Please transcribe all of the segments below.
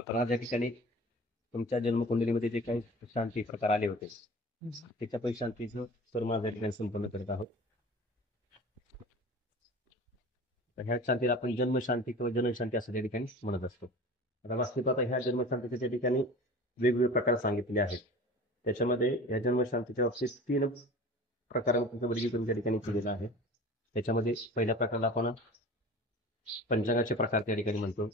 आपण आज या ठिकाणी तुमच्या जन्मकुंडलीमध्ये जे काही शांती प्रकार आले होते त्याच्यापैकी शांतीचं कर्म आज या ठिकाणी संपन्न करत आहोत. तर ह्या शांतीला आपण जन्मशांती किंवा जनशांती असं त्या ठिकाणी म्हणत असतो. आता वास्तविक आता ह्या जन्मशांतीचे त्या ठिकाणी वेगवेगळे प्रकार सांगितले आहेत. त्याच्यामध्ये या जन्मशांतीच्या बाबतीत 3 प्रकारांचं वर्गीकरण त्या ठिकाणी केलेलं आहे. त्याच्यामध्ये पहिल्या प्रकाराला आपण पंचांगाचे प्रकार त्या ठिकाणी म्हणतो.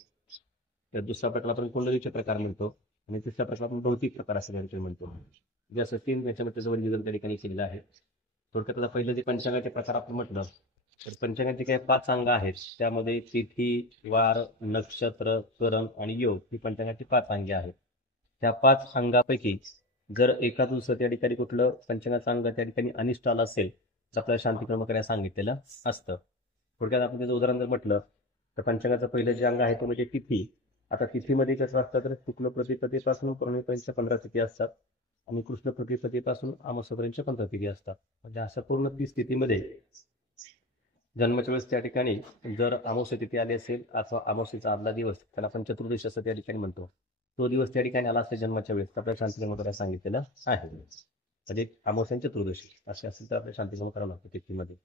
तर दुसरा प्रकार आपण कुंडलीचे प्रकार म्हणतो आणि तिसरा प्रकार आपण भौतिक प्रकार असं त्या ठिकाणी म्हणतो. जे असं 3 याच्यामध्ये त्याचं वर्गीकरण त्या ठिकाणी केलेलं आहे. थोडक्यात आता पहिलं जे पंचांगाचे प्रकार आपण म्हटलं तर पंचांगाचे काही 5 अंग आहेत. त्यामध्ये तिथी, वार, नक्षत्र, करण आणि योग ही पंचांगाची 5 अंगे आहेत. त्या 5 अंगापैकी जर एका दुसरं त्या ठिकाणी कुठलं पंचांगाचं अंग त्या ठिकाणी अनिष्ट आलं असेल तर आपल्याला शांतिक्रम करायला सांगितलेलं असतं. थोडक्यात आपण त्याचं उदाहरण जर म्हटलं तर पंचांगाचं पहिलं जे अंग आहे ते म्हणजे तिथी. आता तिथीमध्ये कसं असतं तर शुक्ल प्रतिपदेपासून पौर्णिमेपर्यंत 15 तिथी असतात आणि कृष्ण प्रतिपदेपासून अमावास्येपर्यंत 15 तिथी असतात. म्हणजे अशा पूर्ण 30 तिथीमध्ये जन्माच्या वेळेस त्या ठिकाणी जर अमावस्या तिथी आली असेल अथवा अमावस्येचा आदला दिवस त्याला आपण चतुर्दशी असं त्या ठिकाणी म्हणतो, तो दिवस त्या ठिकाणी आला असेल जन्माच्या वेळेस तर आपल्याला शांतिक्रम करायला सांगितलेलं आहे. म्हणजे अमावस्या चतुर्दशी असे असेल तर आपल्याला शांतिक्रम करावं लागतं तिथीमध्ये.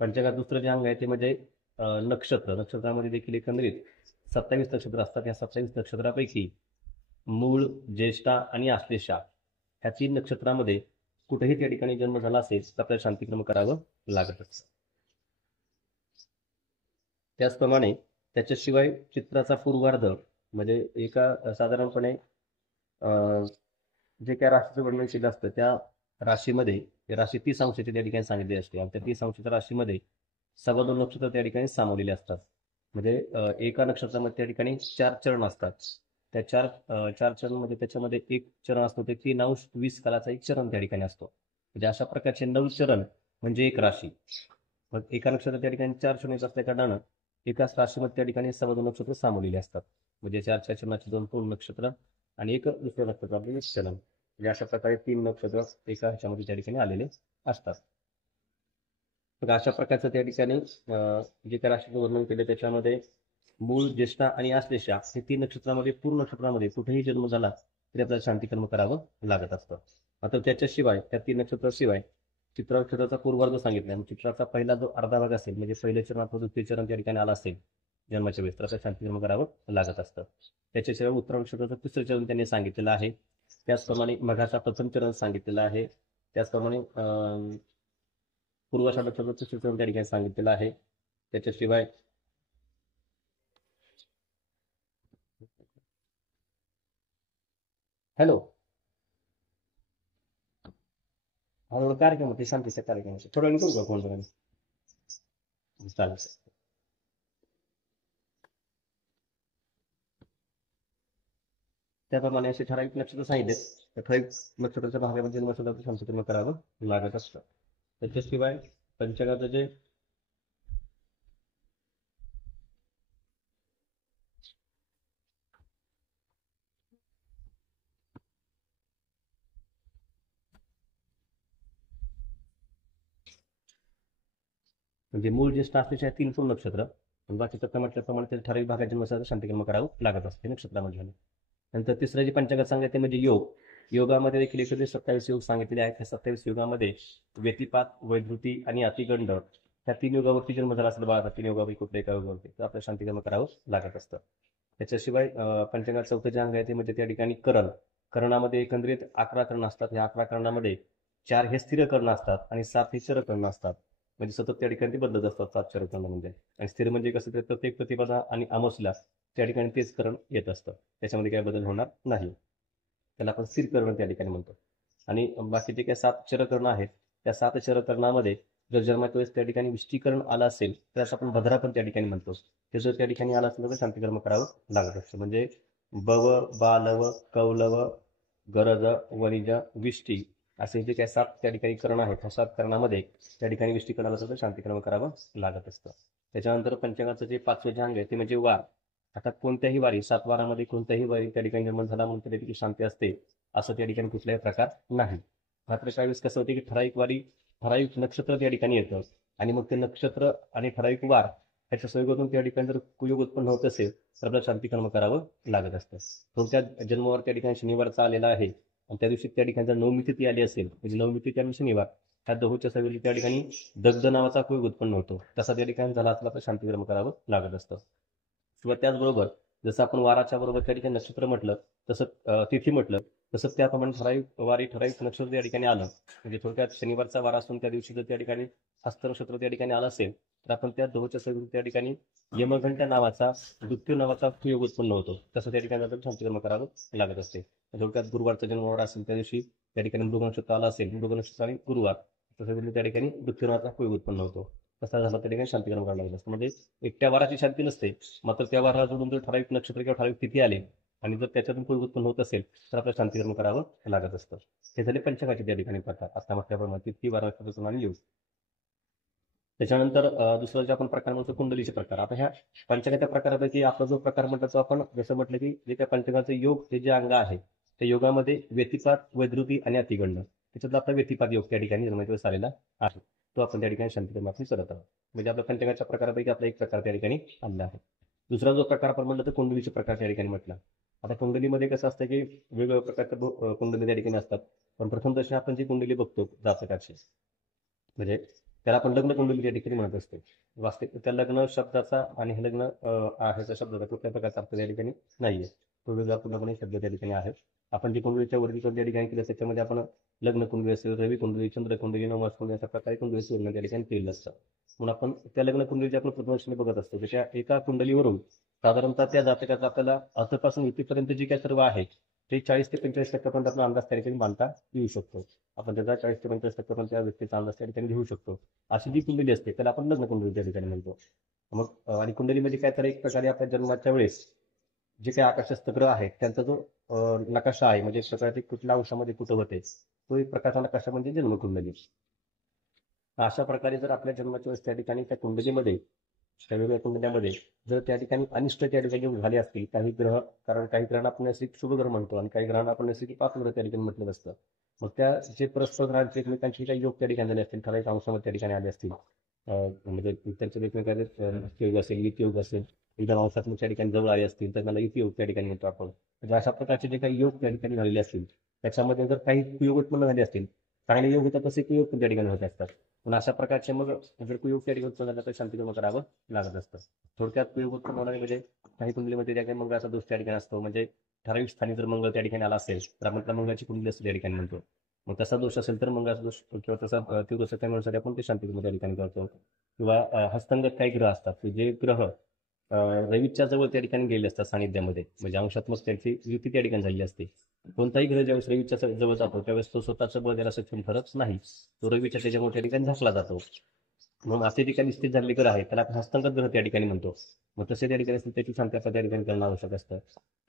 पंचांगात दुसरं जे अंग आहे ते म्हणजे नक्षत्र. नक्षत्रामध्ये देखील एकंदरीत 27 नक्षत्र असतात. या 27 नक्षत्रापैकी मूळ, ज्येष्ठा आणि आश्लेषा ह्या 3 नक्षत्रामध्ये कुठेही त्या ठिकाणी जन्म झाला असेल तर आपल्याला शांतिक्रम करावं लागत असतं. त्याचप्रमाणे त्याच्याशिवाय चित्राचा पूर्वार्ध म्हणजे एका साधारणपणे जे काय राशीचं वर्णन केलं असतं त्या राशीमध्ये राशी 30 अंशाची त्या ठिकाणी सांगितली असते आणि त्या 30 अंशाच्या राशीमध्ये 2.25 नक्षत्र त्या ठिकाणी सामावलेले असतात. म्हणजे एका नक्षत्रामध्ये त्या ठिकाणी 4 चरण असतात. त्या 4 चरणमध्ये त्याच्यामध्ये एक चरण असतो ते 3 अंश 20 कालाचा एक चरण त्या ठिकाणी असतो. म्हणजे अशा प्रकारचे 9 चरण म्हणजे एक राशी. मग एका नक्षत्रात त्या ठिकाणी 4 चरण असल्या कारणानं एकाच राशीमध्ये त्या ठिकाणी 2.25 नक्षत्र सामावलेले असतात. म्हणजे 4 चरणाचे 2 पूर्ण नक्षत्र आणि एक दुसरं नक्षत्र आपले चरण. म्हणजे अशा प्रकारे 3 नक्षत्र एका ह्याच्यामध्ये त्या ठिकाणी आलेले असतात. तर अशा प्रकारचं त्या ठिकाणी जे काही राशीचं वर्णन केलं त्याच्यामध्ये मूळ, ज्येष्ठा आणि आश्लेषा हे 3 नक्षत्रामध्ये पूर्ण नक्षत्रामध्ये कुठेही जन्म झाला तरी आपल्याला शांतिकर्म करावं लागत असतं. आता त्याच्याशिवाय त्या 3 नक्षत्राशिवाय चित्रा नक्षत्राचा पूर्वार्ध सांगितला आणि चित्राचा पहिला जो अर्धा भाग असेल म्हणजे पहिलं चरण अथवा द्वितीय चरण त्या ठिकाणी आला असेल जन्माच्या वेळेस तर आपल्याला शांतिकर्म करावं लागत असतं. त्याच्याशिवाय उत्तर नक्षत्राचं 3रं चरण त्यांनी सांगितलेलं आहे. त्याचप्रमाणे मघाचा प्रथम चरण सांगितलेलं आहे. त्याचप्रमाणे पूर्वाषाढ नक्षत्राचं 3रं चरण त्या ठिकाणी सांगितलेलं आहे. त्याच्याशिवाय हॅलो कार्यक्रम होते शांतीचा कार्यक्रम थोडं वेळ करू का फोन करून चालेल. त्याप्रमाणे असे ठराविक नक्षत्र सांगितले त्या ठराविक नक्षत्राच्या भागामध्ये जन्मशब्दाचं शांतिकर्म करावं लागत असतं. त्याच्याशिवाय पंचांगाचं जे म्हणजे मूळ ज्येष्ठ असल्याचे 3 पूर्ण नक्षत्र आणि बाकीचं म्हटल्याप्रमाणे त्या ठराविक भागात जन्मशब्दाचं शांतिकर्म करावं लागत असते नक्षत्रामध्ये. नंतर तिसरं जे पंचांगात सांगितलं ते म्हणजे योग. योगामध्ये देखील एकत्रित 27 योग सांगितलेले आहेत. त्या 27 योगामध्ये व्यतिपात, वैधृती आणि अतिगंड ह्या 3 योगावरती जन्म झाला असेल बाळा 3 योगापैकी कुठल्या एका योगावरती तर आपल्याला शांतिकर्म करावं लागत असतं. त्याच्याशिवाय पंचांगात 4थं जे अंग आहे ते म्हणजे त्या ठिकाणी करण. करणामध्ये एकंदरीत 11 कर्ण असतात. या 11 कर्णामध्ये 4 हे स्थिर कर्ण असतात आणि 7 हे चर कर्ण असतात. म्हणजे सतत त्या ठिकाणी ते बदलत असतात 7 चर कर्ण म्हणजे. आणि स्थिर म्हणजे कसं ते प्रत्येक प्रतिपदा आणि अमावस्येला त्या ठिकाणी तेच करण येत असतं. त्याच्यामध्ये काही बदल होणार नाही. त्याला आपण स्थिर कर्ण त्या ठिकाणी म्हणतो. आणि बाकीचे काही 7 चरकर्ण आहेत त्या 7 चरकर्णामध्ये जर जन्माच्या वेळेस त्या ठिकाणी विष्टीकरण आलं असेल तर असं आपण भद्रा पण त्या ठिकाणी म्हणतो. ते जर त्या ठिकाणी आलं असेल तर शांतिकर्म करावं लागत असतं. म्हणजे बव, बालव, कौलव, गरज, वनिज, विष्टी असे जे काही 7 त्या ठिकाणी कर्ण आहेत ह्या 7 कर्णामध्ये त्या ठिकाणी विष्टीकरण आलं असेल तर शांतिकर्म करावं लागत असतं. त्याच्यानंतर पंचांगाचं जे 5वे जे अंग आहे ते म्हणजे वार. आता कोणत्याही वारी 7 वारामध्ये कोणत्याही वारी त्या ठिकाणी जन्म झाला म्हणून त्या ठिकाणी शांती असते असं त्या ठिकाणी कुठलाही प्रकार नाही. मात्र त्यावेळेस कसं होते की ठराविक वारी ठराविक नक्षत्र त्या ठिकाणी येतं आणि मग ते नक्षत्र आणि ठराविक वार ह्याच्या सहयोगातून त्या ठिकाणी जर कुयोग उत्पन्न होत असेल तर आपल्याला शांतिकर्म करावं लागत असतं. थोडक्यात जन्मावर त्या ठिकाणी शनिवारचा आलेला आहे आणि त्या दिवशी त्या ठिकाणी जर नवमी तिथी आली असेल म्हणजे नवमी तिथी आणि शनिवार ह्या दहोच्या सवेळी त्या ठिकाणी दग्ध नावाचा कुयोग उत्पन्न होतो. तसा त्या ठिकाणी झाला असला तर शांतिकर्म करावं लागत असतं. किंवा त्याचबरोबर जसं आपण वाराच्या बरोबर त्या ठिकाणी नक्षत्र म्हटलं तसं तिथी म्हटलं तसं त्याप्रमाणे ठराविक नक्षत्र त्या ठिकाणी आलं म्हणजे थोडक्यात शनिवारचा वारा असून त्या दिवशी जर त्या ठिकाणी हस्त नक्षत्र त्या ठिकाणी आलं असेल तर आपण त्या दहोच्या सवेळी त्या ठिकाणी यमघंटा नावाचा मृत्यू नावाचा कुयोग उत्पन्न होतो. तसं त्या ठिकाणी आपल्याला शांतिकर्म करावं लागत असते. थोडक्यात गुरुवारचा जन्मवार असेल त्या दिवशी त्या ठिकाणी मृग नक्षत्र आला असेल मृग नक्षत्र आणि गुरुवार तसं त्या ठिकाणी मृत्यू नावाचा कुयोग उत्पन्न होतो. तसा झाला त्या ठिकाणी शांतिकर्म करावं लागत असतं. म्हणजे एकट्या वाराची शांती नसते मात्र त्या वाराला जोडून जर ठराविक नक्षत्र किंवा ठराविक तिथी आले आणि जर त्याच्यातून कुयोग उत्पन्न होत असेल तर आपल्याला शांतिकर्म करावं लागत असतं. हे झाले पंचकाचे त्या ठिकाणी प्रकार आता म्हटल्याप्रमाणे तिथी वारा नक्षत्र आणि योग. त्याच्यानंतर दुसरा जे आपण प्रकार म्हणतो कुंडलीचे प्रकार. आता ह्या पंचकाच्या प्रकारापैकी आपला जो प्रकार म्हटला तो आपण जसं म्हटलं की जे त्या पंचकाचे योग हे जे अंग आहे त्या योगामध्ये व्यतिपात वैद्रुती आणि अतिगंड त्याच्यातला आपला व्यतिपात योग त्या ठिकाणी जन्मदिवस आलेला आहे. तो आपण त्या ठिकाणी शांतिकर्म आपण करत आहोत. म्हणजे आपल्या पंचकाच्या प्रकारापैकी आपला एक प्रकार त्या ठिकाणी आलेला आहे. दुसरा जो प्रकार आपण म्हटलं तर कुंडलीचे प्रकार त्या ठिकाणी म्हटला. आता कुंडलीमध्ये कसं असतं की वेगवेगळ्या प्रकारच्या कुंडली त्या ठिकाणी असतात. पण प्रथम तशी आपण जी कुंडली बघतो जातकाची म्हणजे त्याला आपण लग्न कुंडली त्या ठिकाणी म्हणत असतो. वास्तविक त्या लग्न शब्दाचा आणि हे लग्न ह्याचा शब्दाचा कुठल्या प्रकारचा अर्थ त्या ठिकाणी नाहीये. तो वेगळा पूर्णपणे शब्द त्या ठिकाणी आहे. आपण जे कुंडलीच्या वर्गीकरण त्या ठिकाणी केलं त्याच्यामध्ये आपण लग्न कुंडली असेल रवी कुंडली चंद्र कुंडली नवमास कुंडली अशा प्रकारे कुंडलीचं वर्णन त्या ठिकाणी केलेलं असतं. म्हणून आपण त्या लग्न कुंडलीचे आपण प्रथम बघत असतो की त्या एका कुंडलीवरून साधारणतः त्या जातकाचा आपल्याला आतापासून इथेपर्यंत जी काय सर्व आहे ते 40 ते 45% पर्यंत आपला अंदाज त्या ठिकाणी बांधता येऊ शकतो. आपण त्याचा 40 ते 45% पर्यंत त्या व्यक्तीचा अंदाज त्या ठिकाणी घेऊ शकतो. अशी जी कुंडली असते त्याला आपण लग्न कुंडली त्या ठिकाणी म्हणतो. मग आणि कुंडलीमध्ये काय तर एक प्रकारे आपल्या जन्माच्या वेळेस जे काही आकाशस्थ ग्रह आहेत त्यांचा जो नकाशा आहे म्हणजे प्रकारे कुठल्या अंशामध्ये कुठं होते तो एक प्रकारचा नकाशा म्हणजे जन्मकुंडली. अशा प्रकारे जर आपल्या जन्माच्या वेळेस त्या ठिकाणी त्या कुंडलीमध्ये त्या वेगवेगळ्या कुंडल्यामध्ये जर त्या ठिकाणी अनिष्ट त्या ठिकाणी झाले असतील काही ग्रह कारण काही ग्रहांना आपण नैसर्गिक शुभ ग्रह म्हणतो आणि काही ग्रहांना आपण नैसर्गिक पाप ग्रह त्या ठिकाणी म्हटलं असतं. मग त्या जे परस्पर ग्रहांचे एकमेकांची काही योग त्या ठिकाणी झाले असतील ठराविक अंशामध्ये त्या ठिकाणी आले असतील म्हणजे त्यांचे एकमेकांचे योग असेल योग असेल एकदम अंशात्मक त्या ठिकाणी जवळ आले असतील तर त्याला योग त्या ठिकाणी म्हणतो आपण. म्हणजे अशा प्रकारचे जे काही योग त्या ठिकाणी झालेले असतील त्याच्यामध्ये जर काही कुयोग उत्पन्न झाले असतील चांगले योग होतात तसे कुयोग पण त्या ठिकाणी होत असतात. पण अशा प्रकारचे मग जर कुयोग त्या ठिकाणी उत्पन्न झाला तर शांतिकर्म करावं लागत असतं. थोडक्यात कुयोग उत्पन्न होणारे म्हणजे काही कुंडलीमध्ये त्या काही मंगळाचा दोष त्या ठिकाणी असतो म्हणजे ठराविक स्थानी जर मंगळ त्या ठिकाणी आला असेल तर आपण त्या मंगळाची कुंडली असते त्या ठिकाणी म्हणतो. मग तसा दोष असेल तर मंगळाचा दोष किंवा तसा तीव्र त्यानुसार आपण ते शांतिकर्म त्या ठिकाणी करतो. किंवा हस्तंगत काही ग्रह असतात की जे ग्रह रवीच्या जवळ त्या ठिकाणी गेले असतात सानिध्यामध्ये म्हणजे अंशात्मक त्यांची युती त्या ठिकाणी झालेली असते. कोणताही ग्रह ज्यावेळेस रवीच्या जवळ जातो त्यावेळेस तो स्वतःचं बळ द्यायला सक्षम ठरत नाही. तो रवीच्या त्याच्यामुळे त्या ठिकाणी झाकला जातो. मग असे ठिकाणी स्थित झालेले ग्रह आहे त्याला आपण हस्तंगत ग्रह त्या ठिकाणी म्हणतो. मग तसे त्या ठिकाणी त्याची शांती आपल्या त्या ठिकाणी करणं आवश्यक असतं.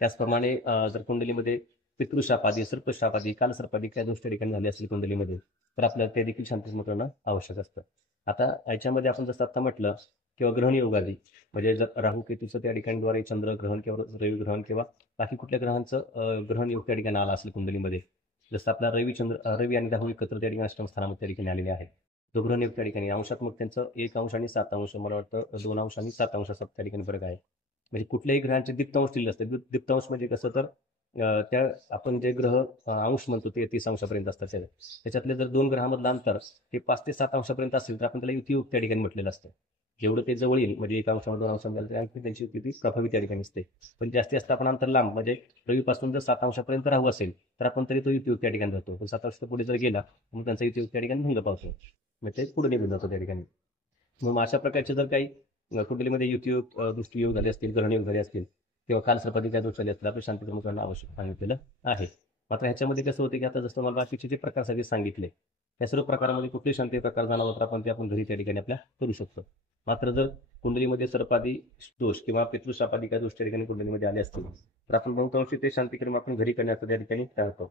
त्याचप्रमाणे जर कुंडलीमध्ये पितृशापादी सर्पशापादी कालसर्पादी काय दोष त्या ठिकाणी झाले असतील कुंडलीमध्ये तर आपल्याला ते देखील शांती करणं आवश्यक असतं. आता याच्यामध्ये आपण जसं आता म्हटलं किंवा ग्रहण योगादी म्हणजे जर राहू केतूचं त्या ठिकाणद्वारे चंद्र ग्रहण किंवा रवी ग्रहण किंवा बाकी कुठल्या ग्रहांचं ग्रहण योग त्या ठिकाणी आला असेल कुंडलीमध्ये जसं आपला रवी आणि राहू एकत्र त्या ठिकाणी अष्टम स्थानामध्ये त्या ठिकाणी आलेले आहेत. तो ग्रहण योग त्या ठिकाणी अंशात मग त्यांचं 1 अंश आणि 7 अंश मला वाटतं 2 अंश आणि 7 अंश असं त्या ठिकाणी फरक आहे. म्हणजे कुठल्याही ग्रहांचे दीप्तांश दिले असते. दीप्तांश म्हणजे कसं तर त्या आपण जे ग्रह अंश म्हणतो ते 30 अंशापर्यंत असतात त्याच्यातले जर 2 ग्रहामधलं अंतर हे 5 ते 7 अंशापर्यंत असेल तर आपण त्याला युतियोग त्या ठिकाणी म्हटलेलं असतं. जेवढं ते जवळ येईल म्हणजे 1 अंशामध्ये 2 अंशामध्ये आणखी त्यांची युती प्रभावी त्या ठिकाणी असते. पण जास्तीत जास्त आपण अंतर लांब म्हणजे रवीपासून जर 7 अंशापर्यंत राहू असेल तर आपण तरी तो युतियोग त्या ठिकाणी धरतो. पण 7 अंश पुढे जर गेला मग त्यांचा युतियोग त्या ठिकाणी भंग पावतो. मग ते पुढे निघून जातो त्या ठिकाणी. मग अशा प्रकारचे जर काही कुंडलीमध्ये युतियोग दृष्टीयोग झाले असतील ग्रहणयोग झाले असतील किंवा कालसर्पादी काय दोष झाले असतील आपलं शांतिकर्म करणं आवश्यक सांगितलेलं आहे. मात्र ह्याच्यामध्ये कसं होतं की आता जसं मला बाकीचे जे प्रकार सगळे सांगितले त्या सर्व प्रकारामध्ये कुठले शांती प्रकार जाणवला तर आपण घरी त्या ठिकाणी आपल्या करू शकतो. मात्र जर कुंडलीमध्ये सर्पादी दोष किंवा पितृशापादी काय दोष त्या ठिकाणी कुंडलीमध्ये आले असतील तर आपण बहुतांशी ते शांतिकर्म आपण घरी करण्याचं त्या ठिकाणी टाळतो.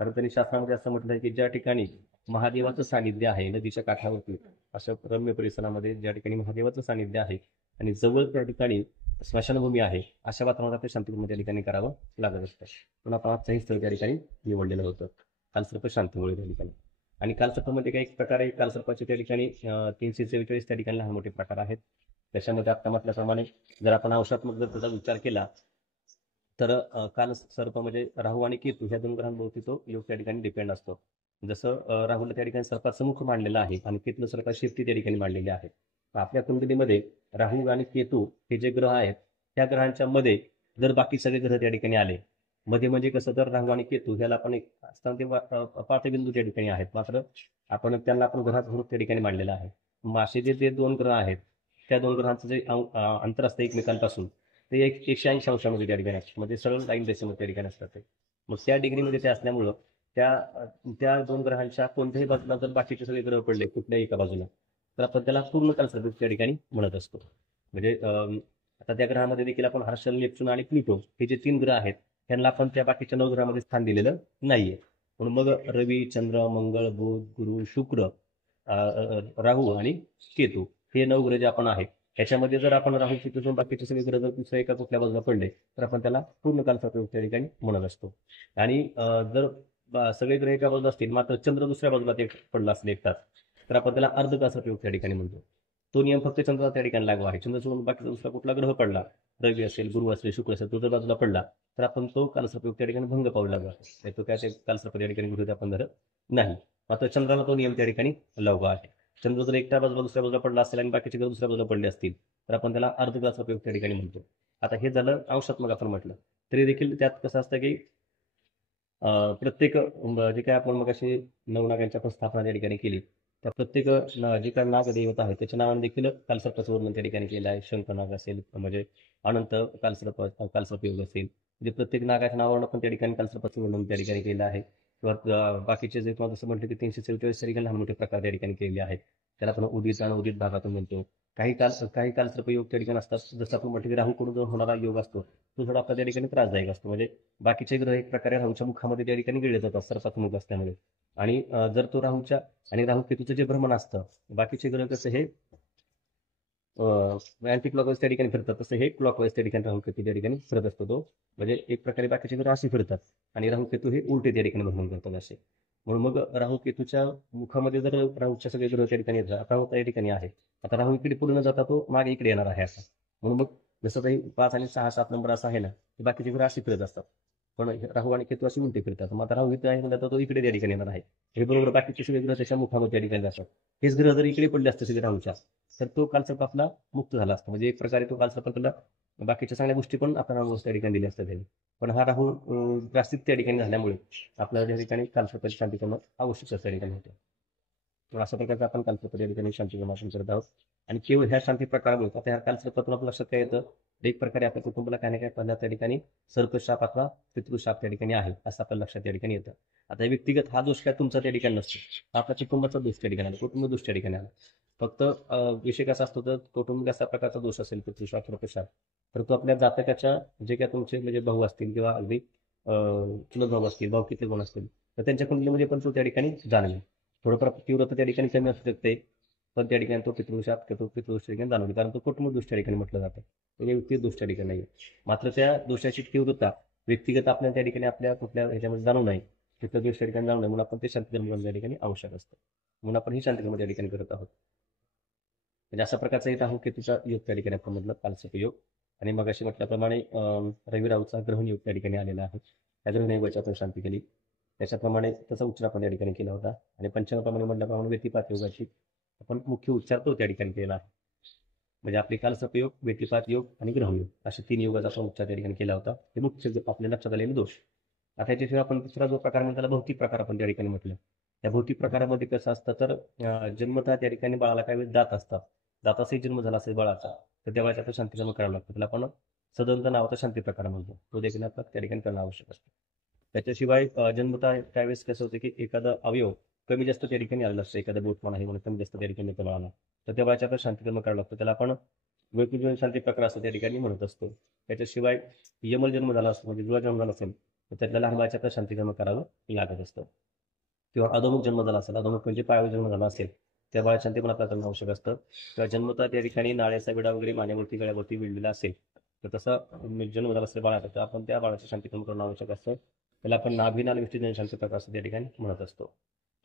कारण त्यांनी शास्त्रामध्ये असं म्हटलं आहे की ज्या ठिकाणी महादेवाचं सानिध्य आहे नदीच्या काठावरती अशा रम्य परिसरामध्ये ज्या ठिकाणी महादेवाचं सानिध्य आहे आणि जवळ त्या ठिकाणी स्मशानभूमी आहे अशा वातावरणात ते शांतिकर्म त्या ठिकाणी करावं लागत असतं. पण आपण आजचंही स्थळ त्या ठिकाणी निवडलेलं होतं कालसर्प शांतीमुळे त्या ठिकाणी. आणि कालसर्पामध्ये काही प्रकारे कालसर्पाचे त्या ठिकाणी 344 त्या ठिकाणी लहान मोठे प्रकार आहेत. त्याच्यामध्ये आता म्हटल्याप्रमाणे जर आपण अंशात्मक जर त्याचा विचार केला तर काल सर्प म्हणजे राहू आणि केतू ह्या दोन ग्रहांभोवती तो योग त्या ठिकाणी डिपेंड असतो. जसं राहूला त्या ठिकाणी सर्पाचं मुख मांडलेलं आहे आणि केतूला सर्पाची शेपटी त्या ठिकाणी मांडलेली आहे. आपल्या कुंडलीमध्ये राहू आणि केतू हे जे ग्रह आहेत त्या ग्रहांच्या मध्ये जर बाकी सगळे ग्रह त्या ठिकाणी आले, मध्ये म्हणजे कसं तर राहू आणि केतू ह्याला आपण एक असताना ते पातबिंदू त्या ठिकाणी आहेत, मात्र आपण त्यांना आपण ग्रहात त्या ठिकाणी मांडलेलं आहे. मासे जे दोन ग्रह आहेत त्या दोन ग्रहांचं जे अंतर असतं एकमेकांपासून ते 180 अंशामध्ये त्या ठिकाणी असतं, म्हणजे सरळ लाईन रेषेमध्ये त्या ठिकाणी असतात ते. मग त्या डिग्रीमध्ये ते असल्यामुळं त्या त्या दोन ग्रहांच्या कोणत्याही बाजूला जर बाकीचे सगळे ग्रह पडले कुठल्याही एका बाजूला तर आपण त्याला पूर्ण कालसर्प त्या ठिकाणी म्हणत असतो. म्हणजे आता त्या ग्रहामध्ये देखील आपण हर्षल, नेपच्यून आणि प्लुटो हे जे 3 ग्रह आहेत त्यांना आपण त्या बाकीच्या 9 ग्रहामध्ये स्थान दिलेलं नाहीये. म्हणून मग रवी, चंद्र, मंगळ, बुध, गुरु, शुक्र, राहू आणि केतू हे 9 ग्रह जे आपण आहेत ह्याच्यामध्ये जर आपण राहू केतू बाकीचे सगळे ग्रह जर दुसऱ्या एका कुठल्या बाजूला पडले तर आपण त्याला पूर्ण कालसर्पयोग त्या ठिकाणी म्हणत असतो. आणि जर सगळे ग्रह एका बाजूला असतील मात्र चंद्र दुसऱ्या बाजूला ते पडला असेल एक तास तर आपण त्याला अर्ध कालसर्पयोग त्या ठिकाणी म्हणतो. तो नियम फक्त चंद्राला त्या ठिकाणी लागू आहे. चंद्र सोडून बाकीचा दुसरा कुठला ग्रह पडला, रवी असेल, गुरु असेल, शुक्र असेल, तो जर बाजूला पडला तर आपण तो कालसर्पयोग त्या ठिकाणी भंग पावू लागला. तो काय ते कालसर्प त्या ठिकाणी गृहीत आपण धरत नाही. मात्र चंद्राला तो नियम त्या ठिकाणी लागू आहे. चंद्र जर एकट्या बाजूला दुसऱ्या बाजूला पडला असेल आणि बाकीचे ग्रह दुसऱ्या बाजूला पडले असतील तर आपण त्याला अर्ध कालसर्पयोग त्या ठिकाणी म्हणतो. आता हे झालं अंशात्मक आपण म्हटलं, तरी देखील त्यात कसं असतं की प्रत्येक जे काय आपण मग अशी नवनागांच्या पण स्थापना त्या ठिकाणी केली त्या प्रत्येक जे काही नागदेवता आहे त्याच्या नावाने देखील कालसर्पाचं वर्णन त्या ठिकाणी केलं आहे. शंखनाग असेल म्हणजे अनंत कालसर्प योग असेल, म्हणजे प्रत्येक नागाच्या नावानं पण त्या ठिकाणी कालसर्पाचं वर्णन त्या ठिकाणी केलं आहे. किंवा बाकीचे जे तुम्हाला जसं म्हटलं की 344 ठिकाणी लहान मोठे प्रकार त्या ठिकाणी केलेले आहेत. त्याला आपण उदित आणि उदित भागातून म्हणतो. काही कालसर्प योग त्या ठिकाणी असतात, जसं आपण म्हटलं की राहूकडून जो होणारा योग असतो तो थोडा आपल्या त्या ठिकाणी त्रासदायक असतो. म्हणजे बाकीचे ग्रह एक प्रकारे राहूच्या मुखामध्ये त्या ठिकाणी गिळले जातात सर्पाचा मुख असल्यामुळे. आणि जर तो राहूच्या आणि राहू केतूचं जे भ्रमण असतं बाकीचे ग्रह कसं हे अँटी क्लॉकवाईज त्या ठिकाणी फिरतात तसं हे क्लॉकवाईज त्या ठिकाणी राहू केतू त्या ठिकाणी फिरत असतो. तो म्हणजे एक प्रकारे बाकीचे ग्रह असे फिरतात आणि राहू केतू हे उलटे त्या ठिकाणी भ्रमण करतात असे. म्हणून मग राहू केतूच्या मुखामध्ये जर राहूच्या सगळे ग्रह त्या ठिकाणी येतात, राहू त्या ठिकाणी आहे, आता राहू इकडे पूर्ण जाता तो मागे इकडे येणार आहे असं. म्हणून मग जसं काही 5 आणि 6, 7 नंबर असा आहे ना, बाकीचे ग्रह असे फिरत असतात पण राहू आणि केतू अशी उलटे फिरतात. मग आता राहू इथे आहे तर तो इकडे त्या ठिकाणी येणार आहे. हे बरोबर बाकीचे सगळे ग्रह त्याच्या मुखामध्ये त्या ठिकाणी जातात. हेच ग्रह जर इकडे पडले असते सगळे राहूच्या तर तो कालसर्प आपला मुक्त झाला असता. म्हणजे एक प्रकारे तो कालसर्प तुला बाकीच्या चांगल्या गोष्टी पण आपल्याला त्या ठिकाणी दिल्या असतात त्यांनी. पण हा राहू जास्तीत त्या ठिकाणी झाल्यामुळे आपल्याला त्या ठिकाणी कालसर्पाची शांती करणं आवश्यक त्या ठिकाणी होते. तर अशा प्रकारचा आपण कालसर्प त्या ठिकाणी शांती आपण करत आहोत. आणि केवळ ह्या शांती प्रकारामुळे आता ह्या कालसर्पातून आपल्या लक्षात काय येतं, एक प्रकारे आपल्या कुटुंबाला काय ना काय पहिल्या त्या ठिकाणी सर्पशाप अथवा पितृशाप त्या ठिकाणी आहे असं आपल्या लक्षात त्या ठिकाणी येतं. आता व्यक्तिगत हा दोष काय तुमचा त्या ठिकाणी नसतो, आपल्या कुटुंबाचा दोष त्या ठिकाणी आला, कुटुंब दोष त्या ठिकाणी आला. फक्त विषय कसा असतो तर कौटुंबिक असा प्रकारचा दोष असेल पितृशाप सर्पशाप तर तो आपल्या जातकाच्या जे काय तुमचे म्हणजे भाऊ असतील किंवा अगदी चुलत भाऊ असतील, भाऊकीतले गुण असतील तर त्यांच्या कुंडलीमध्ये पण तो त्या ठिकाणी जाणवेल. थोडंफार तीव्रता त्या ठिकाणी कमी असू शकते पण त्या ठिकाणी तो पितृशाप पितृदोष त्या ठिकाणी जाणवली, कारण तो कुटुंब दोष त्या ठिकाणी म्हटलं जातं, म्हणजे व्यक्तिगत दोष त्या ठिकाणी नाही. मात्र त्या दोषाची तीव्रता व्यक्तिगत आपल्या त्या ठिकाणी आपल्या कुठल्या ह्याच्यामध्ये जाणू नये, तिथलं दोष त्या ठिकाणी जाणू नये म्हणून आपण ते शांती त्या ठिकाणी आवश्यक असतं. म्हणून आपण ही शांती त्या ठिकाणी करत आहोत. म्हणजे अशा प्रकारचा एक राहू केतूचा योग त्या ठिकाणी आपण म्हटलं कालसर्प योग. आणि मग अशी म्हटल्याप्रमाणे रवी राहूचा ग्रहण योग त्या ठिकाणी आलेला आहे. त्या ग्रहण योगाची आपण शांती केली, त्याच्याप्रमाणे त्याचा उच्चार आपण त्या ठिकाणी केला होता. आणि पंचांगाप्रमाणे म्हटल्याप्रमाणे व्यतिपात योगाची आपण मुख्य उच्चार तो त्या ठिकाणी केला आहे. म्हणजे आपले कालसर्प योग, व्यतिपात योग आणि ग्रहयोग असे 3 योगाचा आपण उच्चार त्या ठिकाणी केला होता. हे मुख्य आपल्या लक्षात आलेले दोष. आता याच्याशिवाय आपण दुसरा जो प्रकार म्हणजे त्याला भौतिक प्रकार आपण त्या ठिकाणी म्हटलं. त्या भौतिक प्रकारामध्ये कसं असतं तर जन्मतः त्या ठिकाणी बाळाला काही वेळेस दात असतात, दाताचाही जन्म झाला असेल बाळाचा तर त्या बाळाचा शांतीक्रम करावा लागतो. त्याला आपण सदंत नावाचा शांती प्रकार म्हणतो, तो देखील आपल्याला त्या ठिकाणी करणं आवश्यक असतं. त्याच्याशिवाय जन्मतः त्यावेळेस कसं होतं की एखादा अवयव कमी जास्त त्या ठिकाणी आलेला असतं, एखादा बोटमान आहे म्हणून कमी जास्त त्या ठिकाणी येतं बाळाला तर त्या बाळाच्या आपल्याला शांतीक्रम करावं लागतं. त्याला आपण वेगवेगळे शांती प्रकार असं त्या ठिकाणी म्हणत असतो. त्याच्याशिवाय यमल जन्म झाला असतो म्हणजे जुळा जन्म झाला असेल तर त्यातल्या लहान बाळाच्या आपल्याला शांतीक्रम करावं लागत असतं. किंवा अधोमुख जन्म झाला असेल, अधोमुख म्हणजे पायावर जन्म झाला असेल त्या बाळाच्या शांती पण आपल्याला करणं आवश्यक असतं. किंवा जन्मतः त्या ठिकाणी नाळ्याचा विडा वगैरे मानेवरती गळ्यावरती विळलेला असेल तर तसा जन्म झाला असेल बाळाचा तर आपण त्या बाळाचं शांतीक्रम करणं आवश्यक असतं. त्याला आपण नाभिनाल विष्टीजन शांती प्रकार असं त्या ठिकाणी म्हणत असतो.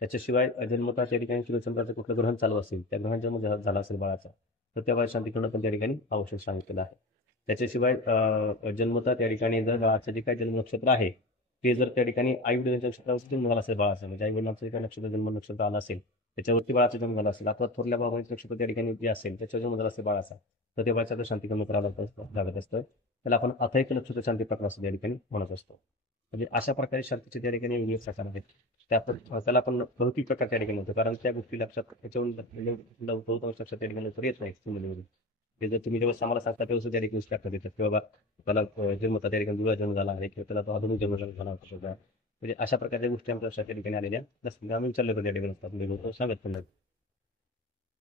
त्याच्याशिवाय जन्मतः त्या ठिकाणी सूर्यचंद्राचं कुठलं ग्रहण चालू असेल, त्या ग्रहण जन्म झाला असेल बाळाचा तर त्या शांती करणं पण त्या ठिकाणी आवश्यक सांगितलेलं आहे. त्याच्याशिवाय जन्मतः त्या ठिकाणी जर बाळाचं जे काही जन्म नक्षत्र आहे ते जर त्या ठिकाणी आई वडिलांच्या नक्षत्रावरती जन्म झाला असेल बाळाचा, म्हणजे आई वडिलांचं जे काही नक्षत्र जन्म नक्षत्र आलं असेल त्याच्यावरती बाळाचा जन्म झाला असेल, अथवा थोरल्या बाबांचं नक्षत्र त्या ठिकाणी जे असेल त्याच्यावर जन्म झाला असेल बाळाचा, तर त्या बाळाचं शांती करणं करावं लागत असतं. त्याला आपण अथैक नक्षत्र शांती प्रकार असं त्या ठिकाणी म्हणत असतो. म्हणजे अशा प्रकारे शांतीचे त्या ठिकाणी वेगवेगळे प्रकार आहेत. त्याला आपण भौतिक प्रकार त्या ठिकाणी म्हणतो, कारण त्या गोष्टी लक्षात त्याच्यावरून बहुतांश लक्षात त्या ठिकाणी लवकर येत नाही कुंडलीमध्ये. ते जर तुम्ही जेव्हा आम्हाला सांगता तेव्हा त्या ठिकाणी लक्षात येतात की बाबा त्याला जन्मता त्या ठिकाणी जुळा जन्म झाला आहे किंवा त्याला तो आधुनिक जन्म झाला होता. म्हणजे अशा प्रकारच्या गोष्टी आमच्या लक्षात त्या ठिकाणी आलेल्या नसतील, आम्ही विचारले त्या ठिकाणी असतात, म्हणजे सांगत पण नाही.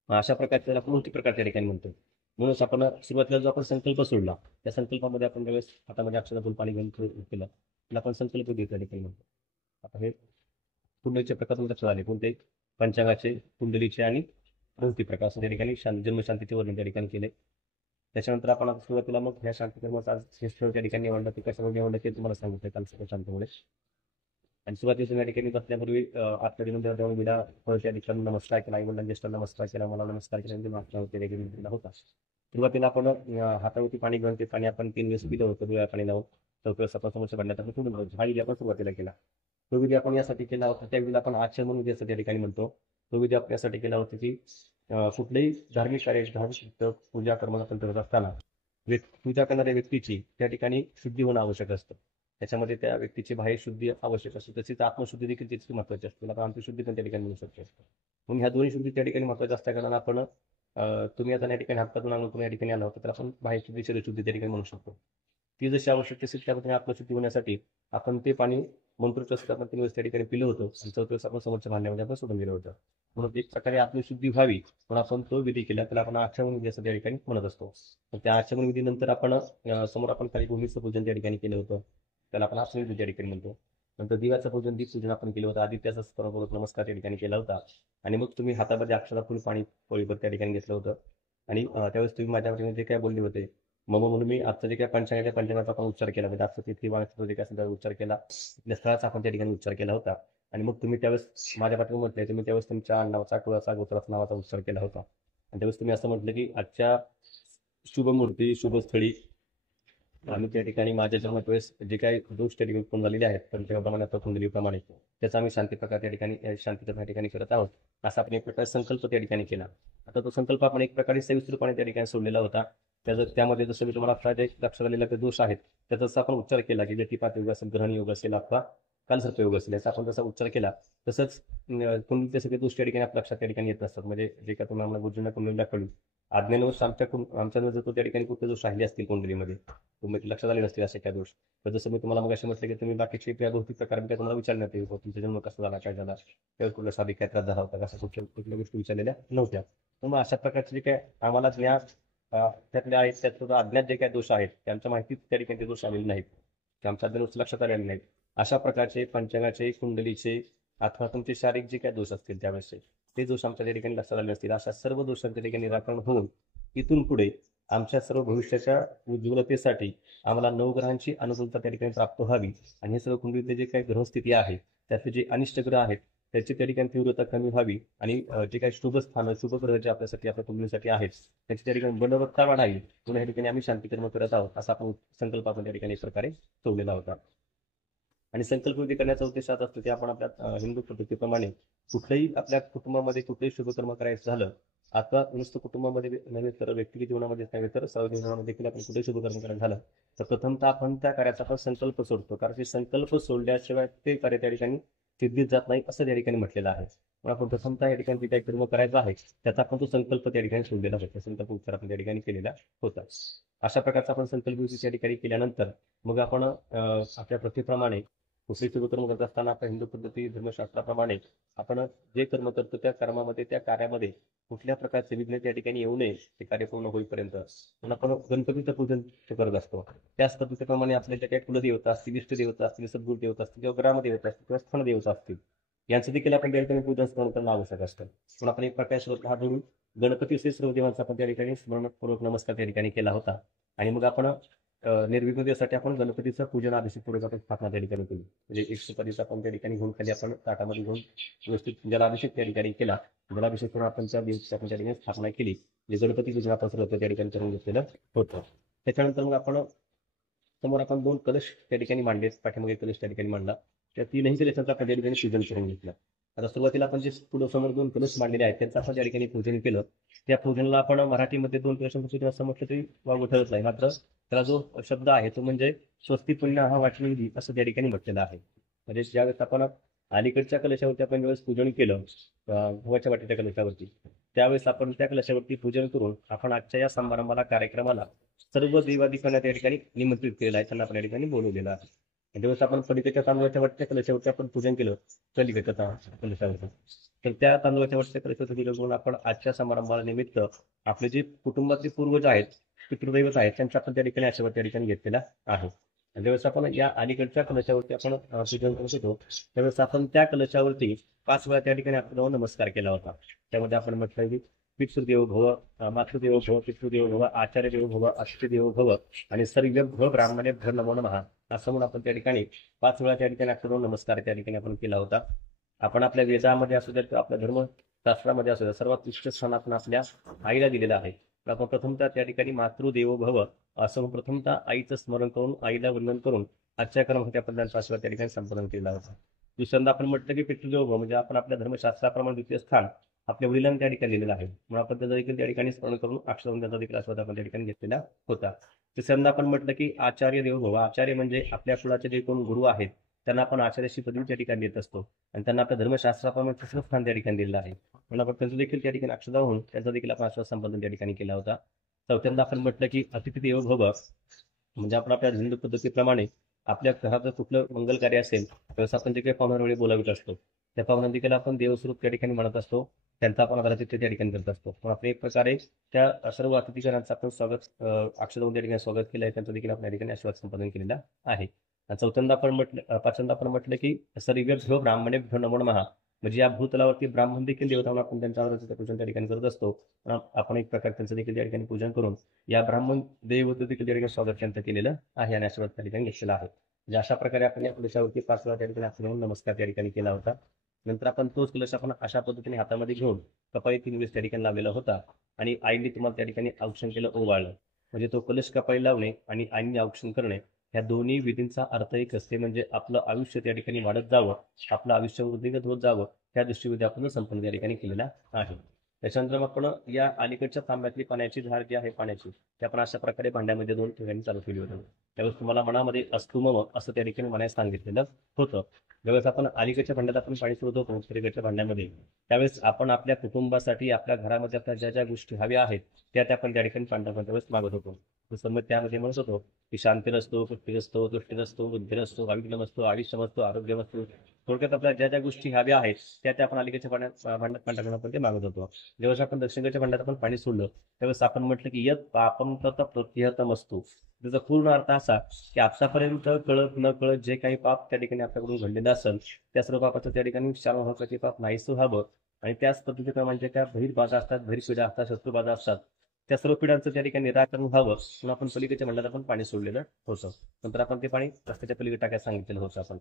अशा प्रकारचे त्याला आपण भौतिक प्रकार त्या ठिकाणी म्हणतो. म्हणूनच आपण सुरुवातीला जो आपण संकल्प सोडला, त्या संकल्पामध्ये आपण ज्यावेळेस हातामध्ये अक्षरातून पाणी घेऊन केलं त्याला आपण संकल्प देत त्या ठिकाणी म्हणतो. आता हे कुंडलीचे प्रकार लक्षात आले, कोणते? पंचांगाचे, कुंडलीचे आणि भौतिक प्रकार असं त्या ठिकाणी जन्मशांतीचे वर्णन त्या ठिकाणी केले. त्याच्यानंतर आपण आता सुरुवातीला मग ह्या शांतीकर्माचा त्या ठिकाणी निवडलं, ते कशामुळे निवडलं ते तुम्हाला सांगितलं काल शांतीमुळे. आणि सुरुवातीला या ठिकाणी बसल्यापूर्वी आतमध्ये विडा त्या ठिकाणी नमस्कार केला, आई वडिलांना ज्येष्ठ नमस्कार केला, मला नमस्कार केला होता. सुरुवातीला आपण हातावरती पाणी घेऊन ते पाणी आपण 3 वेळेस पिलं होतं डोळ्या पाणी लावून. चौथ्या वेळेस आपण समोरच्या भांड्यात आपण सोडून लावतो. हा विधी आपण सुरुवातीला केला. तो विधी आपण यासाठी केला होता, त्यावेळी आपण आचमन विधी असं त्या ठिकाणी म्हणतो. तो विधी आपण यासाठी केला होता की कुठलेही धार्मिक कार्य, धार्मिक पूजा कर्म आपण करत असताना पूजा करणाऱ्या व्यक्तीची त्या ठिकाणी शुद्धी होणं आवश्यक असतं. त्याच्यामध्ये त्या व्यक्तीची बाह्य शुद्धी आवश्यक असते, तशीच आत्मशुद्धी देखील तितकी महत्वाची असते. आपण अंतशुद्धी पण त्या ठिकाणी मिळू शकते. म्हणून ह्या दोन्ही शुद्धी त्या ठिकाणी महत्वाच्या असल्या कारण आपण तुम्ही आता या ठिकाणी हातातून आणून तुम्ही या ठिकाणी आला होता, तर आपण बाह्य शुद्धी शरीरशुद्धी त्या ठिकाणी म्हणू शकतो. ती जशी आवश्यक असेल त्या पद्धतीने आत्मशुद्धी होण्यासाठी आपण ते पाणी मंत्रोच्चार आपण 3 वेळेस त्या ठिकाणी पिलं होतं आणि 4थ्या वेळेस आपण समोरच्या भांड्यामध्ये आपण सोडून दिलं होतं. म्हणून एक प्रकारे आत्मशुद्धी व्हावी म्हणून आपण तो विधी केला, त्याला आपण आचमन विधी असं त्या ठिकाणी म्हणत असतो. त्या आचमन विधीनंतर आपण समोर आपण काही भूमीचं पूजन त्या ठिकाणी केलं होतं, त्याला आपण आचमन विधी त्या ठिकाणी म्हणतो. नंतर दिव्याचं पूजन, दीप पूजन आपण केलं होतं, आदित्याचा सर्वपूर्वक नमस्कार त्या ठिकाणी केला होता. आणि मग तुम्ही हातामध्ये अक्षरातून पाणी पोळीभर त्या ठिकाणी घेतलं होतं. आणि त्यावेळेस तुम्ही माझ्याकडे जे काय बोलले होते मग म्हणून मी आजचं जे काय पंचांगाचा आपण उच्चार केला, म्हणजे आजचं तिथली वाणाचा जे काय असेल उच्चार केला, तिथल्या स्थळाचा आपण त्या ठिकाणी उच्चार केला होता. आणि मग तुम्ही त्यावेळेस माझ्या पाठवून म्हटले, तुम्ही त्यावेळेस तुमच्या नावाचा कुळाचा गोत्राचा नावाचा उच्चार केला होता. आणि त्यावेळेस तुम्ही असं म्हटलं की आजच्या शुभ मुहूर्ती शुभ स्थळी आम्ही त्या ठिकाणी माझ्या जन्मात वेळेस जे काही दोष त्या ठिकाणी उत्पन्न झालेले आहेत पंचप्रमाणे अथवा कुंडलीप्रमाणे त्याचा आम्ही शांती प्रकार त्या ठिकाणी शांतीचा त्या ठिकाणी करत आहोत, असा आपण एक प्रकारे संकल्प त्या ठिकाणी केला. आता तो संकल्प आपण एक प्रकारे सविस्तरपणे त्या ठिकाणी सोडलेला होता. त्यामध्ये जसं मी तुम्हाला लक्षात आलेला ते दोष आहेत त्याचा आपण उच्चार केला की व्यतिपात योग असेल, ग्रहण योग असेल अथवा कालसर्प योग असेल, याचा आपण जसा उच्चार केला तसंच कुंडलीचे सगळे दोष त्या ठिकाणी आपल्या लक्षात त्या ठिकाणी येत असतात. म्हणजे जे काय तुम्हाला गुरुजींना कुंडलीला कळून आज्ञानुसार आमच्या जर तो त्या ठिकाणी कुठले दोष राहिले असतील कुंडलीमध्ये तुम्ही लक्षात आले नसतील असे काय दोष, तर जसं मी तुम्हाला मग असे म्हटलं की तुम्ही बाकीचे भौतिक प्रकार काय तुम्हाला विचारण्यात येईल, तुमचा जन्म कसा झाला, काय झाला, त्यावेळेस कुठला साधी काय त्रास झाला होता, कसं कुठल्या गोष्टी विचारलेल्या नव्हत्या. तर मग अशा प्रकारचे जे काय आम्हाला ज्ञान त्यातले आहेत त्यात अज्ञात जे काय दोष आहेत त्यांच्या माहितीत त्या ठिकाणी ते दोष आलेले नाहीत, ते आमच्या अज्ञानुसार लक्षात आलेले नाहीत. अशा प्रकारचे पंचांगाचे, कुंडलीचे अथवा तुमचे शारीरिक जे काय दोष असतील त्यावेळेसचे ते दोष आमच्या त्या ठिकाणी लक्षात आले असतील. अशा सर्व दोषांच्या ठिकाणी निराकरण होऊन इथून पुढे आमच्या सर्व भविष्याच्या उज्ज्वलतेसाठी आम्हाला नवग्रहांची अनुकूलता त्या ठिकाणी प्राप्त व्हावी आणि हे सर्व कुंडलीतले जे काही ग्रहस्थिती आहे त्यातले जे अनिष्ट ग्रह आहेत त्याची त्या ठिकाणी तीव्रता कमी व्हावी आणि जे काही शुभ स्थान शुभ ग्रह जे आपल्यासाठी आपल्या कुंडलीसाठी आहेत त्याची त्या ठिकाणी बलवत्ता वाढावी म्हणून या ठिकाणी आम्ही शांतीकर्म करत आहोत, असा आपण संकल्प आपण त्या ठिकाणी एक प्रकारे ठेवलेला होता. आणि संकल्पविधी करण्याचा उद्देश असा असतो की आपण आपल्या हिंदू पद्धतीप्रमाणे कुठल्याही आपल्या कुटुंबामध्ये कुठलेही शुभकर्म करायचं झालं आता नुसतं कुटुंबामध्ये नव्हे तर व्यक्तिगत जीवनामध्येच नव्हे तर सार्वजनिक जीवनामध्ये देखील आपण कुठे शुभकर्म करायचं झालं तर प्रथमतः आपण त्या कार्याचा आपण संकल्प सोडतो, कारण ते संकल्प सोडल्याशिवाय ते कार्य त्या ठिकाणी सिद्धीत जात नाही असं त्या ठिकाणी म्हटलेलं आहे. म्हणून आपण प्रथमतः या ठिकाणी काही कर्म करायचा आहे त्याचा आपण तो संकल्प त्या ठिकाणी सोडलेला होता, संकल्प उच्चार आपण त्या ठिकाणी केलेला होता. अशा प्रकारचा आपण संकल्प त्या ठिकाणी केल्यानंतर मग आपण आपल्या प्रथेप्रमाणे कुठले शुभकर्म करत असताना आपल्या हिंदू पद्धती धर्मशास्त्राप्रमाणे आपण जे कर्म करतो त्या कर्मामध्ये त्या कार्यामध्ये कुठल्या प्रकारचे विघ्न त्या ठिकाणी येऊ नये ते कार्य पूर्ण होईपर्यंत आपण गणपतीचं पूजन करत असतो. त्याच पद्धतीप्रमाणे आपल्या ज्या काही कुलदेवता असतील, इष्टदेवता असतील, सद्गुरू देवता असतील किंवा ग्रामदेवता असतील किंवा स्थळदेवता असतील यांचं देखील आपण त्या ठिकाणी पूजन स्मरण करणं आवश्यक असतं. पण आपण एक प्रकारे श्रोत हात धरून गणपती सर्व देवांचा आपण त्या ठिकाणी स्मरणपूर्वक नमस्कार त्या ठिकाणी केला होता. आणि मग आपण निर्विघ्नतेसाठी आपण गणपतीचं पूजन अभिषेक पूर्वक आपण स्थापना त्या ठिकाणी केली. म्हणजे एक सुपारीचा आपण त्या ठिकाणी घेऊन खाली आपण ताटामध्ये घेऊन व्यवस्थित जलाभिषेक त्या ठिकाणी केला. जलाभिषेक करून आपण त्या दिवशी आपण त्या ठिकाणी स्थापना केली. जे गणपती पूजन आपण सर्व त्या ठिकाणी करून घेतलेलं होतं. त्याच्यानंतर मग आपण समोर आपण 2 कलश त्या ठिकाणी मांडले. पाठीमागे कलश त्या ठिकाणी मांडला. त्या 3ही कलशांचं आपण त्या ठिकाणी पूजन करून घेतलं. आता सुरुवातीला आपण जे पुढे समोर 2 कलश मांडलेले आहेत त्यांचं आपण त्या ठिकाणी पूजन केलं. त्या पूजनाला आपण मराठीमध्ये 2 कलशांचं पूजन असं म्हटलं तरी वावगं ठरत नाही. मात्र त्याला जो शब्द आहे तो म्हणजे स्वस्ती पुण्य वाटणी असं त्या ठिकाणी म्हटलेलं आहे. म्हणजे ज्यावेळेस आपण अलीकडच्या कलशावरती आपण ज्यावेळेस पूजन केलं गव्हाच्या वाटीच्या कलशावरती, त्यावेळेस आपण त्या कलशावरती पूजन करून आपण आजच्या या समारंभाला कार्यक्रमाला सर्व देवादिकांना त्या ठिकाणी निमंत्रित केलेलं आहे. त्यांना आपण या ठिकाणी बोलवलेलं आहे. ज्यावेळेस आपण पलीकडच्या तांदूळाच्या वाटच्या कलशावरती आपण पूजन केलं पलीकडच्या कलशावरती, तर त्या तांदूळाच्या वाटच्या कलशावरती पूजन करून आपण आजच्या समारंभाला निमित्त आपले जे कुटुंबातले पूर्वज आहेत, पितृदैवत आहेत, त्यांचा आपण त्या ठिकाणी आशीर्वाद त्या ठिकाणी घेतलेला आहे. ज्यावेळेस आपण या अलीकडच्या कलशावरती आपण पूजन करत होतो त्यावेळेस आपण त्या कलशावरती 5 वेळा त्या ठिकाणी आपण नमस्कार केला होता. त्यामध्ये आपण म्हटलं की पितृदेव भव, मातृदेव भव, पितृदेव भव, आचार्य देव भव, अतिथी देव भव आणि सर्व भव ब्राह्मणेभ्य नमो नमः असं म्हणून आपण त्या ठिकाणी 5 वेळा त्या ठिकाणी आपण नमस्कार त्या ठिकाणी आपण केला होता. आपण आपल्या वेदामध्ये असू द्या किंवा आपल्या धर्मशास्त्रामध्ये असू द्या सर्वात उच्च स्थान आपण आपल्या आईला दिलेलं आहे. आपण प्रथमतः त्या ठिकाणी मातृदेव भव असं प्रथमतः आईचं स्मरण करून आईला वंदन करून आजच्या क्रमामध्ये आपण त्यांचा आशीर्वाद त्या ठिकाणी संपादन केला होता. दुसऱ्यांदा आपण म्हटलं की पितृदेव भव म्हणजे आपण आपल्या धर्मशास्त्राप्रमाणे द्वितीय स्थान आपल्या वडिलांनी त्या ठिकाणी दिलेलं आहे. म्हणून आपण त्याचा देखील त्या ठिकाणी स्मरण करून अक्षरवंदनाचा देखील आशीर्वाद आपण त्या ठिकाणी घेतलेला होता. तिसऱ्यांदा आपण म्हटलं की आचार्य देव भव, आचार्य म्हणजे आपल्या कुळाचे जे कोण गुरु आहेत त्यांना आपण आचार्याची पदवी त्या ठिकाणी देत असतो आणि त्यांना आपल्या धर्मशास्त्राप्रमाणे तिसरं स्थान त्या ठिकाणी दिलेलं आहे. म्हणून आपण त्यांचं देखील त्या ठिकाणी अक्षदा होऊन त्याचा देखील आपण आशीर्वाद संपादन त्या ठिकाणी केला होता. चौथ्यांदा आपण म्हटलं की अतिथी देव भव म्हणजे आपण आपल्या हिंदू पद्धतीप्रमाणे आपल्या घराचं कुठलं मंगल कार्य असेल त्यावेळेस आपण जे काही पाहुण्यावेळी बोलावित असतो त्या पाहुण्यांना देखील आपण देवस्वरूप त्या ठिकाणी म्हणत असतो. त्यांचा आपण आदरातिथ्य त्या ठिकाणी करत असतो. पण आपण एक प्रकारे त्या सर्व अतिथीगणांचं आपण स्वागत अक्षरवून त्या ठिकाणी स्वागत केलं आहे. त्यांचं देखील आपण या ठिकाणी आशीर्वाद संपादन केलेला आहे. चौथ्यांदा आपण पाचव्यांदा आपण म्हटलं की सर्व ब्राह्मणेभ्यो नमो नमः म्हणजे या भूतलावरती ब्राह्मण देखील देवतांना आपण त्यांच्या आदराचं पूजन त्या ठिकाणी करत असतो. आपण एक प्रकारे त्यांचं देखील त्या ठिकाणी पूजन करून या ब्राह्मण देवतेचं देखील त्या ठिकाणी स्वागत त्यांचं केलेलं आहे आणि आशीर्वाद त्या ठिकाणी घेतलेला आहे. म्हणजे अशा प्रकारे आपण या कलशावरती 5 वेळा त्या ठिकाणी आपण नमस्कार त्या ठिकाणी केला होता. नंतर आपण तोच कलश आपण अशा पद्धतीने हातामध्ये घेऊन कपाळी 3 वेळेस त्या ठिकाणी लावलेला होता आणि आईने तुम्हाला त्या ठिकाणी औक्षण केलं, ओवाळलं. म्हणजे तो कलश कपाळी लावणे आणि आईने औक्षण करणे ह्या दोन्ही विधींचा अर्थ एक असते. म्हणजे आपलं आयुष्य त्या ठिकाणी वाढत जावं, आपलं आयुष्य वृद्धिंगत होत जावं त्या दृष्टीमध्ये आपण संपन्न त्या ठिकाणी केलेला आहे. त्याच्यानंतर आपण या अलीकडच्या तांब्यातली पाण्याची धार जी आहे पाण्याची ते आपण अशा प्रकारे भांड्यामध्ये 2 ठिकाणी चालू केली होती. त्यावेळेस तुम्हाला मनामध्ये अस्तु मम असं त्या ठिकाणी म्हणायला सांगितलेलं होतं. ज्यावेळेस आपण अलीकडच्या भांड्यात आपण पाणी सोडत होतो पलीकडच्या भांड्यामध्ये त्यावेळेस आपण आपल्या कुटुंबासाठी आपल्या घरामध्ये आपल्या ज्या ज्या गोष्टी हव्या आहेत त्या आपण त्या ठिकाणी पांढऱ्या मागत होतो. जसं मग त्यामध्ये म्हणत होतो की शांतीरस्तो, पुष्टीरस्तो, तुष्टीरस्तो, बुद्धिरस्तो, अविघ्नमस्तो, आयुष्यमस्तो, आरोग्यमस्तो, थोडक्यात आपल्या ज्या ज्या गोष्टी हव्या आहेत त्या आपण अलीकडच्या भांड्यात पांढऱ्या आपण ते मागत होतो. ज्यावेळेस आपण दक्षिणेच्या भांड्यात आपण पाणी सोडलं त्यावेळेस आपण म्हटलं की यत पापम तत प्रत्यहतम असतो. त्याचा पूर्ण अर्थ असा की आतापर्यंत कळत न कळत जे काही पाप त्या ठिकाणी आपल्याकडून घडलेलं असेल त्या सर्व पापाचं त्या ठिकाणी शामहकाचे पाप नाहीसं व्हावं आणि त्याच पद्धतीने म्हणजे त्या बहिर्बाधा असतात, बहिर्पिढा असतात, शत्रुबाधा असतात त्या सर्व पिढ्यांचं त्या ठिकाणी निराकरण व्हावं म्हणून आपण पलीकडच्या भांड्यात आपण पाणी सोडलेलं होतं. नंतर आपण ते पाणी रस्त्याच्या पलीकडे टाकायला सांगितलेलं होतं आपण.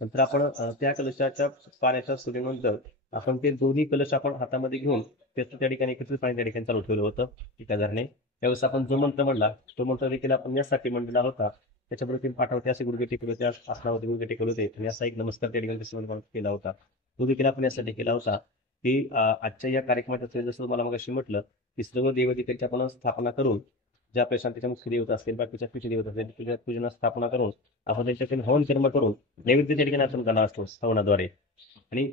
नंतर आपण त्या कलशाच्या पाण्याच्या सोडीनंतर आपण ते दोन्ही कलश आपण हातामध्ये घेऊन त्याचं त्या ठिकाणी एकत्रित पाणी त्या ठिकाणी चालू ठेवलं होतं एका धरणे. त्यावेळेस आपण जो मंत्र म्हणला तो मंत्र देखील आपण यासाठी म्हणलेला होता. त्याच्याबरोबर 3 पाठावरती असे गुडघे टेकले होते, आसनावरती गुडघे टेकले होते आणि असा एक नमस्कार त्या ठिकाणी केला होता. तो देखील आपण यासाठी केला होता की आजच्या या कार्यक्रमाच्या जसं तुम्हाला मगाशी म्हटलं की सर्व देवतेची आपण स्थापना करून ज्या आपल्या शांतीच्या मुख्य देवता असतील बाकीच्या पिछे देवता असतील तुझ्या पूजना स्थापना करून आपण त्यांच्याकडे हवन कर्म करून नैवेद्य त्या ठिकाणी आपण करणार असतो हवनाद्वारे. आणि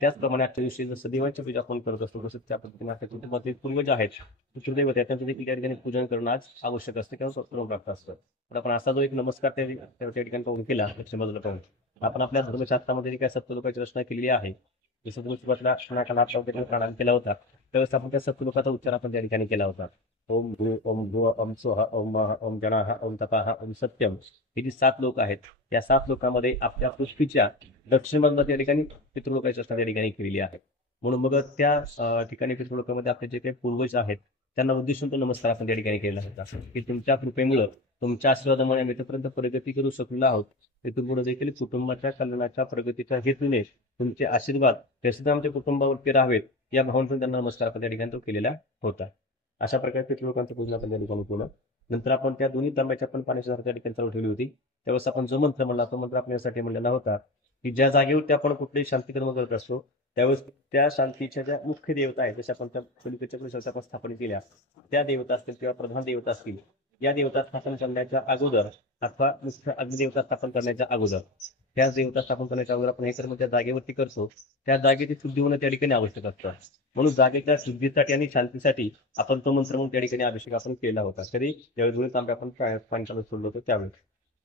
त्याचप्रमाणे आजच्या दिवशी जसं देवाची पूजा आपण करत असतो तसंच त्या पद्धतीने आपल्या कुटुंबातले पूर्वज आहेत पितृदेवता त्यांचं देखील त्या ठिकाणी पूजन करणं आज आवश्यक असते किंवा करून प्राप्त असतं. तर आपण असा जो एक नमस्कार त्या ठिकाणी पाहून केला दक्षिण बाजूला पाहून आपण आपल्या धर्मशास्त्रामध्ये काय सप्तलोकाची रचना केलेली आहे. जसं तुम्ही सुरुवातीला प्राणायाम केला होता त्यावेळेस आपण त्या सप्तलोकाचा उच्चार आपण त्या ठिकाणी केला होता. ओम भू ओम भुव ओम सोह ओम मह ओम गणाह ओम तपाह ओम सत्यम हे जे 7 लोक आहेत या 7 लोकांमध्ये आपल्या पृथ्वीच्या दक्षिण बाजूला त्या ठिकाणी पितृलोकाची रचना त्या ठिकाणी केलेली आहे. म्हणून मग त्या ठिकाणी पितृलोकामध्ये आपले जे काही पूर्वज आहेत त्यांना उद्देशून तो नमस्कार आपण त्या ठिकाणी केला होता की तुमच्या कृपेमुळं, तुमच्या आशीर्वादामुळे आम्ही इथपर्यंत प्रगती करू शकलो आहोत. तिथून पुढे देखील कुटुंबाच्या कल्याणाच्या प्रगतीच्या हेतूने तुमचे आशीर्वाद ते सुद्धा आमच्या कुटुंबावरती राहावेत या भावनेतून त्यांना नमस्कार आपण त्या ठिकाणी तो केलेला होता. अशा प्रकारे पितृलोकांचं पूजन आपण त्या ठिकाणी केलं. नंतर आपण त्या दोन्ही तांब्याच्या पण पाण्याची झाडं त्या ठिकाणी चालू ठेवली होती. त्यावेळेस आपण जो मंत्र म्हणला तो मंत्र आपल्यासाठी म्हणलेला होता की ज्या जागेवरती आपण कुठलेही शांतिकर्म करत असतो त्यावेळेस त्या शांतीच्या ज्या मुख्य देवता आहेत जशा आपण त्या पलीकडच्या परिसरात आपण स्थापन केल्या त्या देवता असतील किंवा प्रधान देवता असतील या देवता स्थापन करण्याच्या अगोदर अथवा मुख्य अग्निदेवता स्थापन करण्याच्या अगोदर त्या देवता स्थापन करण्याच्या अगोदर आपण हे कर्म त्या जागेवरती करतो त्या जागेची शुद्धी होणं त्या ठिकाणी आवश्यक असतं. म्हणून जागेच्या शुद्धीसाठी आणि शांतीसाठी आपण तो मंत्र म्हणून त्या ठिकाणी अभिषेक आपण केला होता. तरी ज्यावेळी दोन्ही तांबे आपण पाणी चालू सोडलो होतो त्यावेळी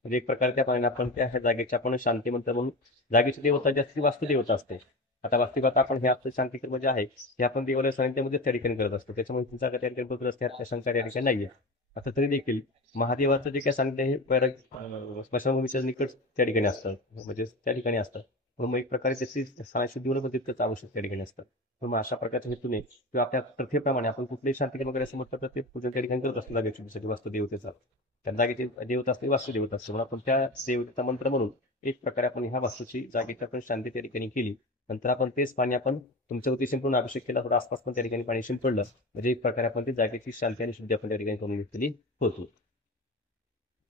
म्हणजे एक प्रकारे त्या पाण्याने आपण त्या जागेच्या आपण शांती मंत्र म्हणून जागेची देवता जास्ती वास्तुदेवता असते. आता वास्तविक आपण हे आपलं शांतिकर्म जे आहे हे आपण देवालय सानिध्यामध्येच त्या ठिकाणी करत असतो. त्याच्यामुळे तुमचा त्या ठिकाणी पवित्र असते त्या शंका त्या ठिकाणी नाहीये. आता तरी देखील महादेवाचं जे काही सानिध्य आहे स्मशानभूमीच्या निकट त्या ठिकाणी असतं म्हणजे त्या ठिकाणी असतं. म्हणून मग एक प्रकारे त्याची शुद्धी होणं पण तितकंच आवश्यक त्या ठिकाणी असतं. मग अशा प्रकारच्या हेतूने किंवा आपल्या प्रथेप्रमाणे आपण कुठलेही शांतिकर्म वगैरे असं म्हटलं तर ते पूजन त्या ठिकाणी करत असतो जागे शुद्धीसाठी वास्तुदेवतेचा. त्या जागेची देवता असते वास्तुदेवता असते म्हणून आपण त्या देवतेचा मंत्र म्हणून एक प्रकारे आपण ह्या वास्तूची जागेची आपण शांती त्या ठिकाणी केली. नंतर आपण तेच पाणी आपण तुमच्यावरती संपूर्ण अभिषेक केला थोडं आसपास पण त्या ठिकाणी पाणी शिंपडलं म्हणजे एक प्रकारे आपण ती जागेची शांती आणि शुद्धी आपण त्या ठिकाणी करून घेतलेली होतो.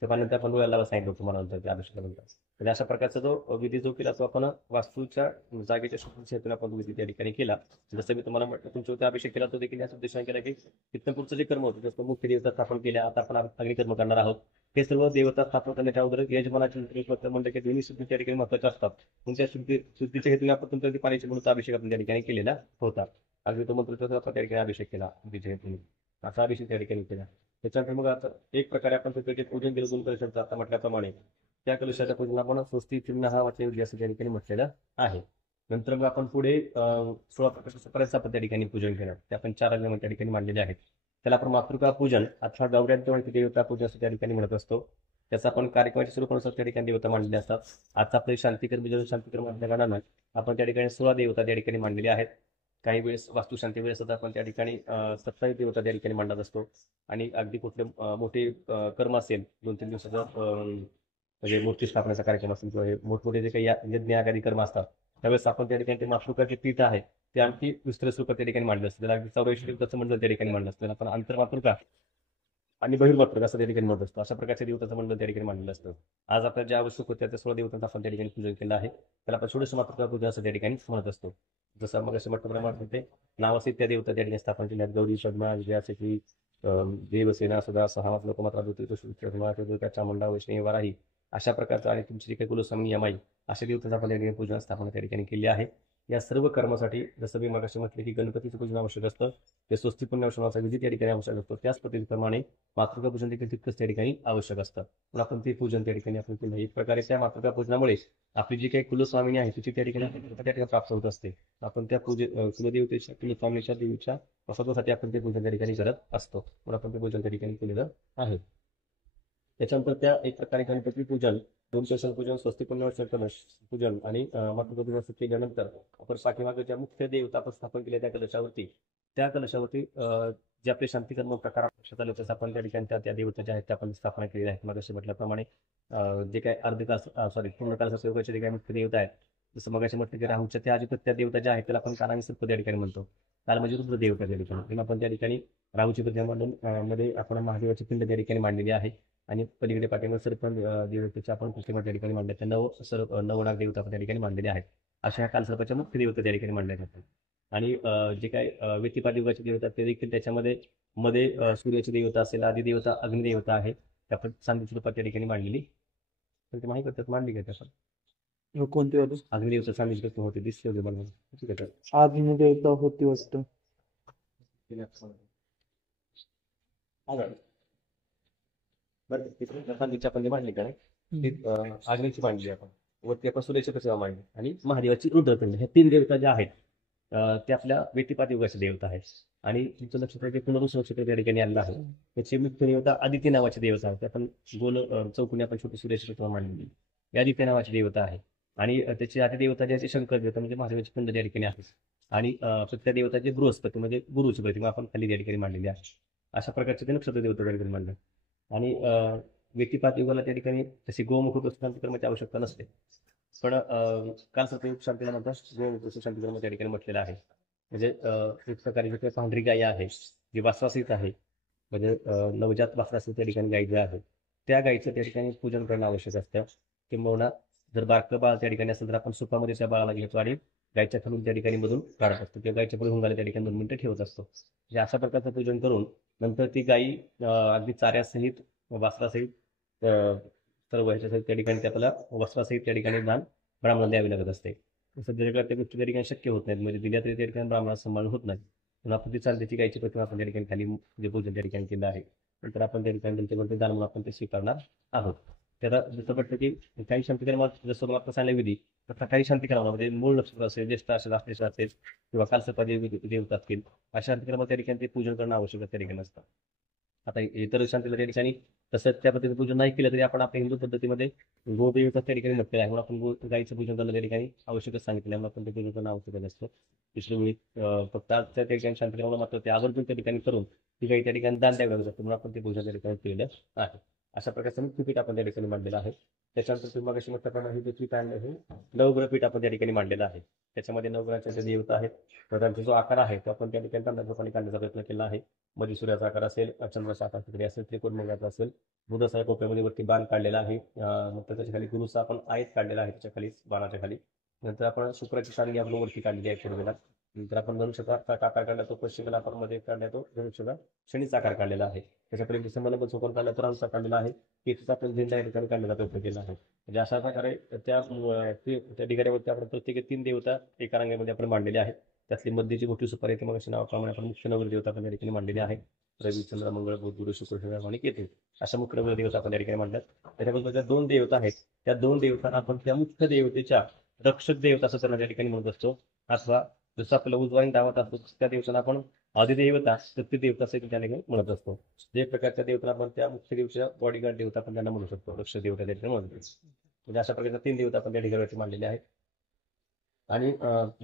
त्या पाण्यानंतर आपण डोळ्याला सांगितलं होतं मला नंतर त्या अभिषेकानंतर. म्हणजे अशा प्रकारचा जो विधी जो केला तो आपण वास्तूच्या जागेच्या शुद्धीच्या हेतून आपण विधी त्या ठिकाणी केला. जसं मी तुम्हाला म्हटलं तुमच्यावरती अभिषेक केला तो देखील याच उद्देशाने केला की तिथं पुढचं जे कर्म होतं जसं मुख्य देवता स्थापन केल्या आता आपण अग्निकर्म करणार आहोत. हे सर्व देवता स्थापन करण्याच्या अगोदर यजमानाचे म्हणलं की दोन्ही शुद्धी त्या ठिकाणी महत्वाचे असतात. तुमच्या शुद्धीच्या हेतूने आपण तुमच्या पाण्याची म्हणून अभिषेक आपण त्या ठिकाणी केलेला होता. अगदी तो मंत्र आपण त्या ठिकाणी अभिषेक केला शुद्धीच्या हेतूने असा अभिषेक त्या ठिकाणी केला. त्याच्यानंतर मग आता एक प्रकारे आपण त्याचे पूजन केलं दोन कलशांचं आता म्हटल्याप्रमाणे त्या कलशाच्या पूजन आपण स्वस्ती चिन्ह हा वाचले असं त्या ठिकाणी म्हटलेलं आहे. नंतर मग आपण पुढे 16 प्रकाशापर्यंत आपण त्या ठिकाणी पूजन केलं ते आपण 4 अंग त्या ठिकाणी मांडलेले आहेत. त्याला आपण मातृका पूजन अथवा गौऱ्यांच्या देवता पूजन असं त्या ठिकाणी म्हणत असतो. त्याचा आपण कार्यक्रमाच्या स्वरूपानुसार त्या ठिकाणी देवता मांडलेले असतात. आता आपले शांतिकर्म शांतिकर्म असल्या कारणानं आपण त्या ठिकाणी 16 देवता त्या ठिकाणी मांडलेल्या आहेत. काही वेळेस वास्तुशांती वेळेस सुद्धा आपण त्या ठिकाणी 27 देवता त्या ठिकाणी मांडत असतो. आणि अगदी कुठले मोठे कर्म असेल 2-3 दिवसाचं म्हणजे मूर्ती स्थापनेचा कार्यक्रम असेल किंवा हे मोठमोठे जे काही यज्ञ आगादी कर्म असतात त्यावेळेस आपण त्या ठिकाणी ते मातृकाचे पीठ आहे ते आणखी विस्तृत स्वरूपात त्या ठिकाणी मांडलं असतं. त्याला 84 देवताचं मंडळ त्या ठिकाणी मांडलं असतं. आपण आंतरमातृका आणि बहिर्मातृका असं त्या ठिकाणी म्हणत असतो. अशा प्रकारच्या देवताचं मंडळ त्या ठिकाणी मांडलेलं असतं. आज आपल्याला ज्या आवश्यक होत्या त्या 16 देवतांचं आपण त्या ठिकाणी पूजन केलं आहे. त्याला आपण षोडश मातृका पूजा असं त्या ठिकाणी म्हणत असतो. जसं मग असं म्हटल्याप्रमाणे ते नाव असेल त्या देवता त्या ठिकाणी स्थापन केल्या गौरी पद्मा विजयाचे की देवसेना सदा सहा लोकमात्रा दुर्गा चामुंडा वैष्णवी वाराही अशा प्रकारचं आणि तुमची जी काही कुलस्वामी यमाई अशा देवतांचं आपण त्या ठिकाणी पूजन स्थापना त्या ठिकाणी केली आहे. या सर्व कर्मासाठी जसं मी मगाशी म्हटलं की गणपतीचं पूजन आवश्यक असतं ते स्वस्ती पुण्यवसनाचा विधी त्या ठिकाणी आवश्यक असतो. त्याच पद्धतीप्रमाणे मातृका पूजन देखील तितकंच त्या ठिकाणी आवश्यक असतं. पण आपण ते पूजन त्या ठिकाणी आपण केलं. एक प्रकारे त्या मातृका पूजनामुळे आपली जी काही कुलस्वामिनी आहे तिची त्या ठिकाणी प्राप्त होत असते. आपण त्या कुलदेवतेच्या कुलस्वामीच्या देवीच्या प्रसादासाठी आपण ते पूजन त्या ठिकाणी करत असतो. म्हणून आपण ते पूजन त्या ठिकाणी केलेलं आहे. त्याच्यानंतर त्या एक प्रकारे गणपती पूजन 2 कलश पूजन स्वस्ती पुण्यवसन पूजन आणि मातृका पूजन केल्यानंतर आपण पाठीमागे ज्या मुख्य देवता आपण स्थापन केल्या त्या कलशावरती जे आपले शांतिकर्म प्रकार लक्षात आले तसं आपण त्या ठिकाणी त्या देवता ज्या आहेत त्या आपण स्थापना केलेल्या आहेत. मगाशी म्हटल्याप्रमाणे जे काही पूर्ण काळाच्या जे काही मुख्य देवता आहेत जसं मगाशी म्हटलं की राहूच्या त्या अधिपत्य त्या देवता ज्या आहेत त्याला आपण कानाने सर्प त्या ठिकाणी म्हणतो. काल म्हणजे रुद्र देवता त्या ठिकाणी आपण त्या ठिकाणी राहूची पूजा मांडून मध्ये आपण महादेवाची पिंड त्या ठिकाणी मांडलेली आहे. आणि पलीकडे पाठीवर सर्प देवतेच्या आपण प्रतिमा त्या ठिकाणी मांडल्या त्या नवनाग देवता आपण त्या ठिकाणी मांडलेले आहेत. अशा ह्या कालसर्पाच्या मुख्य देवता त्या ठिकाणी मांडल्या जातात. आणि जे काही व्यतिपादिवगाची देवता ते देखील त्याच्यामध्ये सूर्याची देवता असेल आदिदेवता अग्निदेवता आहे त्या आपण सांगली स्वरूपात त्या ठिकाणी मांडलेली तर ते माहिती करतात मांडली का त्याचं कोणती होती अग्निदेवता सांगली स्वरूप होते दिसले होते मला अग्निदेवता होती वाटतं. बरं सांगलीची आपण जे मांडली का नाही अग्नीची मांडली आपण वरती आपण सूर्याची प्रतिमा मांडली आणि महादेवाची रुद्रपिंड ह्या 3 देवता ज्या आहेत ते आपल्या व्यतिपादिवगाच्या देवता आहेत. आणि तुमचं लक्षात आहे की पुनरुस नक्षत्र त्या ठिकाणी आलेलं आहे. त्याची मुख्य देवता आदित्य नावाची देवता आहे. आपण गोल चौकोनी आपण छोटी सूर्याची प्रतिमा मांडलेली ही आदित्य नावाची देवता आहे. आणि त्याची आदिदेवता जे शंकर देवता म्हणजे महादेवाची पिंड त्या ठिकाणी आहे. आणि त्या देवताचे बृहस्पती म्हणजे गुरुची प्रतिमा आपण खाली त्या ठिकाणी मांडलेली आहे. अशा प्रकारचे ते नक्षत्र देवता त्या ठिकाणी मांडले. आणि व्यक्तिपात युगाला त्या ठिकाणी तशी गोमुख शांतिकर्माची आवश्यकता नसते. पण कालसर्पयुग शांतीला म्हणतात गोमुख शांतिकर्म त्या ठिकाणी म्हटलेलं आहे. म्हणजे एक प्रकारे जी पांढरी गाय आहे जी वासवासीत आहे, म्हणजे नवजात वासरासीत त्या ठिकाणी गाय जे आहे त्या गायीचं त्या ठिकाणी पूजन करणं आवश्यक असतं. किंबहुना जर बारकं बाळ त्या ठिकाणी असेल तर आपण सुपामध्ये त्या बाळाला घेतो आणि गायच्या खालून त्या ठिकाणी मधून काढत असतो किंवा गायच्या पुढे हुंगाला त्या ठिकाणी 2 मिनिटं ठेवत असतो. म्हणजे अशा प्रकारचं पूजन करून नंतर ती गायी अगदी चाऱ्यासहित वासरासहित सर्व ह्याच्यासहित त्या ठिकाणी त्याला वस्त्रासहित त्या ठिकाणी दान ब्राह्मणाला द्यावी लागत असते. सध्या जगात त्या गोष्टी त्या ठिकाणी शक्य होत नाहीत, म्हणजे दिल्या तरी त्या ठिकाणी ब्राह्मणाला सन्मान होत नाही. पण आपण ती चालण्याची गायची प्रतिमा आपण त्या ठिकाणी खाली जे पूजन त्या ठिकाणी केलं आहे, नंतर आपण त्या ठिकाणी त्यांच्याकडे दान म्हणून आपण ते स्वीकारणार आहोत. त्याला जसं वाटतं की काही शांतिकर्मात जसं मला आता सांगितलं विधी, तर काही शांतिकर्मामध्ये मूळ नक्षत्र असेल, ज्येष्ठ असेल, अश्लेषा असेल किंवा कालसर्पादी देवता असतील, अशा शांतिकर्मात त्या ठिकाणी ते पूजन करणं आवश्यक त्या ठिकाणी असतं. आता इतर शांतीला त्या ठिकाणी तसं त्या पद्धतीने पूजन नाही केलं तरी आपण आपल्या हिंदू पद्धतीमध्ये गोदेवीचं त्या ठिकाणी म्हटलेलं आहे, म्हणून आपण गाईचं पूजन करणं त्या ठिकाणी आवश्यकच सांगितलं आहे, आपण ते पूजन करणं आवश्यकच असतं. दुसरी वेळी फक्त त्या ठिकाणी शांतिकर्माला मात्र ते आवर्जून त्या ठिकाणी करून ती गाई त्या ठिकाणी दान द्यावी लागत असतं, म्हणून आपण ते पूजन त्या ठिकाणी केलेलं आहे. अशा प्रकारचं मुख्यपीठ आपण त्या ठिकाणी मांडलेलं आहे. त्याच्यानंतर तुम्ही मगाशी म्हटल्याप्रमाणे हे जे पीठ आणलं हे नवग्रहपीठ आपण त्या ठिकाणी मांडलेलं आहे. त्याच्यामध्ये नवग्रहाचे जे देवता आहेत तर त्यांचा जो आकार आहे तो आपण त्या ठिकाणी तांदळाप्रमाणे काढण्याचा प्रयत्न केला आहे. मध्ये सूर्याचा आकार असेल, चंद्राचा आकार तिकडे असेल, त्रिकोण असेल, बुधाचा कोप्यामध्ये वरती बाण काढलेला आहे. मग त्याच्या खाली गुरुचा आपण आयत काढलेला आहे त्याच्या खाली बाणाच्या खाली. नंतर आपण शुक्राची सांगी आपण वरती काढली आहे पूर्वेला. नंतर आपण धनुष्याचा आकार काढला, तो पश्चिमेला आपण मध्ये काढला, तो धनुष्याचा शनीचा आकार काढलेला आहे. त्याच्याकडे डिसेंबरला चौकोन काढला तर रामचा काढलेला आहे. केतूचा आपण झेंडा या ठिकाणी काढण्याचा प्रयत्न केला आहे. म्हणजे अशा प्रकारे त्या ठिकाणावरती आपण प्रत्येकी 3 देवता एका रांगेमध्ये आपण मांडलेले आहेत. त्यातली मध्यची मोठी सुपारी येते, मग अशी नावाप्रमाणे आपण मुख्य नगर देवता आपण त्या ठिकाणी मांडलेली आहे. रवी, चंद्र, मंगळ, बुध, गुरु, शुक्र, शनी आणि केतू अशा मुख्य नगर देवता आपण त्या ठिकाणी मांडल्यात. त्याच्याबरोबर ज्या 2 देवता आहेत त्या 2 देवतांना आपण त्या मुख्य देवतेच्या रक्षक देवता असं त्यांना त्या ठिकाणी म्हणत असतो. अथवा जसं आपल्याला उजवा आणि डावा असतो त्या देवतांना आपण अधिदेवता, शक्ती देवता असं त्या ठिकाणी म्हणत असतो. जे प्रकारच्या देवतांना आपण त्या मुख्य देवच्या बॉडीगार्ड देवता आपण त्यांना म्हणू शकतो, रक्षक देवता त्या ठिकाणी म्हणतो. म्हणजे अशा प्रकारच्या 3 देवता आपण त्या ठिकाणी मांडलेले आहेत. आणि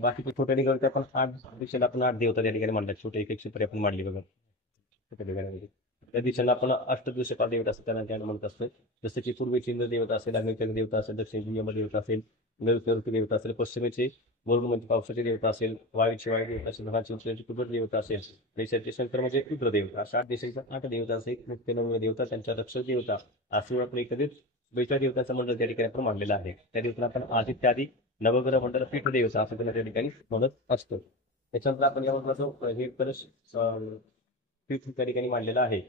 बाकीचे छोट्या ठिकाणी आपण 8 दिशेला आपण 8 देवता त्या ठिकाणी मांडतात. छोटे एक सुपारी आपण मांडली बघा छोट्या ठिकाणी. त्या दिशेला आपण अष्टदिवसापाल देवता असं त्यांना म्हणत असतो. जसं की पूर्वेची इंद्र देवता असेल, अग्निचक्र देवता असेल, दक्षिणेची यम देवता असेल, नैऋत्य देवता असेल, पश्चिमेची वरुण म्हणजे पावसाची देवता असेल, वायूची वायू देवता असेल, धनाची उचलाची कुबेर देवता असेल, देशाचे शंकर म्हणजे रुद्र देवता. अशा 8 देशांच्या 8 देवता असेल, मुख्य 9 देवता, त्यांच्या रक्षक देवता असून आपण एकत्रित 42 देवतांचा मंडळ त्या ठिकाणी आपण मांडलेला आहे. त्या दिवसाला आपण आदित्य आदी नवग्रह मंडळ पीठ देवता असं त्यांना त्या ठिकाणी म्हणत असतो. त्याच्यानंतर आपण यावर हे कलश पीठ त्या ठिकाणी मांडलेलं आहे.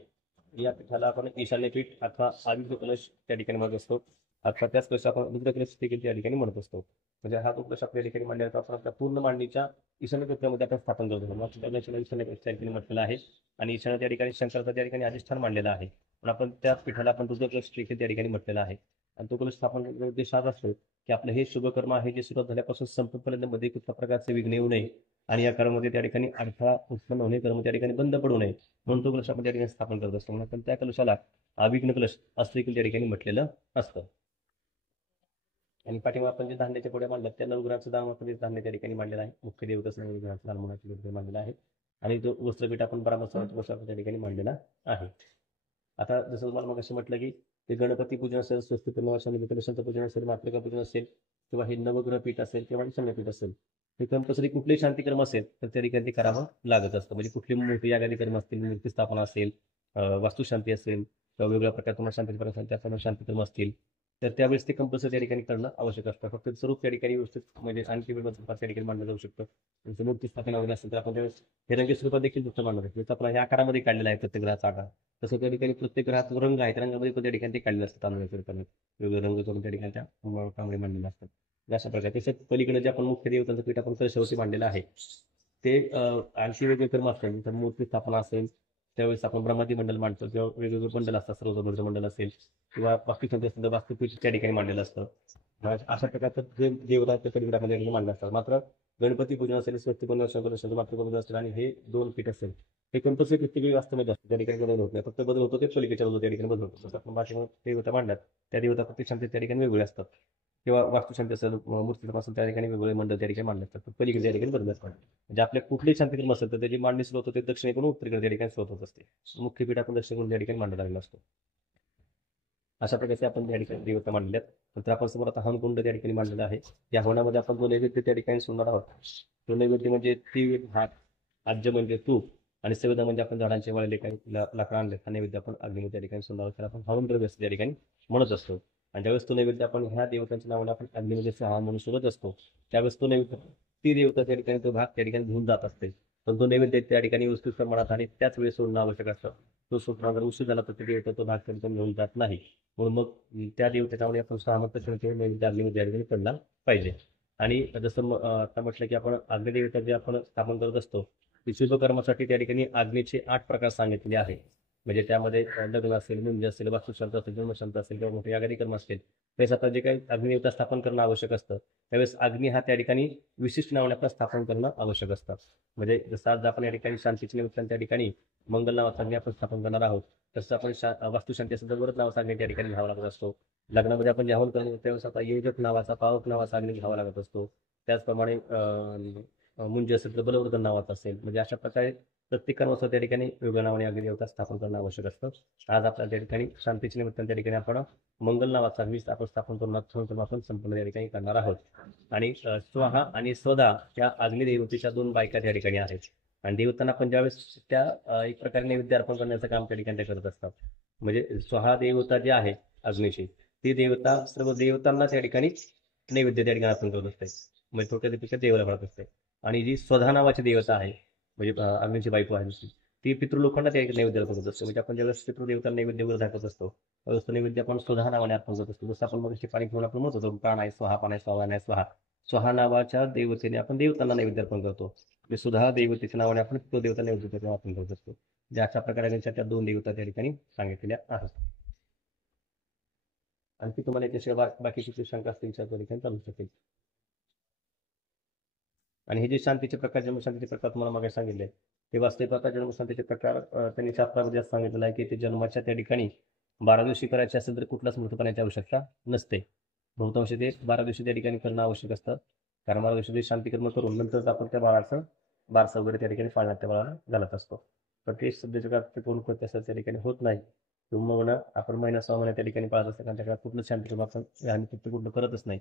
या पीठाला आपण ईशान्य पीठ अथवा आदित्य कलश त्या ठिकाणी म्हणत असतो, अथवा त्याच कलश आपण रुद्र कलश देखील त्या ठिकाणी म्हणत असतो. म्हणजे हा तो कलश आपल्या ठिकाणी मांडल्याचा आपण आपल्या पूर्ण मांडणीच्या ईशान्य कोपऱ्यामध्ये आपण स्थापन करतो. ईशान्य कलश त्या ठिकाणी म्हटलेला आहे. आणि ईशान्य त्या ठिकाणी शंकराचा त्या ठिकाणी अधिष्ठान मांडलेला आहे. पण आपण त्या पीठाला आपण रुद्र कलश देखील त्या ठिकाणी म्हटलेला आहे. आणि तो कलश स्थापन करण्याचा उद्देश हाच असतो की आपलं हे शुभकर्म आहे जे सुरुवात झाल्यापासून संपेपर्यंत मध्ये कुठल्या प्रकारचे विघ्न येऊ नये आणि या कर्मामध्ये त्या ठिकाणी अडथळा उत्पन्न होणे, कर्म त्या ठिकाणी बंद पडू नये म्हणून तो कलश आपण त्या ठिकाणी स्थापन करत असतो. म्हणून आपण त्या कलशाला अविघ्न कलश असं देखील त्या ठिकाणी म्हटलेलं असतं. आणि पाठीमागे आपण जे धान्याच्या पुढे मांडतात त्या नवग्रहाचं दान आपण धान्य त्या ठिकाणी मांडलेलं आहे. मुख्य देवताचं नवग्रहाचं दान म्हणून मांडलेलं आहे. आणि जो वस्त्रपीठ आपण ब्राह्मणाचा त्या ठिकाणी मांडलेला आहे. आता जसं तुम्हाला मग म्हटलं की ते गणपती पूजन असेल, स्वस्तिक कलशांचं पूजन असेल, मातृका पूजन असेल किंवा हे नवग्रह पीठ असेल किंवा ईशान्यपीठ असेल, हे कंपल्सरी कुठलेही शांतिकर्म असेल तर त्या ठिकाणी ते करावं लागत असतं. म्हणजे कुठली मोठी यागादी कर्म असतील, मूर्ती स्थापना असेल, वास्तुशांती असेल किंवा वेगवेगळ्या प्रकारचे तुम्हाला शांती त्याप्रमाणे शांतिकर्म असतील तर त्यावेळेस ते कंपल्सरी त्या ठिकाणी करणं आवश्यक असतं. फक्त स्वरूप त्या ठिकाणी व्यवस्थित म्हणजे आणखी त्या ठिकाणी मांडलं जाऊ शकतं. जसं मूर्ती स्थापना वगैरे असेल तर आपण त्यावेळेस हे रंगी स्वरूपात देखील दुसरं मांडलं जसं आपण ह्या आकारामध्ये काढलेला आहे प्रत्येक ग्रहाचा आकार, तसं त्या ठिकाणी प्रत्येक ग्रहाचा रंग आहे त्या रंगामध्ये पण त्या ठिकाणी ते काढलेलं असतं. तांदळाच्या रूपाने वेगवेगळे रंग करून त्या ठिकाणी त्या कांबळे मांडलेले असतात. अशा प्रकारे त्याच्यात पलीकडे जे आपण मुख्य देवतांचं पीठ आपण कलशावरती मांडलेलं आहे ते आणखी वेगवेगळे कर्म असतात. तर मूर्ती स्थापना असेल त्यावेळेस आपण ब्रह्मादी मंडळ मांडतो किंवा वेगवेगळे मंडळ असतात, सर्वसमुद्र मंडळ असेल किंवा वास्तुशांती असेल तर वास्तुपीठ त्या ठिकाणी मांडलेलं असतं. अशा प्रकारचं जे देवता ते पलीकडे आपण त्या ठिकाणी मांडलं असतात. मात्र गणपती पूजन असेल, स्वस्तिपूजन असेल, मातृपूजन असेल आणि हे 2 पीठ असेल हे कंपल्सरी प्रत्येक वेळी वास्तवामध्ये असतं. त्या ठिकाणी बदल होत नाही. फक्त बदल होतो ते पलीकडच्या बाजूला त्या ठिकाणी बदल होतो. जसं आपण देवता मांडतात त्या देवता प्रत्येक शांती त्या ठिकाणी वेगवेगळे असतात. किंवा वास्तुशांती असेल, मूर्तीक्रम असेल, त्या ठिकाणी वेगवेगळे मंडळ त्या ठिकाणी मांडले असतात. पलीकडे त्या ठिकाणी बदलत असतात. म्हणजे आपल्या कुठलेही शांतिक्रम असेल तर त्याची मांडणी सुरू होते दक्षिणेकडून उत्तरेकडे त्या ठिकाणी सुरू होत असते. मुख्य पीठ आपण दक्षिणेकडून त्या ठिकाणी मांडला लागला असतो. अशा प्रकारचे आपण त्या ठिकाणी देवता मांडल्यात. नंतर आपण समोर आता हवनकुंड त्या ठिकाणी मांडलेला आहे. या हवनामध्ये आपण जो नैवेद्य त्या ठिकाणी सोडणार आहोत, तो नैवेद्य म्हणजे तीळ, भात, आज्य म्हणजे तूप आणि सवेदा म्हणजे आपण झाडांचे वाळलेले काही लाकडं आणले, हा नैवेद्य आपण अग्नीमध्ये त्या ठिकाणी सोडणार आहोत. त्याला आपण हवन द्रव्य असं त्या ठिकाणी म्हणत असतो. आणि ज्यावेळेस तो नैवेद्य आपण ह्या देवतांच्या नावाने आपण अग्नीमध्ये हवन म्हणून सोडत असतो, त्यावेळेस तो नैवेद्य ती देवता त्या ठिकाणी तो भाग त्या ठिकाणी घेऊन जात असते. पण तो नैवेद्य त्या ठिकाणी वस्तू प्रमाणात आणि त्याच वेळेस सोडणं आवश्यक असतं. तो सोडणं जर उशीर झाला तर ते देवता तो भाग त्या ठिकाणी घेऊन जात नाही. म्हणून मग त्या देवतेच्यामुळे आपण सहमत नैवेद्य अग्नीमध्ये त्या ठिकाणी पडला पाहिजे. आणि जसं आता म्हटलं की आपण अग्निदेवता जे आपण स्थापन करत असतो, ती शुभकर्मासाठी त्या ठिकाणी अग्नीचे 8 प्रकार सांगितलेले आहे. म्हणजे त्यामध्ये लग्न असेल, मुंज असेल, वास्तुशांत असेल, जन्मशांत असेल किंवा मोठे यागादी कर्म असतील, त्यावेळेस आता जे काही अग्निदेवता स्थापन करणं आवश्यक असतं, त्यावेळेस अग्नी हा त्या ठिकाणी विशिष्ट नावाने आपण स्थापन करणं आवश्यक असतं. म्हणजे जसं आज आपण या ठिकाणी शांतीच्या निमित्ताने त्या ठिकाणी मंगल नावाचा अग्नी आपण स्थापन करणार आहोत, तसं आपण वास्तुशांती असेल तर व्रत नावाचा अग्नी त्या ठिकाणी घ्यावा लागत असतो. लग्नामध्ये आपण जे हवन करतो त्यावेळेस आता योजक नावाचा, पावक नावाचा अग्नी घ्यावा लागत असतो. त्याचप्रमाणे मुंज असेल तर बलवर्धन नावाचा असेल. म्हणजे अशा प्रकारे प्रत्येक कर्माचं त्या ठिकाणी वेगळ्या नावाने अग्निदेवता स्थापन करणं आवश्यक असतं. आज आपल्या त्या ठिकाणी शांतीच्या निमित्ताने त्या ठिकाणी आपण मंगल नावाचा अग्नी आपण स्थापन करून आपण संपूर्ण त्या ठिकाणी करणार आहोत. आणि स्वाहा आणि स्वधा या अग्निदेवतेच्या 2 बायका त्या ठिकाणी आहेत. आणि देवतांना आपण ज्यावेळेस त्या एक प्रकारे नैवेद्य अर्पण करण्याचं काम त्या ठिकाणी ते करत असतात. म्हणजे स्वहा देवता जी आहे अग्नीची, ती देवता सर्व देवतांना त्या ठिकाणी नैवेद्य त्या ठिकाणी अर्पण करत असते. म्हणजे थोडक्यात देवाला घालत असते. आणि जी स्वधा नावाची देवता आहे, म्हणजे अग्नीची बायको आहे दुसरी, ती पितृलोकांना त्या नैवेद्य अर्पण करत असते. म्हणजे आपण ज्यावेळेस पितृदेवतांना नैवेद्य वगैरे दाखवत असतो, त्यावेळेस तो नैवेद्य आपण स्वधा नावाने अर्पण करत असतो. जसं आपण मग पाणी घेऊन आपण म्हणत होतो, प्राण आहे स्वाहा, पाण आहे स्वाहा, आहे स्वाहा. स्वहा नावाच्या देवतेने आपण देवतांना नैवेद्य अर्पण करतो. सुधा देवतेच्या नावाने आपण तो देवता नैवेद्य अर्पण करत असतो. म्हणजे अशा प्रकारे त्या 2 देवता त्या ठिकाणी सांगितलेल्या आहेत. आणखी तुम्हाला याच्याशिवाय बाकीची शंका असतील त्या ठिकाणी चालू शकेल. आणि हे जे शांतीचे प्रकार, जन्मशांतीचे प्रकार तुम्हाला मागे सांगितले, ते वास्तविक आता जन्मशांतीचे प्रकार त्यांनी शास्त्रामध्ये असं सांगितलेलं आहे की ते जन्माच्या त्या ठिकाणी 12 दिवशी करायचे असेल तर कुठलाच मृत करण्याची आवश्यकता नसते. बहुतांश ते 12 दिवशी त्या ठिकाणी करणं आवश्यक असतं. कारण 12 दिवशी ते शांतिकर्म करून नंतर आपण त्या बाळाचं बारसं वगैरे त्या ठिकाणी पाळण्यात त्या बाळाला घालत असतो. पण ते सध्याच्या काळात ते कोण करते असं त्या ठिकाणी होत नाही. किंवा आपण महिना 6 महिन्या त्या ठिकाणी पाळत असतो, कारण त्या काळात कुठलं शांतिकर्म आपण कुठलं करतच नाही.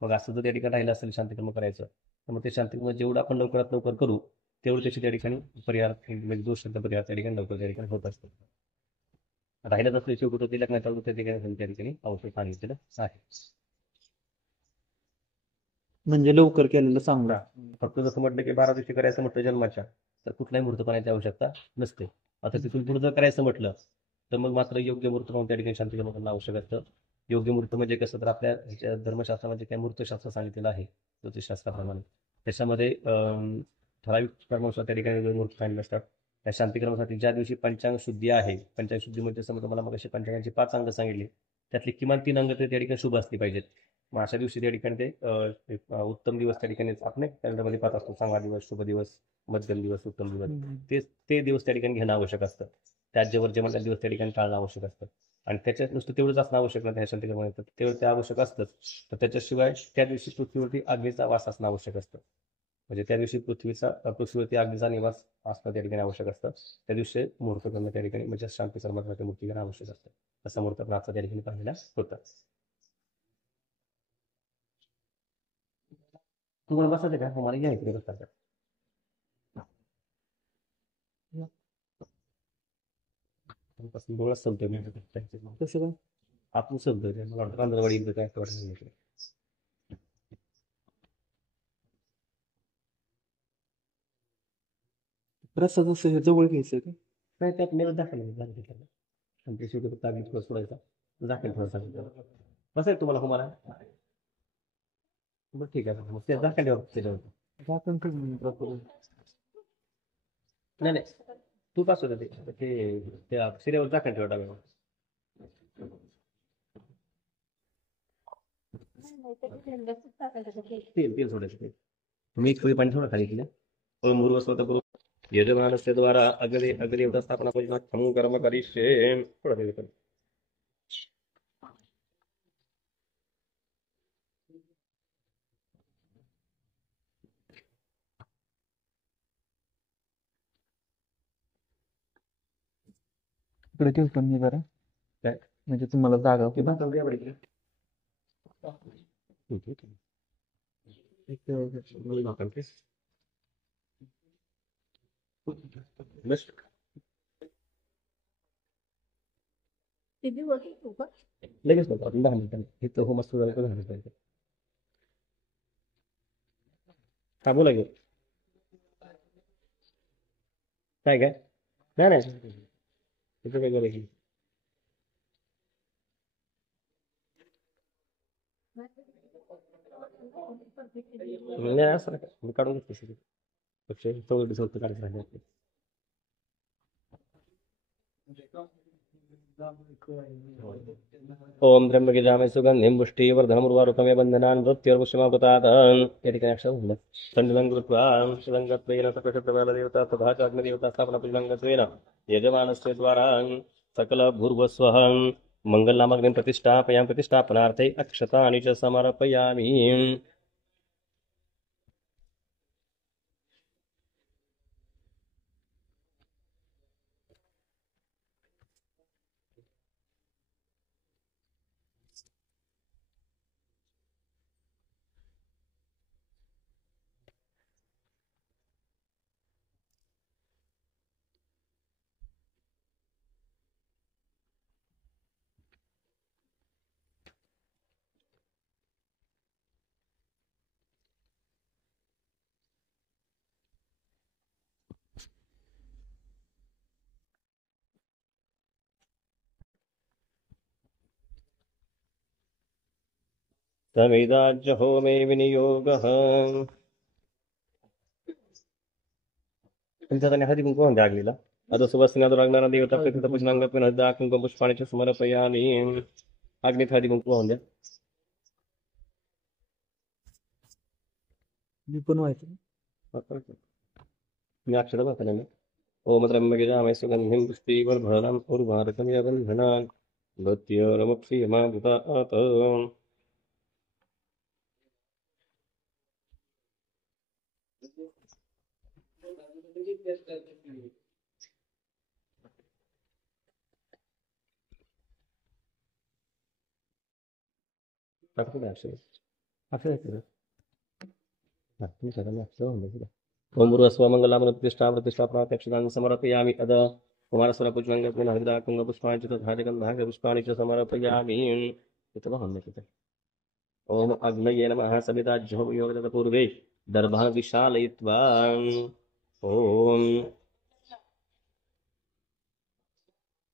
मग असं जर त्या ठिकाणी राहिलं असेल शांतिकर्म करायचं, तर मग ते शांतिकर्म जेवढं आपण लवकरात लवकर करू, तेवढं त्याची त्या ठिकाणी परिहार, म्हणजे दोषांचा परिहार त्या ठिकाणी लवकर त्या ठिकाणी होत असतो. राहिलं असले शेवटी होते लग्नाच्या त्या ठिकाणी औषध सांगितलेलं आहे. म्हणजे लवकर केलेलं चांगलं. फक्त जसं म्हटलं की 12 दिवशी करायचं म्हटलं जन्माच्या, तर कुठलाही मुहूर्त पाहण्याची आवश्यकता नसते. आता तिथून पुढे जर करायचं म्हटलं तर मग मात्र योग्य मुहूर्त पाहून त्या ठिकाणी शांतिकर्म करणं आवश्यक असतं. योग्य मुहूर्त म्हणजे कसं, तर आपल्या धर्मशास्त्रामध्ये काही मूर्तशास्त्र सांगितलेलं आहे ज्योतिषशास्त्राप्रमाणे. त्याच्यामध्ये ठराविक कर्मानुसार त्या ठिकाणी मुहूर्त सांगितले असतात. त्या शांतिकर्मासाठी ज्या दिवशी पंचांग शुद्धी आहे, पंचांग शुद्धीमध्ये समजा मला मग अशी पंचांगाची 5 अंग सांगितली, त्यातली किमान 3 अंग त्या ठिकाणी शुभ असली पाहिजेत. मग अशा दिवशी त्या ठिकाणी ते उत्तम दिवस त्या ठिकाणी आपण कॅलेंडरमध्ये पाहत असतो. चांगला दिवस, शुभ दिवस, मध्यम दिवस, उत्तम दिवस, ते दिवस त्या ठिकाणी घेणं आवश्यक असतं. त्याच्यावर जे म्हणतात दिवस त्या ठिकाणी टाळणं आवश्यक असतं. आणि त्याच्यात नुसतं तेवढंच असणं आवश्यक नाही, त्या शांतिकर्मामध्ये तेवढं ते आवश्यक असतंच. तर त्याच्याशिवाय त्या दिवशी पृथ्वीवरती अग्नीचा वास असणं आवश्यक असतं. म्हणजे त्या दिवशी पृथ्वीवरती अग्नीचा निवास असणं त्या ठिकाणी आवश्यक असतं. त्या दिवशी मुहूर्त करणं त्या ठिकाणी, म्हणजे शांती कर्मासाठी मूर्ती घेणं आवश्यक असतं. असा मुहूर्त प्राचा त्या ठिकाणी पाहिला होता. तुम्हाला बसायचं का? मला या इकडे बसायचं. डोळा संपतोय कसं काय? आपण संपतोय मला वाटतं कांदळवाडी काय वाटत इकडे. प्रसाद असं हे जवळ घ्यायचं का? नाही त्यात मेळ दाखवलं आणि ते शेवटी फक्त अगदी थोडं सोडायचा दाखल थोडं सांगितलं बसायचं तुम्हाला तुम्हाला. बरं ठीक आहे, मग ते दाखल ठेवा त्याच्यावर. झाकण ठेवून प्रसाद. नाही नाही तू पास होतं ते त्या शिऱ्यावर दाखल ठेवा डाव्यावर. तेल तेल सोडायचं ते. तुम्ही एक पाणी थोडं खाली केलं यजमानस्य द्वारा अग्रे अग्रे स्थापना कर्म करिष्ये. थोडं इकडे ठेवतो मी जरा काय? म्हणजे तुम्हाला जागा ते होईल. भाकर द्या बरं इकडे. ठीक आहे. एक भाकर please. बस. लगेच नको आपण 10 मिनिटांनी इथं हो मस्त झालं का झालं पाहिजे. हा बोला की काय काय नाही नाही इथं काय गेलं की नाही असं नका मी काढून घेतली सगळी पक्ष चौघडी चौथं काढत राहिले आपले. ओम त्र्यंबके जामे सुगंधिं पुष्टिवर्धनमुर्वारुकमे बंधनान् मृत्युर्मुक्षमावृतात् या ठिकाणी अक्षर म्हणलं संडलं कृत्वा शिलंगत्वेन सकशब्दबालदेवता तथा च अग्निदेवता स्थापनपूजनंगत्वेन यजमानस्य द्वारा सकल भूर्वस्वः मंगलनामग्निं प्रतिष्ठापयामि प्रतिष्ठापनार्थे अक्षतानि च समर्पयामि. तमिदाज्यहो मे विनियोगः तुमच्या हाताने हळदी कुंकू द्या अग्नीला आता सुवासिनी लागणारा देवता प्रतिष्ठा पूजनांगत्वेन हळदी कुंकू पुष्पाणि च समर्पयामि. अग्नीत हळदी कुंकू वाहून द्या. मी पण व्हायचं मी अक्षर बघायला ना ओम त्र्यंबके जामे सुगंधिं पुष्टिवर्धनम् उर्वारुकमिव बन्धनान् मृत्योर्मुक्षीयमामृतात्. ओम पूर्वस्वमंगलामन प्रतिष्ठापनात्यक्षदानं समर्पयामि अद कुमारस्वरा पुष्पांगत्वेन हरिदा कुंग पुष्पाणि च तथा गंधाग्र पुष्पाणि च समर्पयामि. इथं बघा तिथे ओम अग्नये नमः समिताज्यो योगदपूर्वे दर्भा विशालयित्वा ओम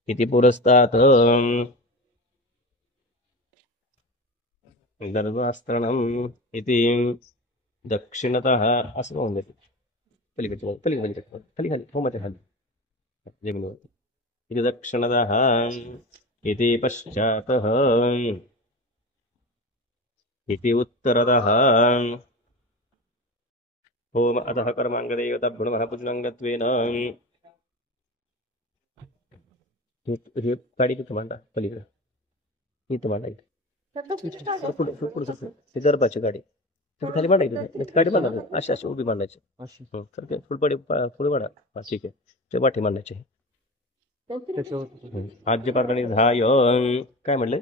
इति पुरस्तात् दर्भास्त्रणम् इति दक्षिणतः असं म्हणून देते पलीकडे पलीकडे खाली खाली होमाच्या खाली जमिनीवरती इति दक्षिणतः इति पश्चातः इति उत्तरतः ओम अतः कर्मांगदेवताभ्यो नमः पूजनांगत्वेन हे गाडी तिथं मांडा पलीकडे इथं मांडा इथे ते दर्भाची गाडी खाली मांडायची गाडी मांडा अशी अशी उभी मांडायची अशी तर ते फुलपाडी पुढे मांडा हा ठीक आहे ते पाठी मांडायचे त्याच्यावर आज्य पारणी धाय काय म्हणले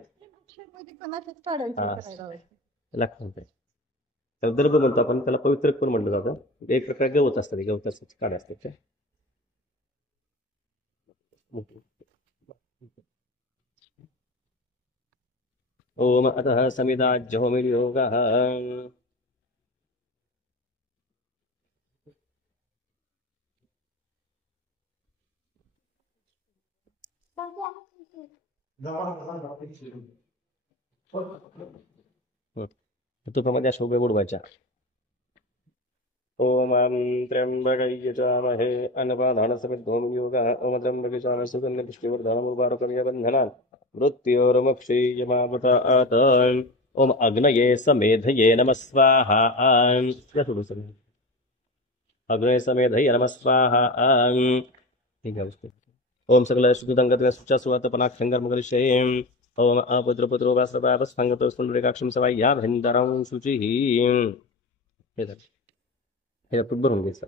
लागतं त्याला दर्भ म्हणतो आपण त्याला पवित्र पण म्हणलं जातं एक प्रकार गवत असतं ते गवताची काड्या असतात त्या ओम अतः समिदाज्यहोमिर्योगः तुपामध्ये अशा उभ्या बुडवायच्या ओम त्र्यंबकै यजामहे अन्नपादानसमिद्धोमियोगः ओम त्र्यंबके यजामहे सुगन्धपुष्टिवर्धनमुर्वारुकमिव बन्धनान् मृत्योर्मुक्षीयमामृतात्. ओम अग्नये समेधये नमः स्वाहा. या सोडून सगळं अग्नये समेधये नमः स्वाहा. ठीक आहे ओम सकल शुद्धंगत्वेन सुचासुवातपनाक्षंगर्मकरिष्ये ओम अपुत्रपुत्रो वास्रवापस्फांगतो स्पुंडरीकाक्षं सवाय्याभ्यन्तरं शुचिः. हे झालं हे फुट भरून घ्यायचं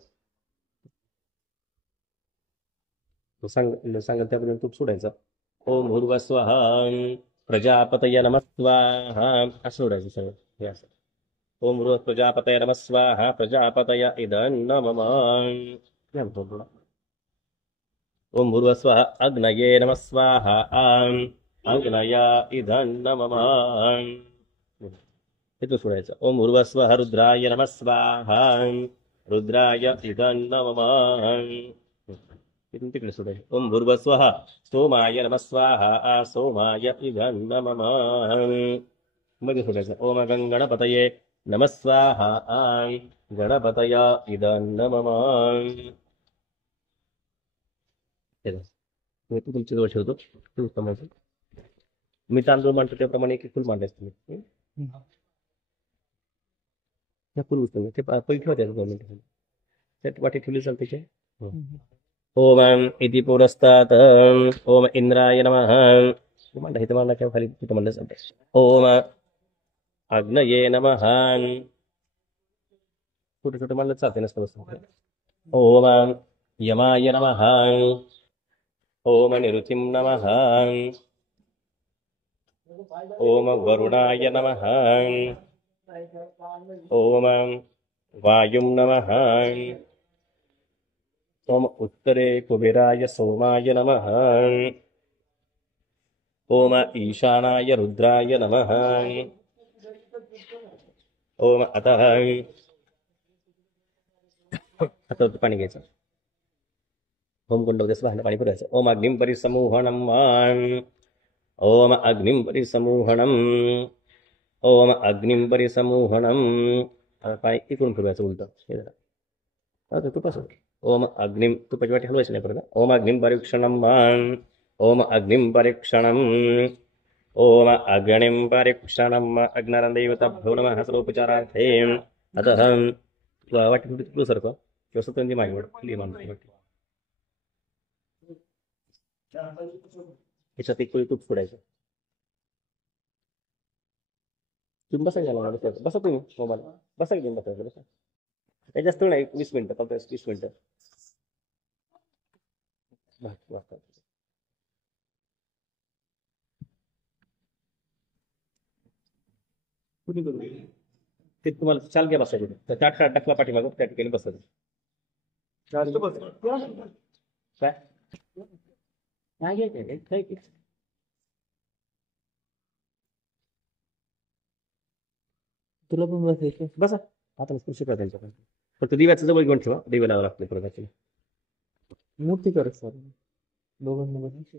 सांगेल त्यापर्यंत तूप सोडायचं. ओम भूर्भुवः स्वः प्रजापतये नमः स्वाहा असं सोडायचं सगळं हे असं. ओम भूर्भुवः प्रजापतये नमः स्वाहा प्रजापतय इदं नमः. ओम भूर्भुवः स्वः अग्नये नमः स्वाहा अग्नय इदं नमः. हे तो सोडायचं. ओम भूर्भुवः स्वः रुद्राय नमः स्वाहा रुद्राय इदं नमः. इथून तिकडे सोडायचं. ओम भूर्भुवः स्वः सोमाय नमः स्वाहा सोमाय इदं नमः. मध्ये सोडायचं. ओम गणपतये नमः स्वाहा गणपतय इदं नमः. मी तू तुमच्या जवळ ठेवतो. तू समजायचं. मी तांदूळ मांडतो त्याप्रमाणे एक फुल मांडायचं तुम्ही. त्या फुल उचलून ते पै ठेवा त्याचं 2 मिनिटं. त्यात वाटी ठेवली चालते काय. ओम इति पुरस्तात् ओम इंद्राय नमः. मांडा इथं मांडा किंवा खाली तिथं मांडलं चालतं. ओम अग्नये नमः. छोटं छोटं मांडलं चालते नसतं बसतं. ओम यमाय नमः. ओम निरुतिं नमः. ओम वरुणाय नमः. ओम वायुं नमः. ओम उत्तरे कुबेराय सोमाय नमः. ओम ईशानाय रुद्राय नमः. ओम अतः आता पाणी घ्यायचं. ओम कुंडवदेस वाहन पाणी पुरायचं. ओम अग्निं परिसमूहणं ओम अग्निं परिसमूहणं ओम अग्निं परिसमूहणं. पाय इकडून फिरवायचं उलट. हे जरा तू कसं. ओम अग्निं तुपाची वाटी हलवायची नाही परत. ओम अग्निं परीक्षणं ओम अग्निं परीक्षणं ओम अग्निं परीक्षणं अग्नारंदैवताभ्यो नमः सर्वोपचारार्थे. अतः वाटी थोडी तिकडं सारखं किंवा स्वतंत्र मागे वाटी मानतो वाटी. ह्याच्यात एक तूप सोडायचं. तुम्ही बसा घ्यायला बसा. बसा तुम्ही मोबाईल बसा घेऊन बसायचं. बसा काही जास्त नाही 20 मिनिटं फक्त 20 मिनिटं. ते तुम्हाला चाल घ्या बसायचं. तर चाट टाकला पाठीमागं त्या ठिकाणी बसायचं. काय काय घ्यायचं काय की तुला पण बसायचं. बसा आता स्पर्श करा त्यांच्याकडे. फक्त दिव्याचं जवळ घेऊन ठेवा. दिवे लावा लागते प्रकाशाला. मूर्ती कर सर दोघांना बसायचं.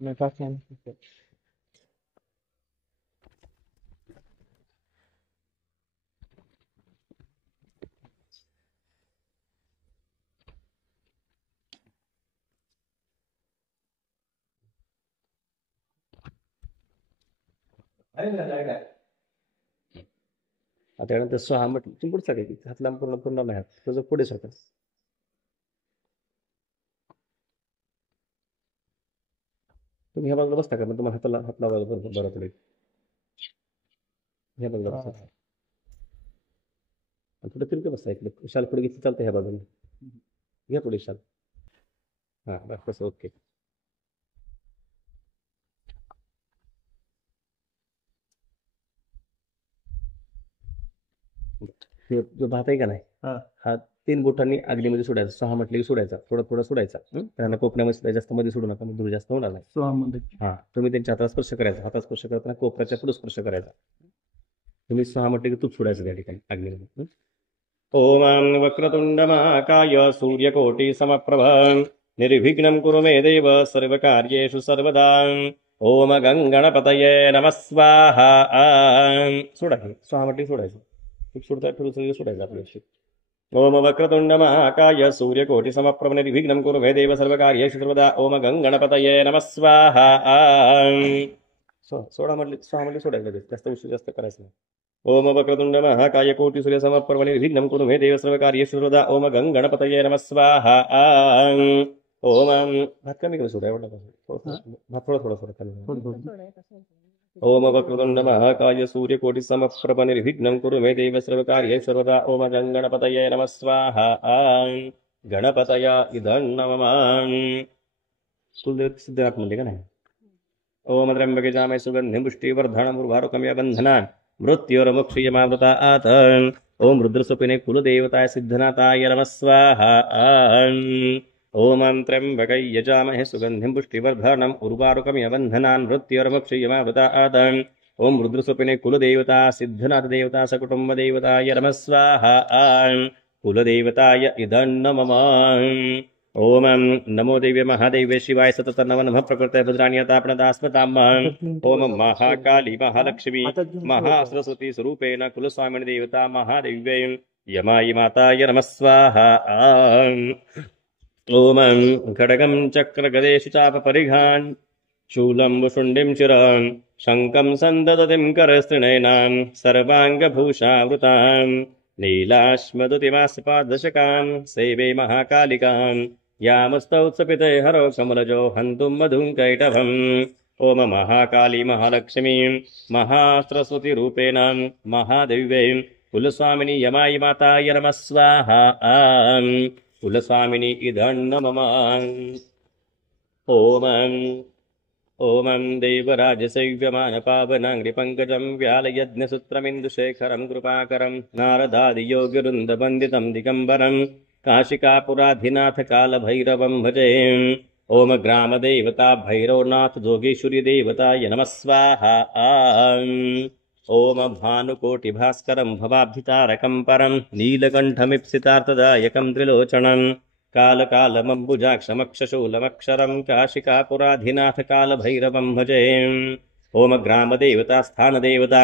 नाही टाकी आणखी. आता त्यानंतर 6 म्हटलं तुम्ही पुढचा काय हात लांब पूर्ण पूर्ण नाही हात तुझं पुढे सरकत. तुम्ही ह्या बाजूला बसता का मग तुम्हाला हाताला हात लावायला बरं पडेल. ह्या बाजूला बसता थोडं तिरकं बसता. इकडे शाल पुढे घेतली चालतं ह्या बाजूला. घ्या पुढे शाल. हां बस कसं ओके. जो भात आहे का नाही हा 3 बोटांनी अग्नीमध्ये सोडायचा. 6 म्हटले की सोडायचा. थोडा थोडा सोडायचा. त्यांना कोपऱ्यामध्ये जास्त मध्ये सोडू नका. धूर जास्त होणार नाही. 6 मध्ये हा तुम्ही त्यांच्या हाताला स्पर्श करायचा. हातात स्पर्श करताना कोपऱ्याच्या पुढे स्पर्श करायचा. तुम्ही 6 म्हटले की तूप सोडायचं त्या ठिकाणी अग्नीमध्ये. ओम वक्रतुंड महाकाय सूर्यकोटि समप्रभ निर्विघ्नं कुरु मे देव सर्वकार्येषु सर्वदा. ओम गणपतये नमः स्वाहा. सोडा हे 6 म्हटले सोडायचं. तूप सोडता ठेवून सोडायचं आपल्याशी. ओम वक्रतुंड महाकाय सूर्यकोटि समप्रभ निर्विघ्नं कुरु मे देव सर्वकार्येषु सर्वदा. ओम गणपतये नमः स्वाहा. सोडा म्हटले 6 म्हटले सोडायचं. जास्त विषय जास्त करायचं नाही. ओम वक्रतुंड महाकाय कोटि सूर्य समप्रभ निर्विघ्नं कुरु मे देव सर्वकार्येषु सर्वदा. ओम गणपतये नमः स्वाहा. ओम भात कमी कमी सोडा. एवढा भात थोडा थोडा सोडा. ओम वक्रतुंड महाकाय सूर्यकोटि समप्रभ निर्विघ्नं कुरु मे देव सर्वकार्येषु सर्वदा. ओम गणपतये नमः स्वाहा. गणपतय इदं नमः सिद्धनाथ म्हणले का नाही ओम त्र्यंबके जामे सुगंधिं पुष्टिवर्धनम् उर्वारुकमिव बन्धनान् मृत्योर्मुक्षीयमावृतात् ओम रुद्रस्वपिने कुलदेवताय सिद्धनाथाय नमः स्वाहा ओम त्र्यंबकै यजामहे सुगंधिं पुष्टिवर्धनम् उर्वारुकमिव बन्धनान् मृत्योर्मुक्षीयमावृतात् ओम रुद्रस्वपिने कुलदेवता सिद्धनाथ देवता सकुटुंब देवताय नमः स्वाहा कुलदेवताय इदं नमः ओम नमो देव्य महादेव्य शिवाय सतत नव नमः प्रकृते भद्राण्यतापणदास्मताम् ओम महाकाली महालक्ष्मी महासरस्वती स्वरूपेण कुलस्वामिनी देवता महादेव्यै यमायि माताय नमः स्वाहा ओम खड्गं चक्रगदेषु चापपरिघान् शूलं शुण्डिं चिरां शङ्खं सन्ददतिं करस्त्रिनयनां सर्वाङ्गभूषावृतां लीलाश्मदतिमास्पादशकां सेवे महाकालिकां यामस्तौत्सपिते हरो कमलजो हन्तुं मधुं कैटभम् ओम महाकाली महालक्ष्मी महासरस्वतीरूपेण महादेव्यै कुलस्वामिनी यमायि माताय नमः स्वाहा कुलस्वामिनी इदं नमः ओम देवराजसैव्यमानपावनाङ्घ्रिपङ्कजं व्यालयज्ञसूत्रमिन्दुशेखरं कृपाकरं नारदादियोगिवृन्दवन्दितं दिगम्बरं काशिकापुराधिनाथकालभैरवं भजे ओम ग्रामदेवता भैरवनाथ जोगेश्वरी देवताय नमः स्वाहा ओम भानुकोटिभास्करं भवाब्धितारकं परं नीलकण्ठमीप्सितार्थदायकं त्रिलोचनं कालकालमम्बुजाक्षमक्षशूलमक्षरं काशिकापुराधिनाथकालभैरवं भजे ओम ग्रामदेवता स्थानदेवता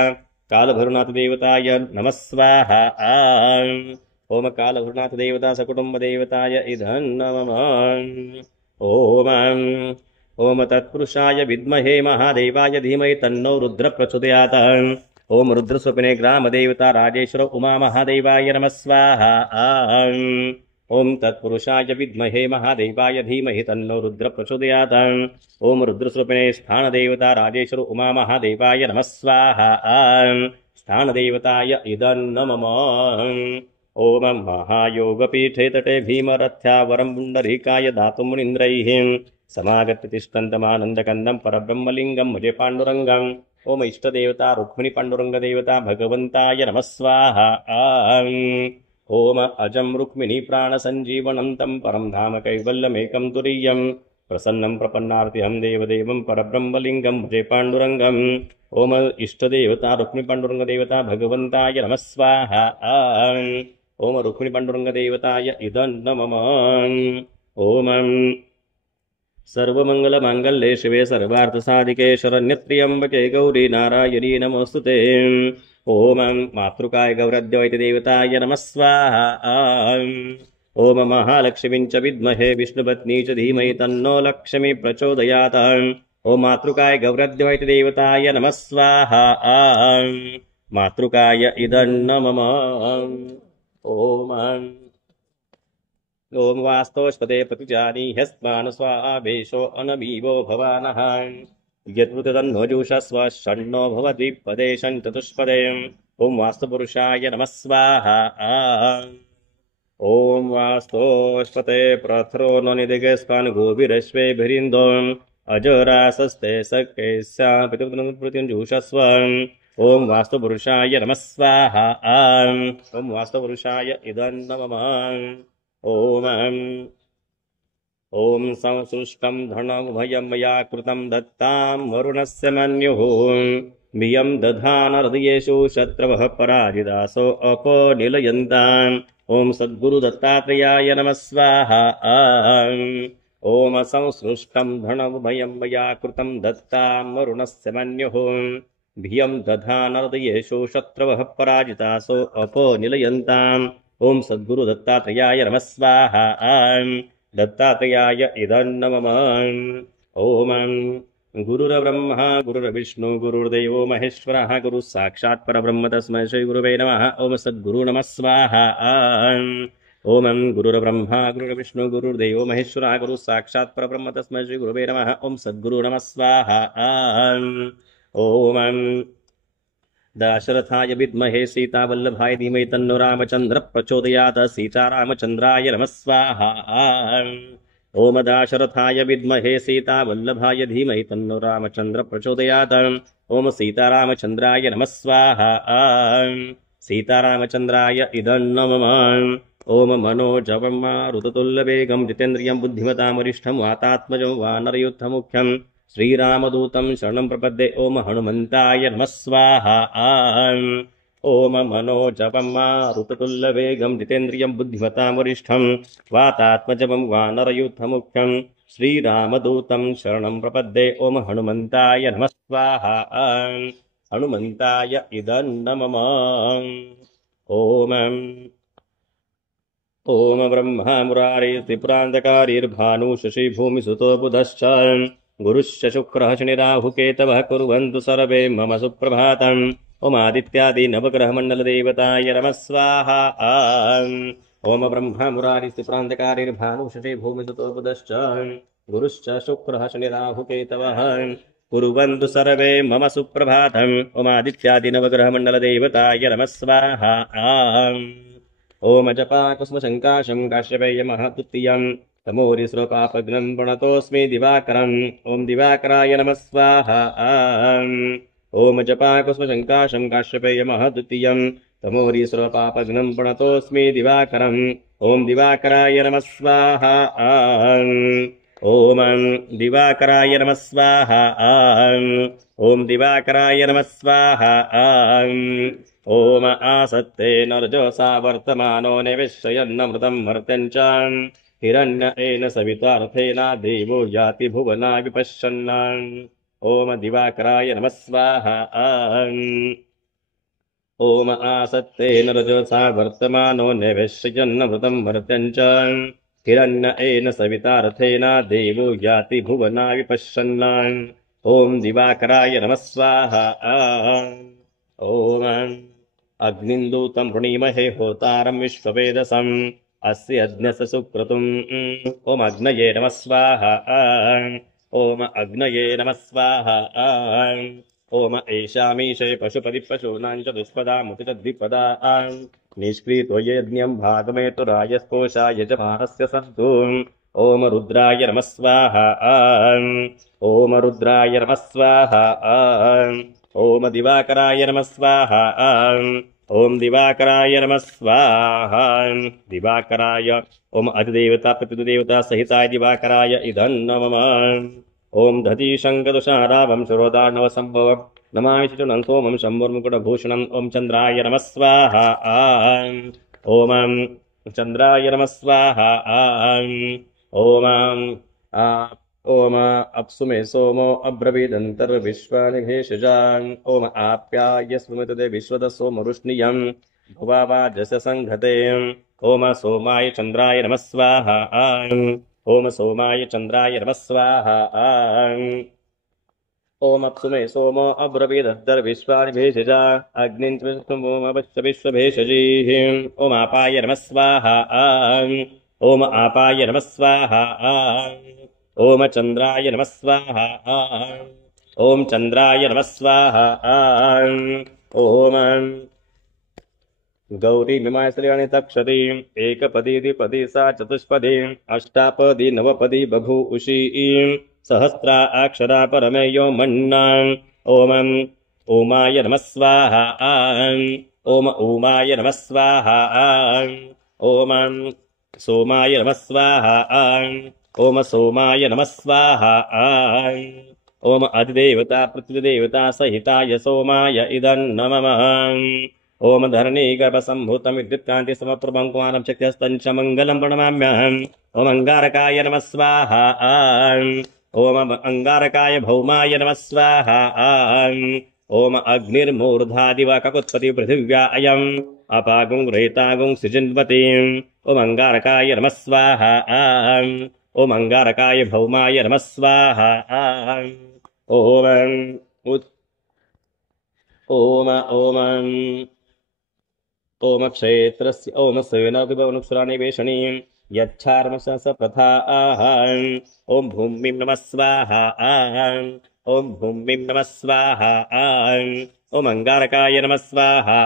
कालभैरवनाथदेवताय नमः स्वाहा ओम कालभैरवनाथदेवता सकुटुम्बदेवताय इदं नमः ओम तत्पुरुषाय विद्महे महादेवाय धीमहि तन्नो रुद्र प्रचोदयात् ओम रुद्रस्वपिने ग्रामदेवता राजेश्वर उमा महादेवाय नमः स्वाहा ओम तत्पुरुषाय विद्महे महादेवाय धीमहि तन्नो रुद्र प्रचोदयात् ओम रुद्रस्वपिने स्थानदेवता राजेश्वर उमा महादेवाय नमः स्वाहा स्थानदेवताय इदं नमः ओम महायोगपीठे तटे भीमरथ्यावरं पुण्डरीकाय दातुं मुनीन्द्रैः समागत्य तिष्ठन्तमानन्दकन्दं परब्रह्मलिङ्गं भजे पाण्डुरङ्गम् ओम इष्टदेवता रुक्मिणी पाण्डुरङ्गदेवता भगवन्ताय नमः स्वाहा ओम अजं रुक्मिणी प्राणसञ्जीवनं तं परं धाम कैवल्यमेकं तुरीयं प्रसन्नं प्रपन्नार्तिहं देवदेवं परब्रह्मलिङ्गं भजे पाण्डुरङ्गम् ओम इष्टदेवता रुक्मिणी पाण्डुरङ्गदेवता भगवन्ताय नमः स्वाहा ओम रुक्मिणी पाण्डुरङ्गदेवताय इदं नमः ओम सर्वमङ्गलमाङ्गल्ये शिवे सर्वार्थसाधिके शरण्यत्र्यम्बके गौरी नारायणी नमोऽस्तुते ओम मातृकाय गौरद्वैत देवताय नमः स्वाहा ओम महालक्ष्मीं च विद्महे विष्णुपत्नी च धीमहि तन्नो लक्ष्मी प्रचोदयात् ओम मातृकाय गौरद्वैत देवताय नमः स्वाहा मातृकाय इदं नमः ओम वास्तोष्पदे प्रतिजानी ह्यस्मान् स्वावेशो अनमीवो भवानः यद्वृतदन्नोजुषस्व षण्णो भवति पदेशं चतुष्पदे ओम वास्तुपुरुषाय नमः स्वाहा ओम वास्तोष्पते प्रथरो ननिदिगस्पान् गोभिरश्वेभिरिन्दोम् अजरासस्ते सकेस्या पितृप्रत्युञ्जुषस्व ओम वास्तुपुरुषाय नमः स्वाहा ओम वास्तुपुरुषाय इदं नमः ओम संसृष्टं धनमुभयं मया कृतं दत्तां वरुणस्य मन्युः मियं दधानहृदयेषु शत्रवः पराजिदासो अपनिलयन्ताम् ओम सद्गुरुदत्तात्रेयाय नमः स्वाहा ओम संसृष्टं धनमुभयं मया कृतं दत्तां वरुणस्य मन्युः भियं दधानहृदयेषु शत्रवः पराजितासो अपनिलयन्ताम् ओम सद्गुरु दत्तात्रेयाय नमः स्वाहा दत्तात्रेयाय इदं नमः ओम गुरुर्ब्रह्मा गुरुर्विष्णु गुरुर्देवो महेश्वरः गुरुः साक्षात् परब्रह्म तस्मै श्री गुरुवे नमः ओम सद्गुरु नमः स्वाहा ओम गुरुर्ब्रह्मा गुरुर्विष्णु गुरुर्देवो महेश्वरः गुरुः साक्षात् परब्रह्म तस्मै श्री गुरुवे नमः ओम सद्गुरु नमः स्वाहा ओम दशरथाय विद्महे सीतावल्लभाय धीमहि तन्नो रामचन्द्र प्रचोदयात् सीतारामचन्द्राय नमः स्वाहा ओम दशरथाय विद्महे सीतावल्लभाय धीमहि तन्नो रामचन्द्र प्रचोदयात् ओम सीतारामचन्द्राय नमः स्वाहा सीतारामचन्द्राय इदं नमः ओम मनोजवं मारुततुल्यवेगं जितेन्द्रियं बुद्धिमतां वरिष्ठं वातात्मजं वानरयुद्धमुख्यं श्रीरामदूतं शरणं प्रपद्ये ओम हनुमन्ताय नमः स्वाहा ओम मनोजवं मारुततुल्यवेगं जितेन्द्रियं बुद्धिमतां वरिष्ठं वातात्मजं वानरयुद्धमुख्यं श्रीरामदूतं शरणं प्रपद्ये ओम हनुमन्ताय नमः स्वाहा हनुमन्ताय इदं नमः ओम ब्रह्मा मुरारी त्रिपुरान्धकारीर्भानु शशि भूमिसुतो बुधश्च गुरुश्च शुक्रः शनिराहुकेतवः कुर्वन्तु सर्वे मम सुप्रभातम् ओमादित्यादि नवग्रहमण्डलदेवताय नमः स्वाहा ओम ब्रह्मा मुरारी त्रिपुरान्धकारीर्भानु शशि भूमिसुतो बुधश्च गुरुश्च शुक्रः शनिराहुकेतवः कुर्वन्तु सर्वे मम सुप्रभातम् ओमादित्यादि नवग्रहमण्डलदेवताय नमः स्वाहा ओम जपा कुसुमशङ्काशं काश्यपेयमः तुत्तियं तमोरिस्रोपापग्नं प्रणतोऽस्मि दिवाकरम् ओम दिवाकराय नमः स्वाहा ओम जपा कुसुमशङ्काशं काश्यपेयमः तुत्तियं तमोरिस्रोपापग्नं प्रणतोऽस्मि दिवाकरम् ओम दिवाकराय नमः स्वाहा ओम दिवाकराय नमः स्वाहा ओम दिवाकराय नमः स्वाहा ओम आसत्ते नरजोसा वर्तमानो निविश्यन्नमृतं मर्त्यञ्च हिरण्येन सवितार्थेन देवो याति भुवना विपश्यन् ओम दिवाकराय नमः स्वाहा ओम आसत्ते नरजोसा वर्तमानो निविश्यन्नमृतं मर्त्यञ्च हिरण्येन सवितार्थेन देवो याति भुवना विपश्यन् ओम दिवाकराय नमः स्वाहा ओम अग्निन्दूतं वृणीमहे होतारं विश्ववेदसम् अस्य अग्नस्य सुक्रतुम् ओम अग्नये नमः स्वाहा ओम अग्नये नमः स्वाहा ओम एषामीशे पशुपति पशूनां च दुष्पदामुति च द्विपदा निष्क्रीतो यज्ञं भागमेतुरायस्पोषाय च भारस्य सन्तु ओम रुद्राय नमः स्वाहा ओम रुद्राय नमः स्वाहा ओम दिवाकराय नमः स्वाहा ओम दिवाकराय नमः स्वाहा दिवाकराय ओम अधिदेवता प्रतिदेवता सहिताय दिवाकराय इदं नमः ओम दधीशङ्कदुषारावं शुरोदार्णवसम्भवं नमामि चतुर्णं सोमं शम्भुर्मुकुटभूषणम् ओम चन्द्राय नमः स्वाहा ओम चन्द्राय नमः स्वाहा ओम ओम अप्सु मे सोमो अब्रवीदन्तर्विश्वानि भेषजान् ओम आप्याय स्मृतते विश्वतः सोमरुष्णियं भुवावाजस्य सङ्घते ओम सोमाय चन्द्राय नमः स्वाहा ओम सोमाय चन्द्राय नमः स्वाहा ओम अप्सु मे सोमो अब्रवीदन्तर्विश्वानि भेषजा अग्निं त्वमवश्य विश्वभेषजीः ओम आपाय नमः स्वाहा ओम आपाय नमः स्वाहा ओम चन्द्राय नमः स्वाहा ओम चन्द्राय नमः स्वाहा ओम गौरी मिमायश्रियाणि तक्षति एकपदी द्विपदी सा चतुष्पदी अष्टापदी नवपदी बभूषी सहस्रा अक्षरा परमेयो मन्ना ओम ओमाय नमः स्वाहा ओम ओमाय नमः स्वाहा ओम सोमाय नमः स्वाहा ओम सोमाय नमः स्वाहा ओम अधिदेवता प्रतिदेवता सहिताय सोमाय इदं नमः ओम धरणीगर्भसम्भूतं विद्युत्कान्ति समप्रभं कुमारं शक्त्यस्तं च मङ्गलं प्रणमाम्यहम् ओम अंगारकाय नमः स्वाहा ओम अंगारकाय भौमाय नमः स्वाहा ओम अग्निर्मूर्धादिवा ककुत्पति पृथिव्या अयम् अपागुं रेतागुं सृजन्वतीम् ओम अंगारकाय नमः स्वाहा ओम अंगारकाय भौमाय नमः स्वाहा ओम ओम ओम ओम क्षेत्रस्य ओम सेनाधिपवनुक्षरानिवेशनीं यच्छार्मशस प्रथा ओम भूमिं नमः स्वाहा ओम भूमिं नमः स्वाहा ओम अंगारकाय नमः स्वाहा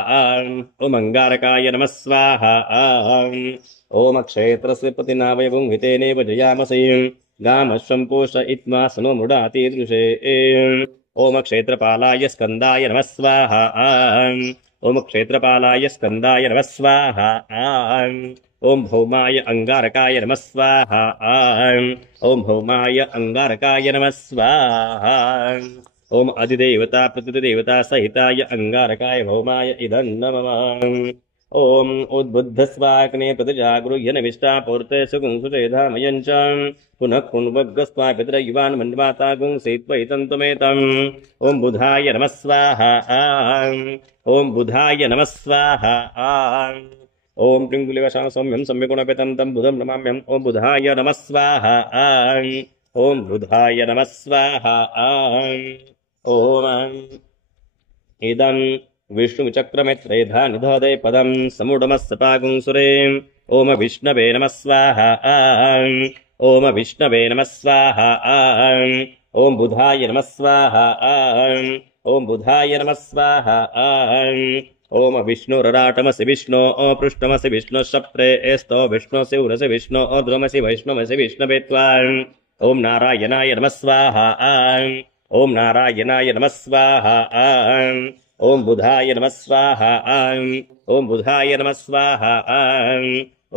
ओम अंगारकाय नमः स्वाहा ओम क्षेत्रस्य प्रतिनावयवं हितेनेव जयामसि गामश्वं पोषयित्वा सनो मृडातिदृशे ओम क्षेत्रपालाय स्कन्दाय नमः स्वाहा ओम क्षेत्रपालाय स्कन्दाय नमः स्वाहा ओम भौमाय अंगारकाय नमः स्वाहा ओम भौमाय अंगारकाय नमः स्वाहा ओम अधिदेवता प्रतिदेवता सहिताय अंगारकाय भौमाय इदं नमः ओम उद्बुद्ध स्वाग्ने प्रतिजागृह्य नविष्टा पौर्ते सुगुंसुषेधामयं च पुनः पुण्वग्ग स्वापितरयुवान् मन्वाता गुंसेत्वैतन्तमेतम् ओम बुधाय नमः स्वाहा ओम बुधाय नमः स्वाहा ओम प्रिंगुलिवशां सौम्यं सम्यगुणपितं तं बुधं नमाम्यम् ओम बुधाय नमः स्वाहा ओम बुधाय नमः स्वाहा ओम इदं विष्णुचक्रमेत्रेधा निधोदे पदं समुडमस्सपागुंसुरे ओम विष्णवे नमः स्वाहा ओम विष्णवे नमः स्वाहा ओम बुधाय नमः स्वाहा ओम बुधाय नमः स्वाहा ओम विष्णुरराटमसि विष्णो पृष्ठमसि विष्णुशप्रे एस्तो विष्णुसि उरसि विष्णो ध्रुमसि वैष्णवसि विष्णवे त्वाम् ओम नारायणाय नमः स्वाहा ओम नारायणाय नमः स्वाहा ओम बुधाय नमः स्वाहा ओम बुधाय नमः स्वाहा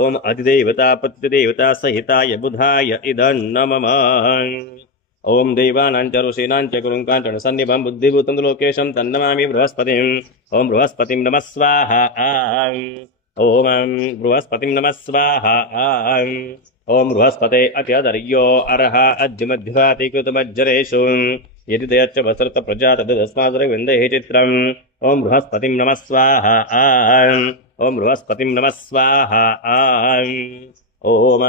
ओम अधिदेवता प्रतिदेवता सहिताय बुधाय इदं नमः ओम देवानां च ऋषीणां च गुरुं सन्निभं बुद्धिभूतं लोकेशं तन्नमामि बृहस्पतिम् ओम बृहस्पतिं नमः स्वाहा ओम बृहस्पतिं नमः स्वाहा ओम बृहस्पते अत्यदर्यो अर्ह अद्युमध्युवाति कृतमज्जरेषु यदि दयच्च वसृत प्रजा तदस्माद्रविन्देः चित्रम् ओम बृहस्पतिं नमः स्वाहा ओम बृहस्पतिं नमः स्वाहा ओम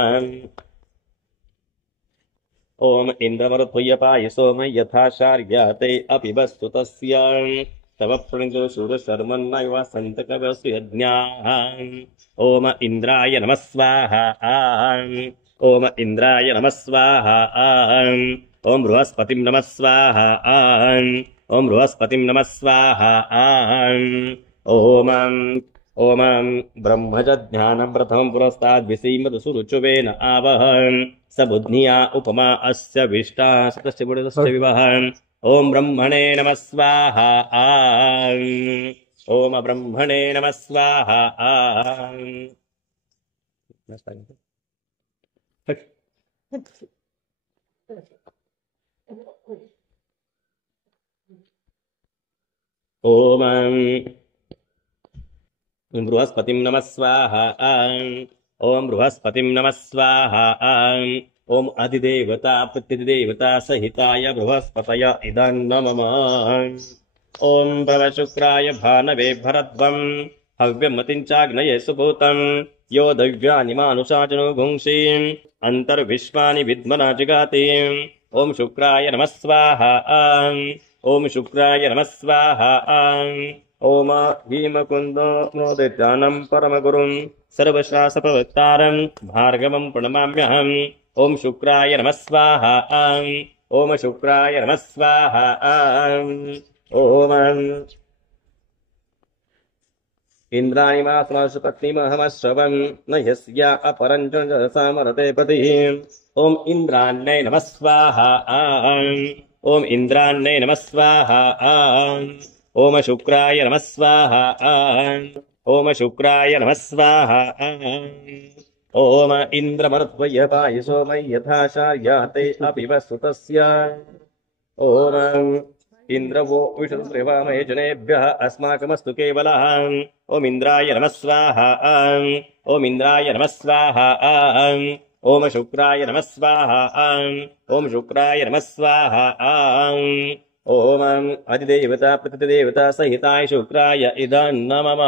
ओम इन्द्रमरुत्वयपाय सोम यथाशार्याते अपि वस्तु तस्य तव प्रणितशूरशर्मन्नैव सन्तकवसु यज्ञाः ओम इन्द्राय नमः स्वाहा ओम इन्द्राय नमः स्वाहा ओम बृहस्पतिं नमः स्वाहा ओम बृहस्पतिं नमः स्वाहा ओम ओम ब्रह्मज्ञानं प्रथमं पुरस्ताद् विसीमतसुरुचुवेन आवहन् स बुद्धिया उपमा अस्य विष्टास्तस्य बुद्धस्य विवहन् ओम ब्रह्मणे नमः स्वाहा ओम ब्रह्मणे नमः स्वाहा ओम बृहस्पतिं नमः स्वाहा ओम बृहस्पतिं नमः स्वाहा ओम अधिदेवता प्रतिदेवता सहिताय बृहस्पतय इदं नमः ओम भवशुक्राय भानवे भरद्वं हव्यमतिं चाग्नये सुभूतं यो दव्यानि मानुषाजनो गुंसीम् अंतर्विश्वानि विद्मना जिगाति ओम शुक्राय नमः स्वाहा ओम शुक्राय नमः स्वाहा ओम भीमकुन्दो मोदितानं परमगुरुं सर्वशास्त्रप्रवक्तारं भार्गवं प्रणमाम्यहम् ओम शुक्राय नमः स्वाहा ओम शुक्राय नमः स्वाहा ओम इन्द्राणिमासुपत्नीमहमश्रवं न यस्या अपरं च सामरते पतिः ओम इन्द्राण्ये नमः स्वाहा ओम इन्द्राण्ये नमः स्वाहा ओम शुक्राय नमः स्वाहा ओम शुक्राय नमः स्वाहा ओम इन्द्रमरुत्वयपाय सोम यथाशार्याते अपि वस्तु तस्य ओम इन्द्रवो विष्णुर्वामहे जनेभ्यः अस्माकमस्तु केवलः ओम इन्द्राय नमः स्वाहा ओम इन्द्राय नमः स्वाहा ओम शुक्राय नमः स्वाहा ओम शुक्राय नमः स्वाहा ओम अधिदेवता प्रतिदेवता सहिताय शुक्राय इदं नमः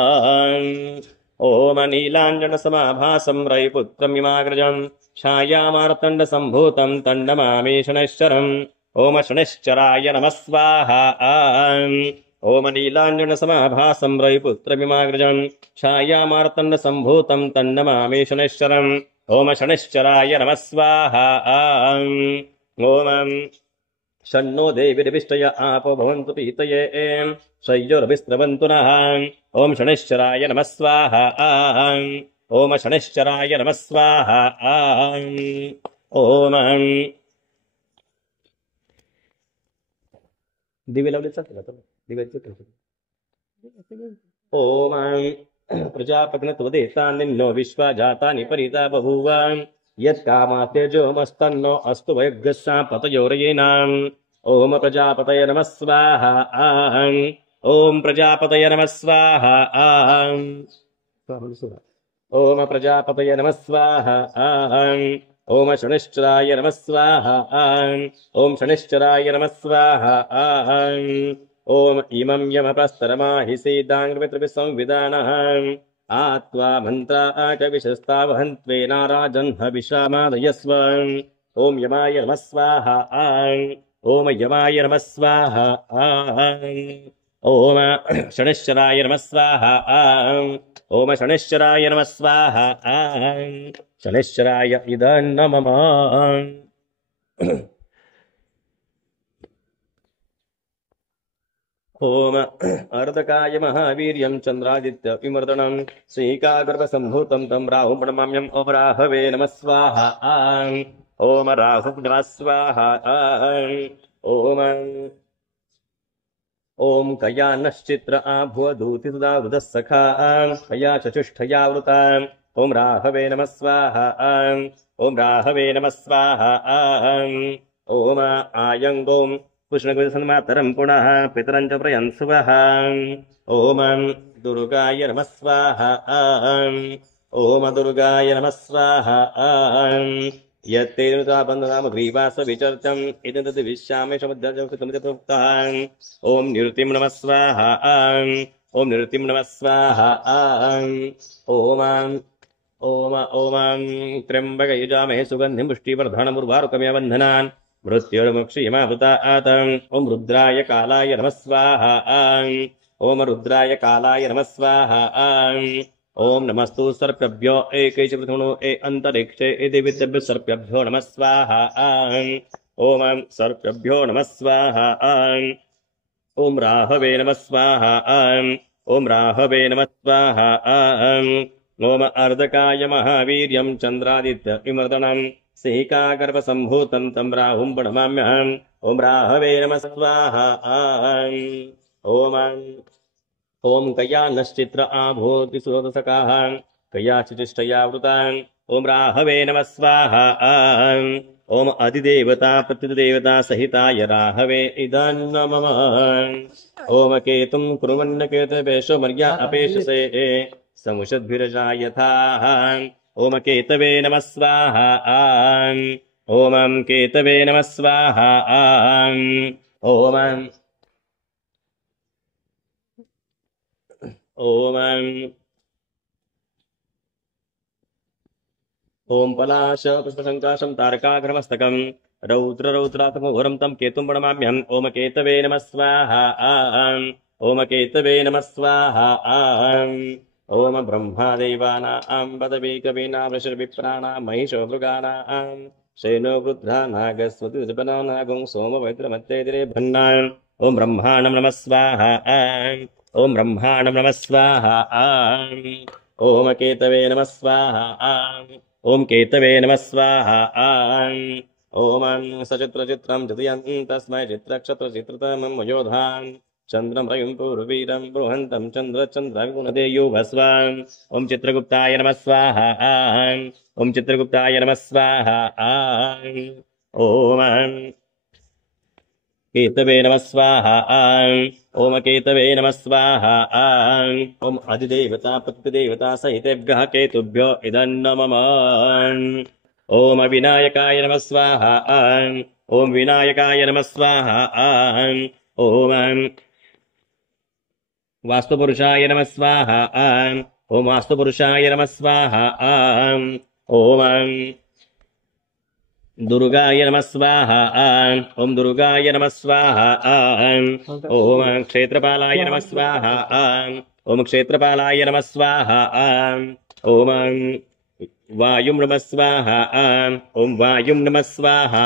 ओम नीलाञ्जनसमाभासं रविपुत्रमिमाग्रजं छायामार्तण्डसम्भूतं तन्नमामि शनैश्चरम् ओम शनैश्चराय नमः स्वाहा ओम नीलाञ्जनसमाभासं रविपुत्रमिमाग्रजं छायामार्तण्डसम्भूतं तन्नमामि शनैश्चरम् ओम शनैश्चराय नमः स्वाहा ओम शन्नो देवीर्विष्टय आपो भवन्तु पीतये शय्योर्विस्रवन्तु नः ॐ शनैश्चराय नमः स्वाहा ॐ शनैश्चराय नमः स्वाहा ॐ दिवे लावले चालते का दिव्याचे ॐ प्रजापतिनत्वदेतानिन्नो विश्वा जातानि परिता बभूव यत्कामातेजोमस्तन्नो अस्तु वयग्रस्सा पतयोरयेनाम् ॐ प्रजापतये नमः स्वाहा ॐ प्रजापतये नमः स्वाहा ॐ प्रजापतये नमः स्वाहा ॐ शनैश्चराय नमः स्वाहा ॐ शनैश्चराय नमः स्वाहा ॐ इमं यमप्रस्तरमाहि सीदाङ्गमित्रभिः संविधानः आत्वा मन्त्रा आकविशस्तावहन्त्वे नाराजन् हविषामादयस्व ॐ यमाय नमः स्वाहा ॐ यमाय नमः स्वाहा ॐ शनैश्चराय नमः स्वाहा ॐ शनैश्चराय नमः स्वाहा शनैश्चराय इदं नमः ॐ अर्धकाय महावीर्यं चन्द्रादित्य विमर्दनं श्रीकागर्भसम्भूतं तं राहुं प्रणमाम्यं ॐ राहवे नमः स्वाहा ॐ राहुं नमः स्वाहा ॐ कयानश्चित्र आभुवदूति सुधा सखा कया चतुष्टयावृता ॐ राहवे नमः स्वाहा ॐ राहवे नमः स्वाहा ॐ आयङ्गों कृष्णगुरुसन्मातरं पुनः पितरं च प्रयन्सुवः ॐ दुर्गाय नमः स्वाहा ॐ दुर्गाय नमः स्वाहा यत्तेनुताबन्धनाम ग्रीवास विचर्चम् इदं तद् विश्यामे समुद्रजमुक्तः ॐ निरुतिं नमः स्वाहा ॐ निरुतिं नमः स्वाहा ॐ त्र्यम्बकयजामहे सुगन्धिं पुष्टिवर्धनमुर्वारुकमेव बन्धनान् मृत्युर्मुक्षीयमावृतात् ॐ रुद्राय कालाय नमः स्वाहा ॐ रुद्राय कालाय नमः स्वाहा ॐ नमस्तु सर्पेभ्यो एकैष पृथुनो अन्तरिक्षे दिव्येभ्यो सर्पेभ्यो नमः स्वाहा ॐ सर्पेभ्यो नमः स्वाहा ॐ राहवे नमः स्वाहा ॐ राहवे नमः स्वाहा ॐ अर्धकाय महावीर्यं चन्द्रादित्य विमर्दनं सिहिकागर्भसम्भूतं तं राहुं प्रणमाम्यहम् ॐ राहवे नमः स्वाहा ॐ कयानश्चित्र आभूति सुरसकाः कयाचितिष्ठयावृतान् ॐ राहवे नमः स्वाहा ॐ अधिदेवता प्रतिदेवता सहिताय राहवे इदं नमः ॐ केतुं कुर्वन्नकेतवेषो मर्या अपेक्षसे समुषद्भिरजा ॐ केतवे नमः स्वाहा ॐ केतवे नमः स्वाहा ॐ पलाश पुष्पसङ्काशं तारकाग्रमस्तकं रौद्ररौद्रात्मघोरं तं केतुं प्रणमाम्यहम् ॐ केतवे नमः स्वाहा ॐ केतवे नमः स्वाहा ॐ ब्रह्मादेवानां पदवीकवीनां ऋषिर्विप्राणां महिषो मृगाणां शैनो वृद्धा नागस्वतिर्बनानागुं सोमपवित्रमत्तेतिरे भन्नाम् ॐ ब्रह्माणं नमः स्वाहा ॐ ब्रह्माणं नमः स्वाहा ॐ केतवे नमः स्वाहा ॐ केतवे नमः स्वाहा ॐ सचित्रचित्रं चित्रयन् तस्मै चित्रक्षत्रचित्रतमं वयोधान् चन्द्रं रविं पूर्वीरं बृहन्तं चन्द्रचन्द्रविगुणदेयो भस्वान् ॐ चित्रगुप्ताय नमः स्वाहा ॐ चित्रगुप्ताय नमः स्वाहा ॐ केतवे नमः स्वाहा ॐ केतवे नमः स्वाहा ॐ अधिदेवता प्रतिदेवता सहितेभ्यः केतुभ्यो इदं नमः ॐ विनायकाय नमः स्वाहा ॐ विनायकाय नमः स्वाहा ॐ वास्तुपुरुषाय नमः स्वाहा ॐ वास्तुपुरुषाय नमः स्वाहा ॐ दुर्गाय नमः स्वाहा ॐ दुर्गाय नमः स्वाहा ॐ क्षेत्रपालाय नमः स्वाहा ॐ क्षेत्रपालाय नमः स्वाहा ॐ वायुं नमः स्वाहा ॐ वायुं नमः स्वाहा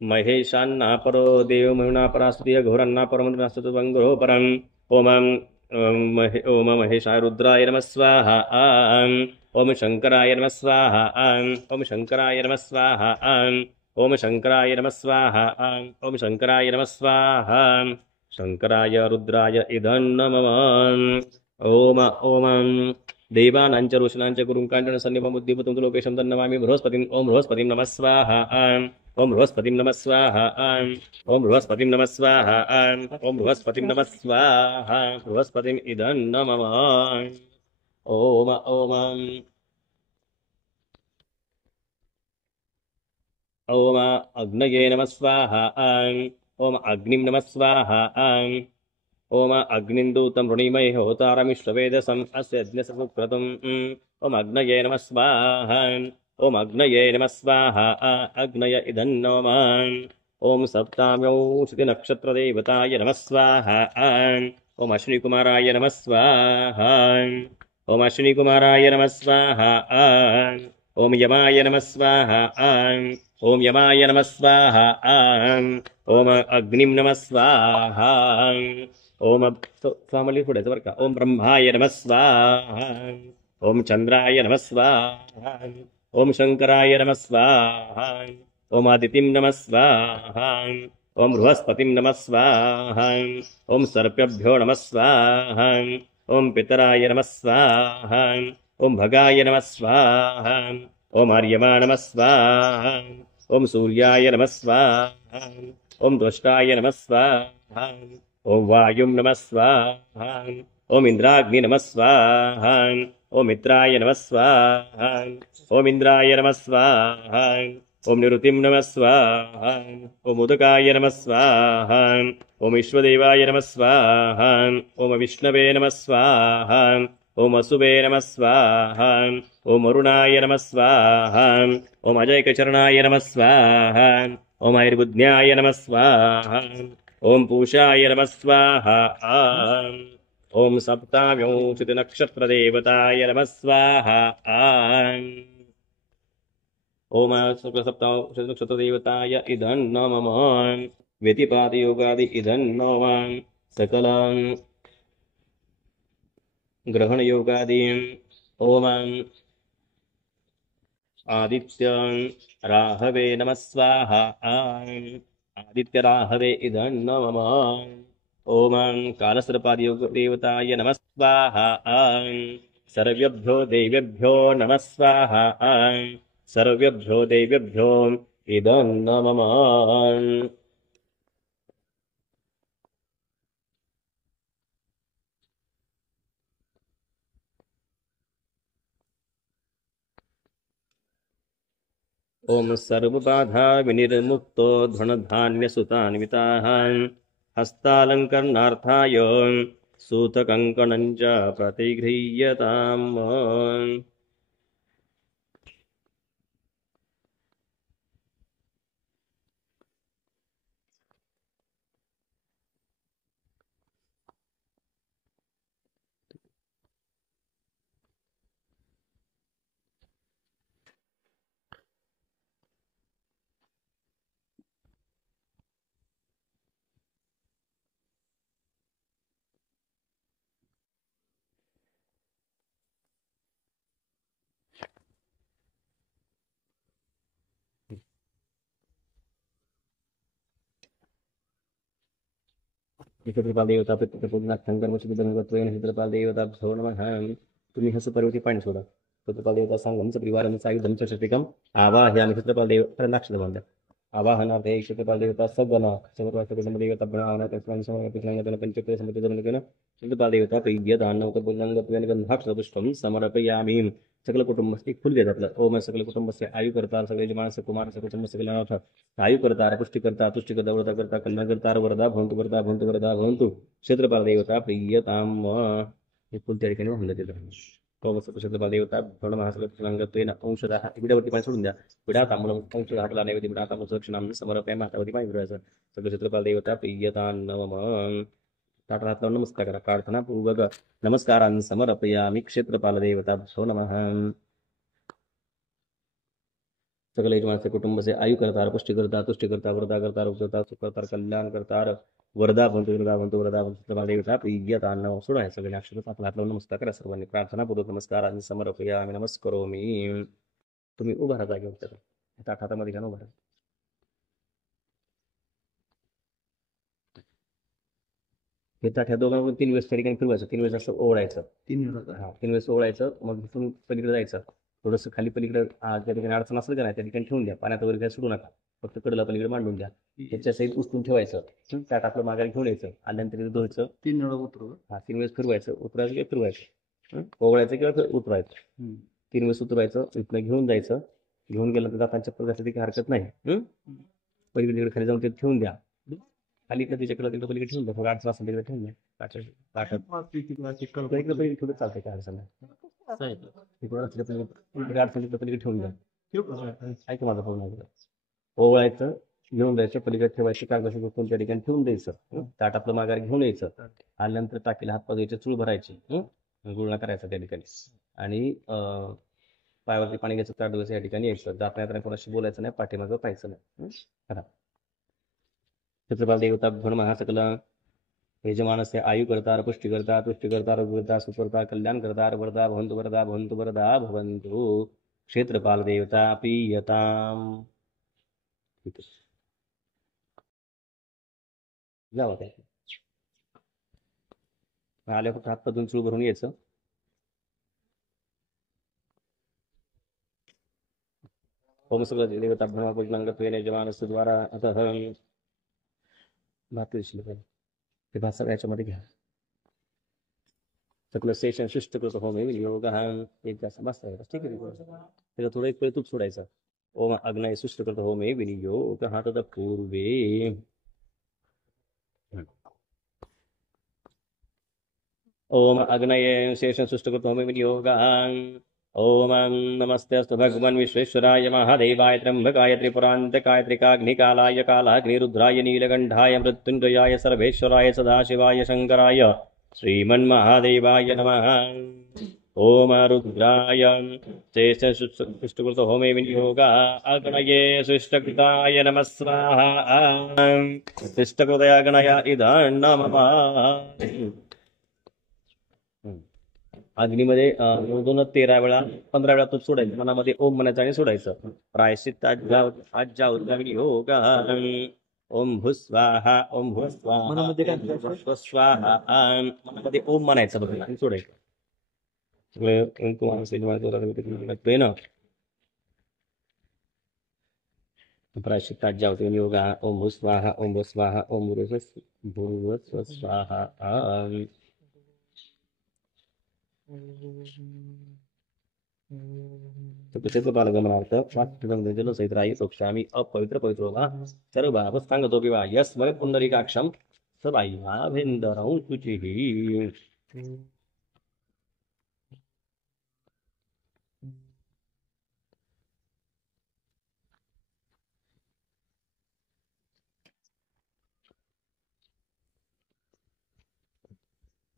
महेशान्ना परो देव महिमा परास्तुतीय घोरान्ना परमंत्रनास्तु वंगरो परम ओम ओम महेशाय रुद्राय नमः स्वाहा ओम शंकराय नमः स्वाहा ओम शंकराय नमः स्वाहा ओम शंकराय नमः स्वाहा ओम शंकराय नमः स्वाहा शंकराय रुद्राय इदं नमः ओम ओम देवानांच ऋषीनांच गुरुंकांचन सन्निभमुद्दीपतं लोकेशं तन्नमामि बृहस्पतिं ओम बृहस्पतिं नमः स्वाहा ओम बृहस्पतिं नमः स्वाहा ओम बृहस्पतिं नमः स्वाहा ओम बृहस्पतिं नमः स्वाहा बृहस्पतिं इदं नमः ओम ओम ओम अग्नये नमः स्वाहा ओम अग्निं नमः स्वाहा ओम अग्निन्दूतं ऋणीमये होतारमिश्ववेदसम् अस्य यज्ञसमुक्रतुम् ओम अग्नये नमः स्वाहा ओम अग्नये नमः स्वाहा अग्नय इदं नमः ओम सप्ताम्यौषधिनक्षत्रदेवताय नमः स्वाहा ओम अश्विनीकुमाराय नमः स्वाहा ओम अश्विनीकुमाराय नमः स्वाहा ओम यमाय नमः स्वाहा ओम यमाय नमः स्वाहा ओम अग्निं नमः स्वाहा ओम स्वामली पुढेच बरं का ओम ब्रह्माय नमः स्वाहा ओम चंद्राय नमः स्वाहा ओम शंकराय नमः स्वाहा ओम आदितिं नमः स्वाहा ओम बृहस्पतिं नमः स्वाहा ओम सर्पेभ्यो नमः स्वाहा ओम पितराय नमः स्वाहा ओम भगाय नमः स्वाहा ओम आर्यमा नमः स्वाहा ओम सूर्याय नमः स्वाहा ओम त्वष्टाय नमः स्वाहा ओम वायुं नमः स्वाहा ओम इंद्राग्नि नमः स्वाहा ओम मित्राय नमः स्वाहा ओम इंद्राय नमः स्वाहा ओम निरुतिं नमः स्वाहा ओम उदकाय नमः स्वाहा ओम विश्वदेवाय नमः स्वाहा ओम विष्णवे नमः स्वाहा ओम असुवे नमः स्वाहा ओम अरुणाय नमः स्वाहा ओम अजयकचरणाय नमः स्वाहा ओम आयुर्बुद्ध्याय नमः स्वाहा ओम पूषाय नमः स्वाहा ओम सप्ताव्यंशतिनक्षत्रदेवताय नमः स्वाहा ओम शुक्लसप्तांशतिनक्षत्रदेवताय इदं नमः व्यतिपातयोगादि इदं नमः सकलं ग्रहणयोगादि ओम आदित्य राहवे नमः स्वाहा आदित्य राहवे इदं नमः ओम कालसर्पादियोगदेवताय नमः स्वाहा सर्वेभ्यो देवेभ्यो नमः स्वाहा सर्वेभ्यो देवेभ्यो इदं नमः ओम सर्वबाधा विनिर्मुक्तो धनधान्यसुतान्विताः हस्तालङ्करणार्थाय सूतकङ्कणं च प्रतिगृह्यताम् देवता पितृपूजनार्थं कर्मचिदनुगत्वेन हितृपालदेवताभ्यो नमः तुम्ही हसं पर्वती पाणी सोडा पितृपालदेवता सांगम च परिवारं सायुधं च शतिकम् आवाहयामि हितृपालदेव नाक्षत्र बांध्या आवाहनार्थे हितृपालदेवता सद्गणा समर्वासकसमदेवता ब्रह्मणा तस्मान् समर्पितंगतन पंचक्रिय समर्पितंगतन हितृपालदेवता प्रियदानवकपूर्णांगत्वेन गन्धाक्षरपुष्पं समर्पयामि सकल कुटुंब एक फुल देतात आपलं ओम सकल कुटुंबस्य आयु करता सगळे माणसं कुमार सकल कुटुंब सकल आयु करता पुष्टी करता तुष्टी करता व्रता करता कल्याण करता वरदा भवंतु वरदा भवंतु वरदा भवंतु क्षेत्रपाल देवता प्रियताम हे फुल त्या ठिकाणी म्हणलं तिथं क्षेत्रपाल देवता भ्रमण महासंगत्वेन अंशतः विडावरती पाणी सोडून द्या विडा तांबूळ अंश घाटला नैवेद्य विडा तांबूळ सुरक्षणाम समर्पय मातावती पाणी फिरवायचं सगळं क्षेत्रपाल देवता प्रियतान नमः ताटात नमस्कार करा प्रार्थना पूर्वक नमस्कारान् समर्पयामि क्षेत्रपाल देवताभ्यो नमः सकल यजमानचे कुटुंबसे आयु करतार पुष्टी करता तुष्टी करता वरदा करता करता सुख करतार कल्याण करतार वरदा भंतु वरदा भंतु वरदा भंतु देवता प्रियता अन्न सोडाय सगळे अक्षर आपला हात लावून नमस्कार करा सर्वांनी प्रार्थनापूर्वक नमस्कार आणि समर्पयामि नमस्करोमि. तुम्ही उभा राहा जागेवर त्याला ताट हातामध्ये घ्या ना उभा राहा. हे ताट ह्या दोघांकडून 3 वेळेस त्या ठिकाणी फिरवायचं, 3 वेळेस असं ओवळायचं. 3 वेळा हा 3 वेळेस ओवळायचं, मग तिथून पलीकडे जायचं. थोडंसं खाली पलीकडे त्या ठिकाणी अडचण असेल का नाही त्या ठिकाणी ठेवून द्या. पाण्यात वगैरे काय सोडू नका. फक्त कडला पलीकडे मांडून द्या. त्याच्या सहित उचलून ठेवायचं. त्यात आपलं माघारी घेऊन यायचं. आल्यानंतर इथं धुवायचं. 3 वेळा उतरव. हा 3 वेळेस फिरवायचं, उतरायचं किंवा फिरवायचं. ओवळायचं किंवा उतरायचं. 3 वेळेस उतरवायचं, इथनं घेऊन जायचं. घेऊन गेलं तर जाताना चप्पल घातली काही हरकत नाही. पलीकडे खाली जाऊन ते ठेवून द्या. खाली इकडे तिच्याकडे तिकडे पलीकडे ठेवून द्या. थोडं अडचण असेल तिकडे ठेवून द्या. इकडे पलीकडे ठेवलं चालतंय काय अडचण नाही. इकडे असले पलीकडे अडचण तिकडे पलीकडे ठेवून द्या. ऐका माझं पूर्ण ऐकलं. ओवळायचं, घेऊन जायचं, पलीकडे ठेवायचं, कागदाचं गुंतवून त्या ठिकाणी ठेवून द्यायचं. ताट आपलं माघार घेऊन यायचं. आल्यानंतर टाकीला हात पाय द्यायचे, चूळ भरायची, गुळणा करायचा त्या ठिकाणी आणि पायावरती पाणी घ्यायचं, ताट धुवायचं, या ठिकाणी यायचं. जात नाही कोणाशी बोलायचं नाही, पाठीमागं पाहायचं नाही. करा. छत्रपाल देवता भण महासकल यजमानस्य आयु करतार पुष्टी करता तुष्टी करता रघुता सुकर्ता कल्याण करतार वरदा भवंतु वरदा भवंतु क्षेत्रपाल देवता पीयताम. ठीक आहे. जावा काय आल्या फक्त हात पाय चूळ भरून यायचं. ओम सगळं देवता भ्रमापुजनांगत्वेन यजमानस्य द्वारा अतः भात दिसले पाहिजे ते भात सगळ्या याच्यामध्ये घ्या. सकल सेशन शिष्ट करतो हो मी योग एक जास्त मस्त आहे. ठीक आहे. त्याला थोडं एक तूप सोडायचं. ओम अग्नय सुष्ट करतो हो मे विनियोग हा तद पूर्वे. ओम अग्नये शेषं सुष्ट करतो हो मे विनियोग. ओम नमस्ते अस्तु भगवन् विश्वेश्वराय महादेवाय त्र्यंबकाय त्रिपुरान्तकाय त्रिकाग्निकालाय कालाग्निरुद्राय नीलकण्ठाय मृत्युञ्जयाय सर्वेश्वराय सदाशिवाय शङ्कराय श्रीमन्महादेवाय नमः. ओम रुद्राय शेषसुष्टकृतो होमे विनियोग. अग्नये सुष्टकृताय नमः स्वाहा. सुष्टकृतय अग्नय इदं नमः. अग्नीमध्ये 13 वेळा 15 वेळा तूप सोडायचं. मनामध्ये ओम म्हणायचं आणि सोडायचं. प्रायश्चित्त योग. ओम भूस्वाहा ओम भूस्वाहा मनामध्ये काय स्वाहा. मनामध्ये ओम म्हणायचं बघा आणि सोडायचं. प्रायश्चित्त योग. ओम भूस्वाहा ओम भूस्वाहा ओम भूर्भुवः स्वाहा. क्षेत्रपालगमनार्थ जलसहित राही सोक्षामी अपवित्र पवित्रो वा सर्व सांगतो किंवा यस्मय पुंडरीकाक्षम सबाईभेंदरं शुचिः.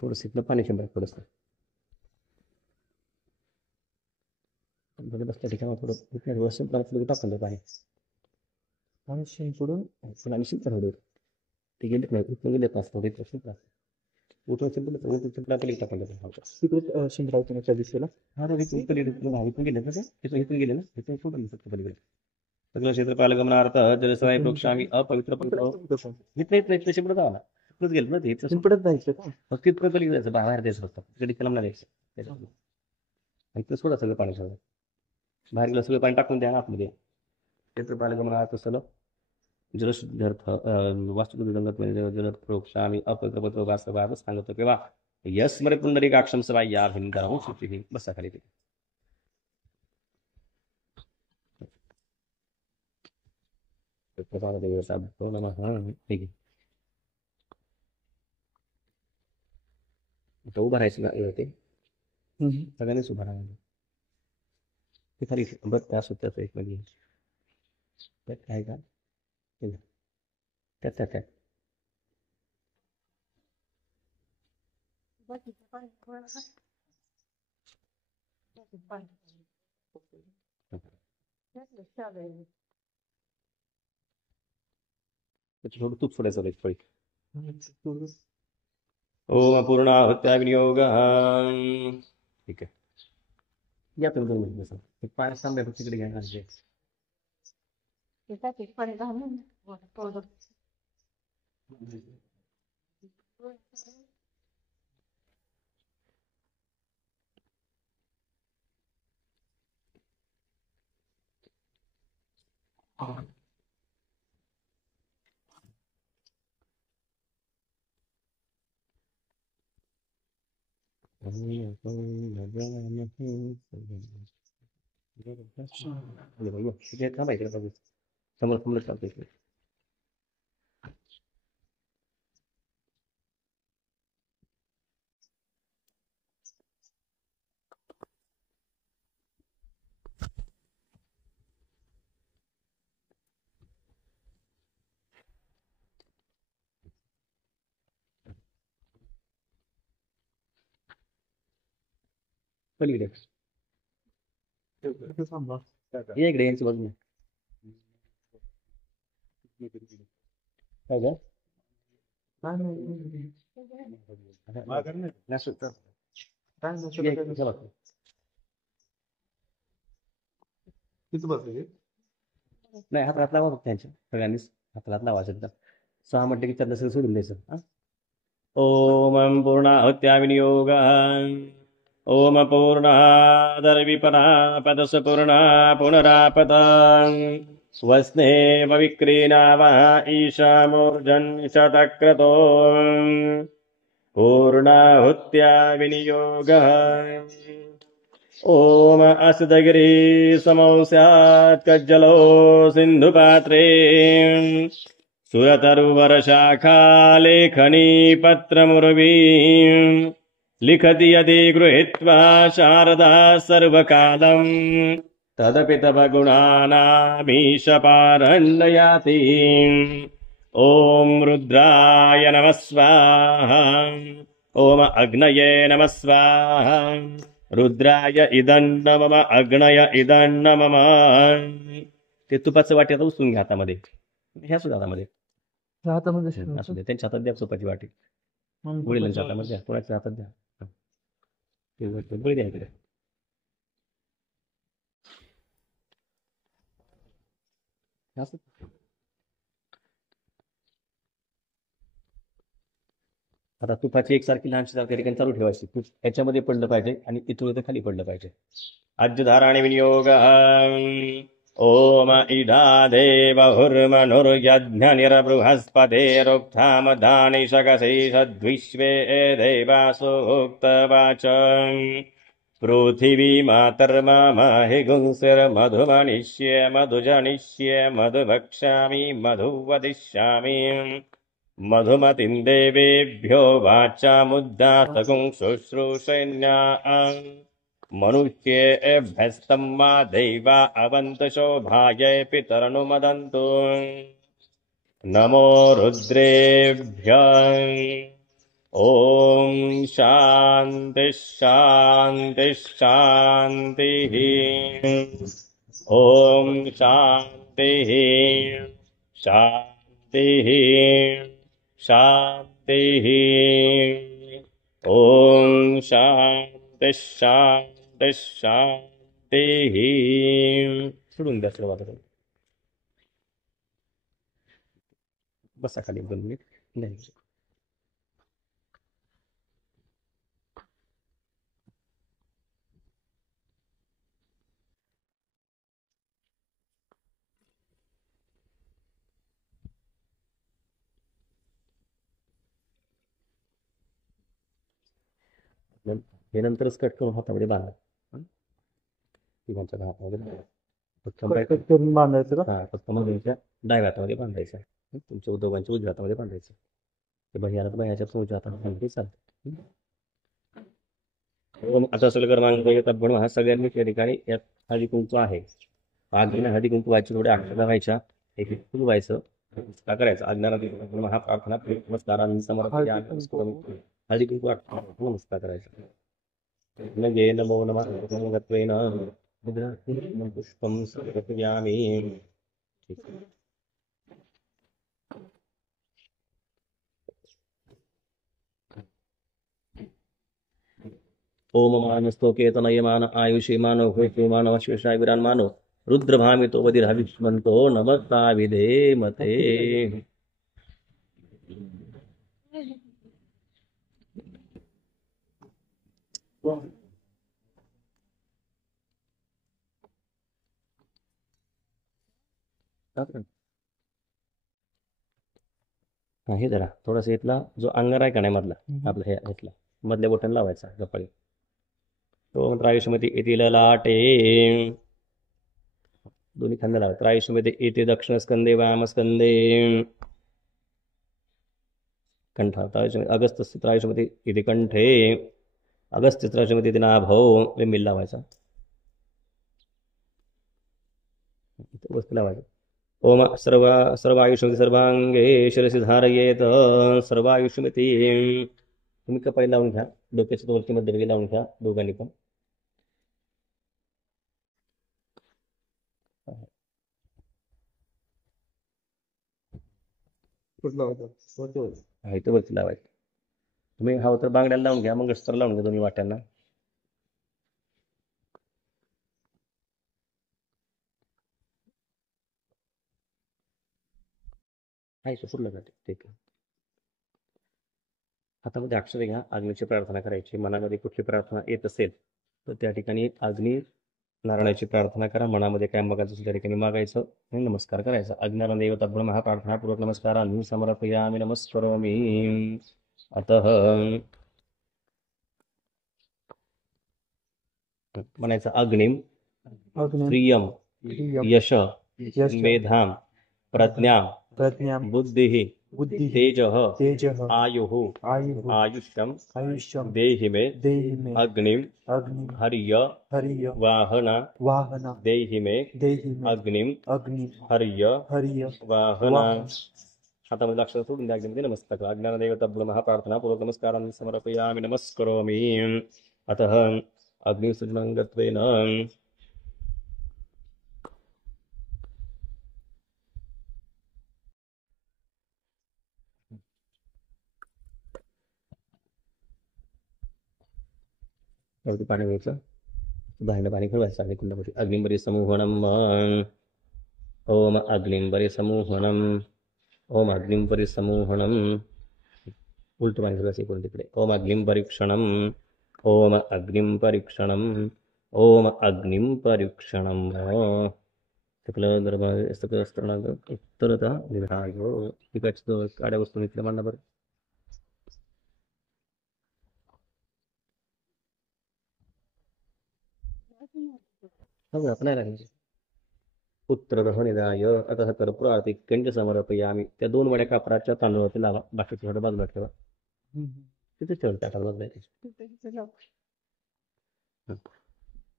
थोडंसं इथलं पाणी शिंपडा थोडंसं बसल्या ठिकाणी थोडं शिंपडा टाकून द्या पाणी आणि शिंपडून आणि शिंपडा थोडे ते गेलेत नाही इथून गेलेत पाच थोडे शिंपडा उठून शिंपडलं उठून शिंपडा पलीकडे टाकून द्या. तिकडे शिंपडा होत्या दिशेला इथून गेले ना इथून गेले ना इथून सोडून शकतो पलीकडे. सगळं क्षेत्रपालगमनार्थ जलसवाई वृक्षामी अपवित्र पवित्र इथं शिंपडा जावा तिथंच गेलं ना ते शिंपडत जायचं का फक्त तिथं पलीकडे जायचं बाहेर द्यायचं फक्त तिकडे कलम नाही द्यायचं. इथं सोडा सगळं पाणी सगळं बाहेर गेलं सगळं पाणी टाकून द्या ना आतमध्ये. क्षेत्रपालगमनार्थ सलग जलशुद्ध्यर्थ वास्तुगत जलप्रोक्षामी अपवित्र वास्तवाद सांगतो किंवा यस्मरे पुंडरीकाक्षम सवाय्या भिंदरं शुचिः. बसा खाली ते नमः. ठीक आहे. आता उभं राहायचं ना ते सगळ्यांनीच उभं राहायचं. ते खाली बघ त्या सुत्याचं एक मध्ये त्यात काय का त्यात त्यात त्याची थोडं तूप सोडायचं एक पळी. ओम पूर्णाहुत्या विनियोग. ठीक आहे, या तुम्ही 2 मिनिट बसा. एक पाय सांभाळ तिकडे घ्या ना. थांबा इकडे बघू. समोर समोर चालतं इकडे. पलीकडे ये इकडे यांची बाजूने. काय गं? नाही सुटतं. ये इकडे, चला. नाही हात लावा फक्त त्यांच्या सगळ्यांनीच हात लावायचं एकदा. 6 म्हटलं की त्यांना सगळं सोडून द्यायचं. हा, ओम पूर्णाहुत्या विनियोग. ओम पूर्णादर्विपना पदस पूर्णा पुनरापत स्वस्नेव विक्रीणावा ईशामूर्जन् शतक्रतो पूर्णाहुत्या विनियोग. ओम असदगिरी समंस्यात् कज्जलो सिन्धुपात्रे सुरतरुवरशाखा लेखनी पत्रमुर्वी लिखति यदि गृहीत्वा शारदा सर्वकालं तदपि तव गुणानामीश पारण्ययाति. ओम रुद्राय नमः स्वाहा. ओम अग्नये नमः स्वाहा. रुद्राय इदन्न मम अग्नय इदन्न मम. ते तुपाचं वाटी आता उचलून घ्या हातामध्ये. ह्या सुद्धा हातामध्ये असू दे. त्यांच्या हातात द्या तुपाची वाटी. वडिलांच्या हातामध्ये द्या, कोणाच्या हातात द्या. बळी द्या इकडे. आता तुपाची एकसारखी लहानशी त्या ठिकाणी चालू ठेवायची. तूप याच्यामध्ये पडलं पाहिजे आणि इथून इथं खाली पडलं पाहिजे. अद्युधाराणि विनियोग. ओम इडा देवहुर्मनुर्यज्ञनिरबृहस्पतेरुक्थामदानि शकसि सद्विश्वे देवासुक्तवाच. पृथिवी मातर्महि गुंसिर्मधुमनिष्ये मधुजनिष्ये मधुभक्षामि मधुवदिष्यामि. मधुमतिं देवेभ्यो वाचामुद्दातकुं शुश्रूषण्या. मनुष्येभ्यस्तं मा दैवा अवन्तशोभायै पितरनुमदन्तु. नमो रुद्रेभ्यः. ओम शांति शांति शांति. ओम शांति शांति शांति. ओम शांति शांति शांति. सोडून द्या सर्व आता. बसा खाली 2 मिनिट. नाही हे नंतरच कट करून हातामध्ये बांधा. तिघांच्या हातामध्ये बांधा. बांधायचं का? हा, फक्त मधूनच्या डाव्या हातामध्ये बांधायचं. तुमच्या दोघांच्या उजव्या हातामध्ये बांधायचं. ते भैयाला भैयाच्या उजव्या हातामध्ये बांधले चालतं. आता सगळं कर्मांक येतात पण हा सगळ्यांनी त्या ठिकाणी यात हळदी कुंकू आहे. आज्ञा हळदी कुंकू व्हायची, थोड्या अक्षता व्हायच्या, एक फुल व्हायचं, काय करायचं आज्ञा हा प्रार्थना नमस्कारांसमोर हळदी कुंकू नमस्कार करायचा. नगे नमो नमः पुष्पं समर्पयामि. ठीक आहे. ओम मानस्तो केतनयमान आयुष्यमान होयमान अश्वेशाय विरान्मानो रुद्रभामितो वदिर्हविष्मन्तो नमस्ताविधे मते. हा हे जरा थोडासा इथला जो अंगार आहे का नाही मधला आपला हे इथला मधल्या बोटाने लावायचा कपाळी. तो मंत्र आयुष्यमध्ये येथील लाटे दोन्ही खांदे लावा. त्रायुष्यमध्ये येते दक्षिण स्कंदे वाम स्कंदे कंठ. अगस्त त्रायुष्यमध्ये येते कंठे. अगस्त्य त्रायुष्यमध्ये येते नाभो. विंबिल लावायचा. वस्तू लावायचं. ओम सर्वायुष्यमध्ये सर्वांगे शिरसी धारयेत सर्वायुष्यमध्ये. तुम्ही कपाळी लावून घ्या. डोक्याच्या वरती मध्यभागी लावून घ्या दोघांनी पण. इथं वरती लावायचं. तुम्ही हवं तर बांगड्याला लावून घ्या. मंगळसूत्र लावून घ्या दोन्ही वाट्यांना. फुटलं जाते. ठीक आहे. हातामध्ये अक्षरे घ्या. अग्नीची प्रार्थना करायची. मनामध्ये कुठली प्रार्थना येत असेल तर त्या ठिकाणी अग्नी नारायणाची प्रार्थना करा. मनामध्ये काय मागायचं असेल त्या ठिकाणी मागायचं आणि नमस्कार करायचा. अग्निनारायण देवता ब्रह्म प्रार्थनापूर्वक नमस्कारांनी समर्पयामि नमस्करोमि. अतः म्हणायचं अग्निम प्रियम यश मेधाम प्रज्ञा बुद्धि तेज आयुष्यम देहि मे अग्निम हर्य वाहना देहि मे अग्निम हर्य वाहना. हातामध्ये लक्ष सोडून द्या. अग्निमध्ये नमस्कार. अज्ञान देवता ब्रह्म प्रार्थना पूर्वक नमस्कारांनी समर्पयामि नमस्करोमि. अतः अग्निसुज्मंगत्वेन पाणी घ्यायचं. बाहेर पाणी फिरवायचं. आणि कुंडामध्ये अग्निंबरी समूहनम. ओम अग्निंबरी समूहनम. ओम अग्निंबरी समूहनम. उलट पाणी फिरवायचं इकडून तिकडे. ओम अग्निं परीक्षणम. ओम अग्निं परीक्षणम. ओम अग्निं परीक्षणम. सकल दरबार सकल स्त्रणाग उत्तरता विभाग. तिकडचं काड्या वस्तू इथल्या मांडा बरं. आपण लागले. पुत्रदहनिदाय अतः कर्पूरार्ति कंज समर्पयामि. त्या 2 वड्या कापराच्या तांदूळावरती लावा. बाकीचं थोडं बाजूला ठेवा. तिथे ठेवलं त्या बाजूला.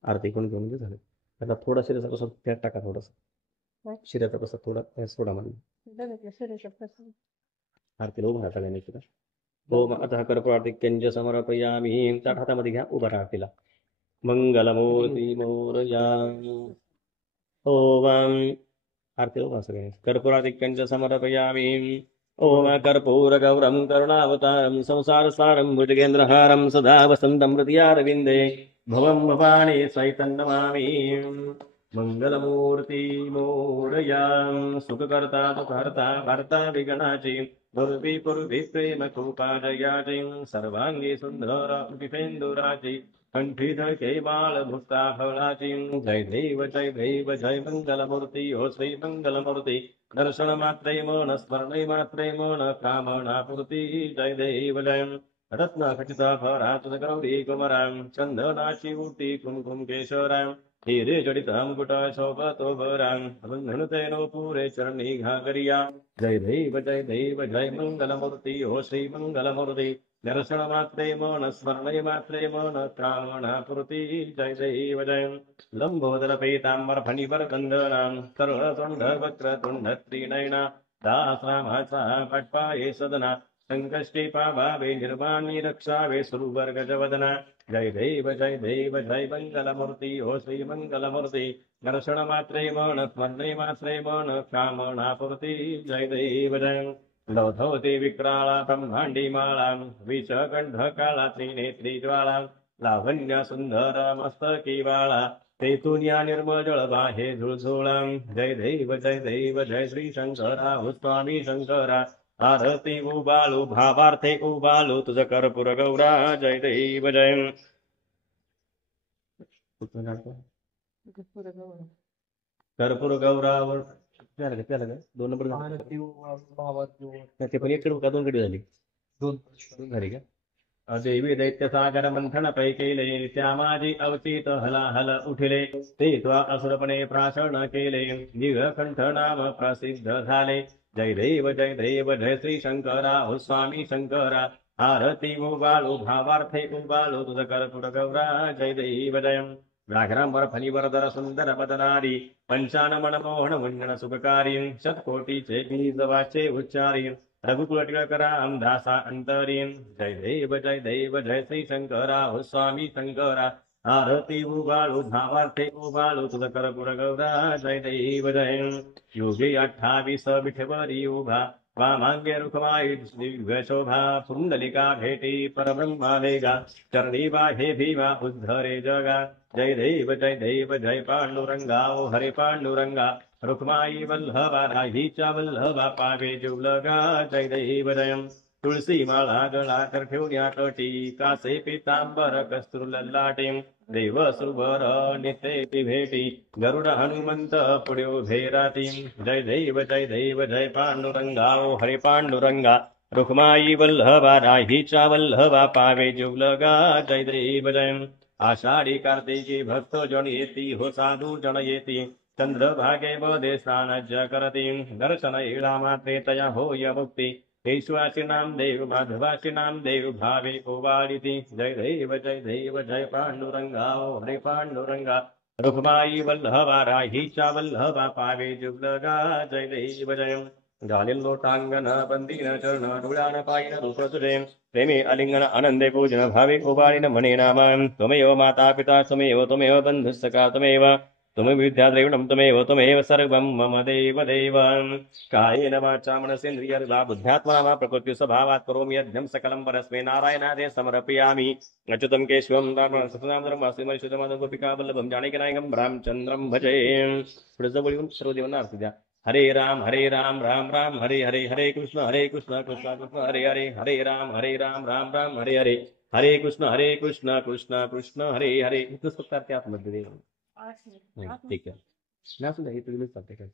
आरती कोण घेऊन झालं. आता थोडा शिऱ्याचा कसा त्यात टाका. थोडासा शिऱ्याचा कसा थोडा सोडा म्हणून आरतीला उभा राहा सगळ्यांनी सुद्धा. ओम अतः कर्पूरार्ति कंज समर्पयामि. त्या हातामध्ये घ्या. उभा राहा आरतीला. मंगलमूर्ती मोरया. ओम आरती उभा सगळे. कर्पूरार्ति कंज समर्पयामि. ओम कर्पूर गौरम करुणावतारम संसारसारम भुजगेन्द्रहारम सदा वसंतं हृदयारविन्दे भवं भवानी सहितं नमामि. मंगलमूर्ती मोरया. सुखकर्ता दुःखहर्ता भर्ता विघ्नाची पूर्वी प्रेम कृपाजयाची सर्वांगी सुंदर पिपेंदुराची कंठी धळके बाळ भुक्ता फळाची. जय देव जय मंगलमूर्ती हो श्री मंगलमूर्ती. दर्शन मात्रे मन स्मरण मात्रे मन कामना पूर्ती. जय देव जय. रत्न खचिता फरात गौरी कुमराम चंदनाची उटी कुमकुम केशराम हिरे जडित मुकुट शोभतोभराम धनुतेनो पुरे चरणी घागरिया. जय देव जय मंगलमूर्ती हो श्री मंगलमूर्ती. दर्शन मात्रे मन स्मरण मात्रे मन कामना पूर्ती. जय देव जय. लंबोदर पीतांबर फणीवर कंदनाम करुण तुंड वक्र तुंड त्रिनयना दास रामाचा पटपाये सदना संकष्टे पाभावे निर्वाणी रक्षावे सुवर्गजवदना जय देव जय मंगलमूर्ति हो श्री मंगलमूर्ति दर्शन मात्रे मन स्मरणे मात्रे मन कामनापूर्ति जय देव जय लौधवते विक्राळा ब्रह्मांडी माळा विषकंठकाळा त्रिनेत्री ज्वाळा लावण्य सुंदर मस्तकी बाळा तेतुन्या निर्मजळ बाहे झुळझुळा जय देव जय श्री शंकरा हो स्वामी शंकरा आरती उबालू भावार्थे उबालू तुझ कर्पूर गौरा जय देव जय कर्पूर गौरावर दोन नंबर ते पण एक कडू का दोन कडे झाली दोन झाली का देवी दैत्य सागर मंथन पै केले त्या माझी अवचित हलाहल उठले ते त्वा असुरपणे प्राशन केले निघकंठ नाम प्रसिद्ध झाले जय देव जय श्री शंकरा हो स्वामी शंकरा आरती उबालू भावार्थे उबालू तुझ कर्पूर गौरा जय देव जय व्याघ्रांबर फणीवरदर सुंदर बदनारी पंचान मनमोहन मुंजन सुखकारी शतकोटीचे बीज वाचे उच्चारी रघुकुल टिळकराम दासा अंतरीन जय देव जय श्री शंकरा हो स्वामी शंकरा आरती उबाळू भावार्थे उबाळू तुझ कर्पूर गौरा जय देव जय योगी 28 विठवरी उभा वामांगे रुखमाई दिव्य शोभा पुंडलिका भेटी परब्रह्मा वेगा चरणी बाहे भीमा उद्धरे जगा जय देव जय पांडुरंगा ओ हरे पांडुरंगा रुक्माई वल्लभा राहीच्या वल्लभा पावे जुलगा जय देव जय तुळसी माळा गळा कर ठेवण्या कटी कासे पितांबर कस्तुर ललाटे देव सुवर निते भेटी गरुड हनुमंत पुढे उभे राती जय देव जय पांडुरंगा ओ हरे पांडुरंगा रुक्माई वल्लभा राहीच्या वल्लभा पावे जुलगा जय देव जय आषाढी कार्तिकी भक्त जन येती हो साधू जन येती चंद्रभागे मध्ये स्नानज्य करती दर्शन येळा मात्रे तया होय मुक्ती केशवाचे नामदेव माधवाचे नामदेव भावे ओवाळिती जय देव जय पांडुरंगा ओ हरे पांडुरंगा रुक्माई वल्लभा राहीच्या वल्लभा पावे जुलगा जय देव जय झालेल लोटांगण बंदीन चरण डोळ्यान पायन रूप तुझे प्रेमे अलिंगन आनंदे पूजन भावे ओवाळिन म्हणे नाम त्वमेव माता पिता त्वमेव बंधुः सखा त्वमेव विद्या द्रविणं त्वमेव सर्वं मम देव कायेन वाचा मनसेन्द्रियर्वा बुद्ध्यात्मना वा प्रकृति स्वभावात् करोमि यज्ञं सकलं परस्मै नारायणाय समर्पयामि अच्युतं केशवं सतनामधर्मं वासुदेवं गोपिका वल्लभं जानकीनायकं रामचंद्रं भजे पुढे जवळ येऊन सर्व देवांना आरती द्या हरे राम राम राम हरे हरे कृष्ण कृष्ण कृष्ण हरे राम राम हरे कृष्ण कृष्ण हरे इथंच फक्त आरती आतमध्ये ठीक आहे नाही असं नाही तुम्ही चालते काय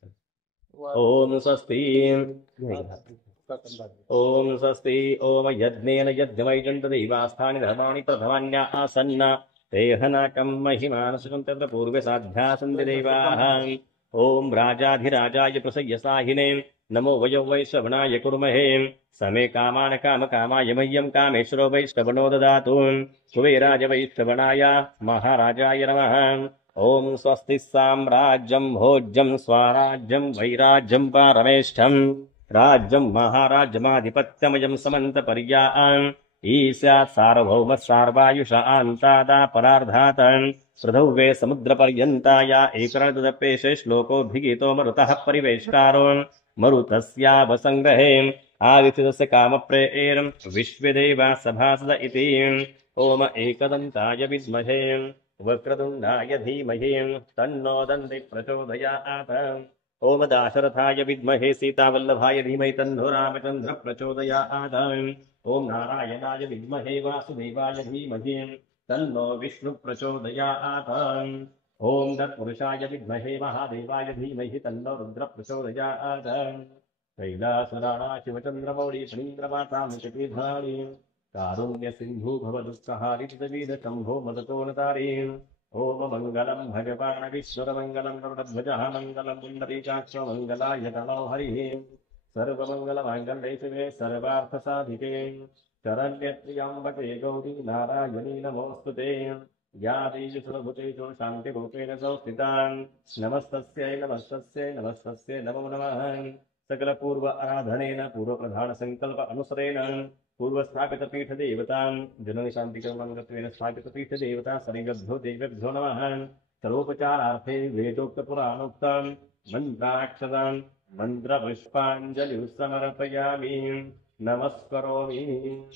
ओम स्वस्ती ओम यज्ञेन यज्ञमैजंत देवास्थानि धर्माणि प्रथमान्या आसन्ना तेहनाकं महिमानसुकं तत्र पूर्वे साध्या सन्ति देवाः ओम राजाधिराजाय प्रसय्यसाहिने नमो वयो वैश्रवणाय कुर्महे समे कामान कामकामाय मह्यं कामेश्वरो वैश्रवणो ददातु कुबेराज वैश्रवणाय महाराजाय नमः ओम स्वस्ति साम्राज्यं भोज्यं स्वराज्यं वैराज्यं पारमेष्ठं राज्यं महाराज्यमाधिपत्यमयं समन्तपर्याम् ईस्यात् सार्वभौमः सार्वायुष आन्तादा परार्धात् पृथुवे समुद्रपर्यन्ताया एकरणदपेशे श्लोकोऽभिगीतो मरुतः परिवेष्टारो मरुतस्यावसङ्ग्रहे आदित्यस्य कामप्रेयेर् विश्वदेवा सभासद इति ओम एकदन्ताय विद्महे वक्रतुण्डाय धीमहि तन्नो दन्ति प्रचोदयात् ओम दाशरथाय विद्महे सीतावल्लभाय धीमहि तन्नो रामचन्द्र प्रचोदयात् ओम नारायणाय विद्महे वासुदेवाय धीमहि तन्नो विष्णु प्रचोदयात् ओम तत्पुरुषाय विद्महे महादेवाय धीमहि तन्नो रुद्र प्रचोदयात् कैलासराणा शिवचन्द्रमौळि फणीन्द्रमाता मुचपीधारी कारुण्य सिंधु भवदुःखहारि चितवीद शम्भो मदतोनतारी ओम मंगलम भगवान विश्वर मंगलम गरुडध्वजः मंगलम पुंडरीकाक्ष मंगलाय तनो हरिः सर्वमंगल मांगल्ये शिवे सर्वार्थसाधिके शरण्यत्र्यम्बके गौरी नारायणी नमोऽस्तुते या देवी सर्वभूतेषु शान्तिरूपेण संस्थिता नमस्तस्यै नमो नमः सकल पूर्व आराधनेन पूर्वप्रधान संकल्प अनुसरेण पूर्व स्थापित पीठ देवतां जननी शांति कर्मत्वेन स्थापित पीठ देवता सरिगभ्यो देवेभ्यो नमः सर्वोपचारार्थे वेदोक्त पुराणोक्तं मंत्राक्षरां मंत्रपुष्पांजलिं समर्पयामि नमस्करोमि.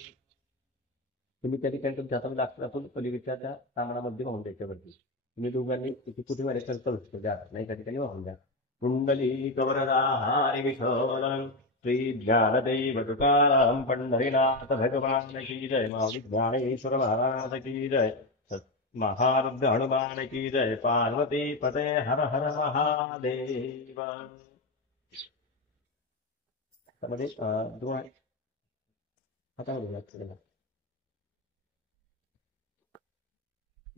तुम्ही त्या ठिकाणी तुमच्या हातामध्ये अक्षरातून पलीकडच्या त्या सामानामध्ये वाहून द्यायच्यावरती तुम्ही दोघांनी किती कुठे मारे करतो द्या नाही त्या ठिकाणी वाहून द्या. कुंडली कवरदाहारि विठोबं श्री ज्ञानदेव तुकाराम पंढरीनाथ भगवान की जय. माऊली ज्ञानेश्वर महाराज की जय. महारुद्र हनुमान की जय. पार्वती पते हर हर महादेव. त्यामध्ये दोन हातामध्ये लागतं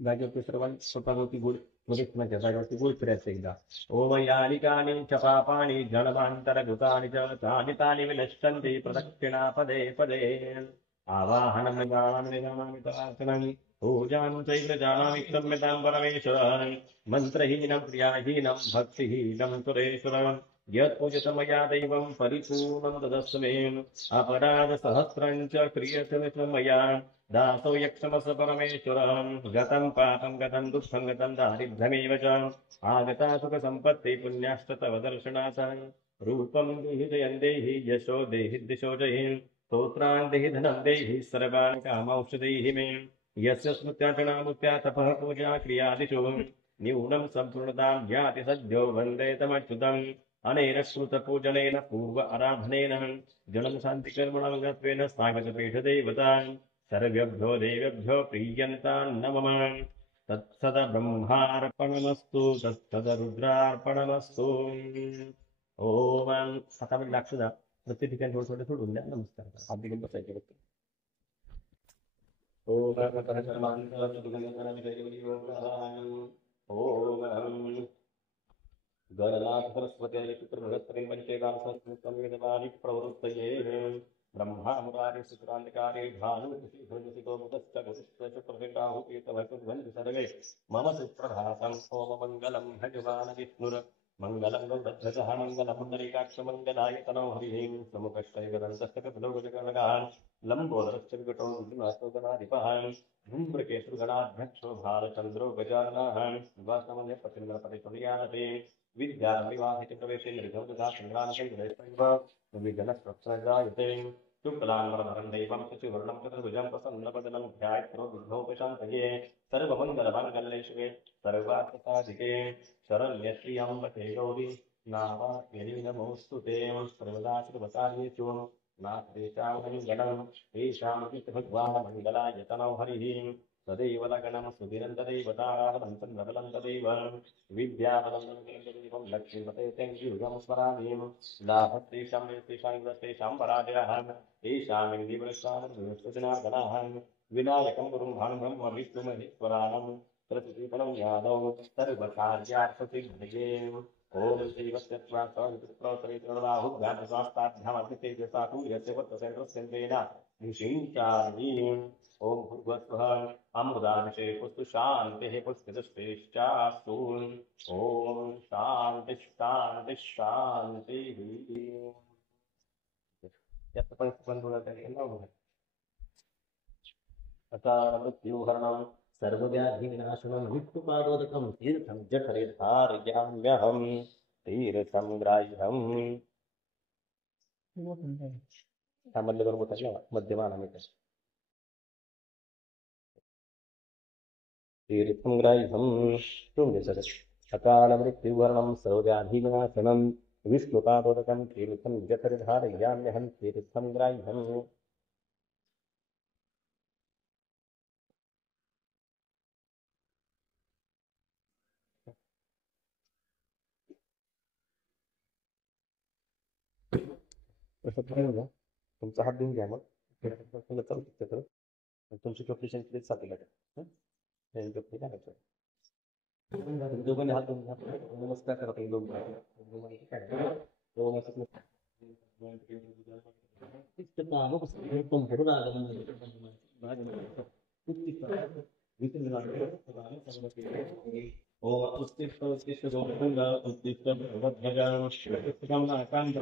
जागेवरती सर्वांनी स्वतःवरती गोड म्हणजे जागेवरती गोड फिरायचं एकदा. ओम यानि कानि च पापानि जन्मान्तरकृतानि च तानि तानि विनश्यन्ति प्रदक्षिणा पदे पदे. आवाहनं जानामि तदासनं पूजां चैव जानामि क्षम्यतां परमेश्वर. मन्त्रहीनं क्रियाहीनं भक्तिहीनं सुरेश्वर. यत्पूजित मया दैवं परिपूर्णं तदस्तु मे. अपराधसहस्रं च क्रियते मया दासो यक्षमस परमेश्वरं. गतं पापं गतं दुःखं गतं दारिद्र्यमेव च आगता सुखसम्पत्ति पुण्याश्च तव दर्शनात्. रूपं देहि जयं देहि यशो देहि दिशो जहि. स्तोत्रान् देहि धनं देहि सर्वान् कामौषधीः मे. यस्य स्मृत्यार्चनामुत्या तपः पूजा क्रियादिषु न्यूनं सम्पूर्णतां ज्ञाति सद्यो वन्दे तमच्युतम्. अनेन श्रुतपूजनेन पूर्व आराधनेन जनं शान्तिकर्मणं स्थापितपीठदेवता सर्वेभ्यो देवेभ्यो प्रीयन्तान्नमः. तत्सद ब्रह्मार्पणमस्तु तत्सद रुद्रार्पणमस्तु. ओम. आता आपण लक्ष द्या प्रत्येक ठिकाणी थोडं सोडून द्या. नमस्कार हात ठिकाणी बसायचे फक्त. ओम गणनाथ सरस्वती पितृभगस्त्रीं पंचेदान संस्कृतं वेदवाणी प्रवृत्तये. ब्रह्मा मुरारी सुक्रांतिकारी भानुसितो मुदश्च गुरुश्च प्रसिद्धाहुतीतवैकुर्वन्ति सर्वे मम सुप्रभातं. ओम मङ्गलं भगवान् विष्णुर मङ्गलं गौरध्वजः मङ्गलं पुण्डरीकाक्षमङ्गलायतनो हरिः. समुखश्चैवदन्तस्य कपिलो लम्बोदरश्च विकटो विघ्नास्तोगणाधिपः. धूम्रकेतुर्गणाध्यक्षो भारचन्द्रो गजाननः. वासमन्य पतिन्द्रपतितुर्यानते विद्याविवाहित प्रवेशे निर्गमदा संग्रामकैर्दैव विघ्नस्प्रजायते. शुक्लाम्बरधरं दैवं शशिवर्णं चतुर्भुजं प्रसन्नवदनं ध्यायेत् विघ्नोपशान्तये. सर्वमङ्गलमाङ्गल्ये शिवे सर्वार्थसाधिके शरण्यश्री अम्बते गौरी नारायणी नमोऽस्तु ते. सर्वदा सर्वकार्येषु नाथेषां मङ्गलम्. येषां भगवान् मङ्गलायतनो हरिः. तदेव लगनं सुधिरं तदैव ताराबलं चन्द्रबलं तदैव विद्याबलं देवं लक्ष्मीपते युगं स्मरामि. लाभस्तेषां तेषां पराजयः तेषामिन्दीवृष्टाः विनायकं गुरुं भानुं ब्रह्म विष्णुमहेश्वरानं प्रतिदीपनं यादव सर्वकार्यार्थसिद्धये. ओम श्रीवत्सत्वासुराहुभ्यासास्ताभ्यामर्थितेजसाकूर्यस्य ओम भूर्भुवस्सुः अमृताभिषेक पुस्तु शान्तिः पुष्पितश्रेष्ठास्तु. ओम शांति शांति शांतिः. यात पण आता मृत्युहरणं सर्वव्याधिविनाशनं विष्णुपादोदकं तीर्थं जठरे धारयाम्यहं. तीर्थं ग्राह्यं त्यामधले बरोबर मध्यमानामित तीर्थं ग्राह्यं शृंगसर अकाल मृत्युवर्णं सर्वव्याधिविनाशनं विष्णुपादोदकं तीर्थं जठरे धारयाम्यहं. तीर्थं ग्राह्यं तुमचा हात देऊन घ्या. मग चालू शकते तर तुमची प्रोफेशन प्लीज साथी लागेल. दोघांनी हात देऊन नमस्कार करा. ओम उत्तिष्ठ उत्तिष्ठ गोविंद उत्तिष्ठ भगवद्भजा शिवकामना कांत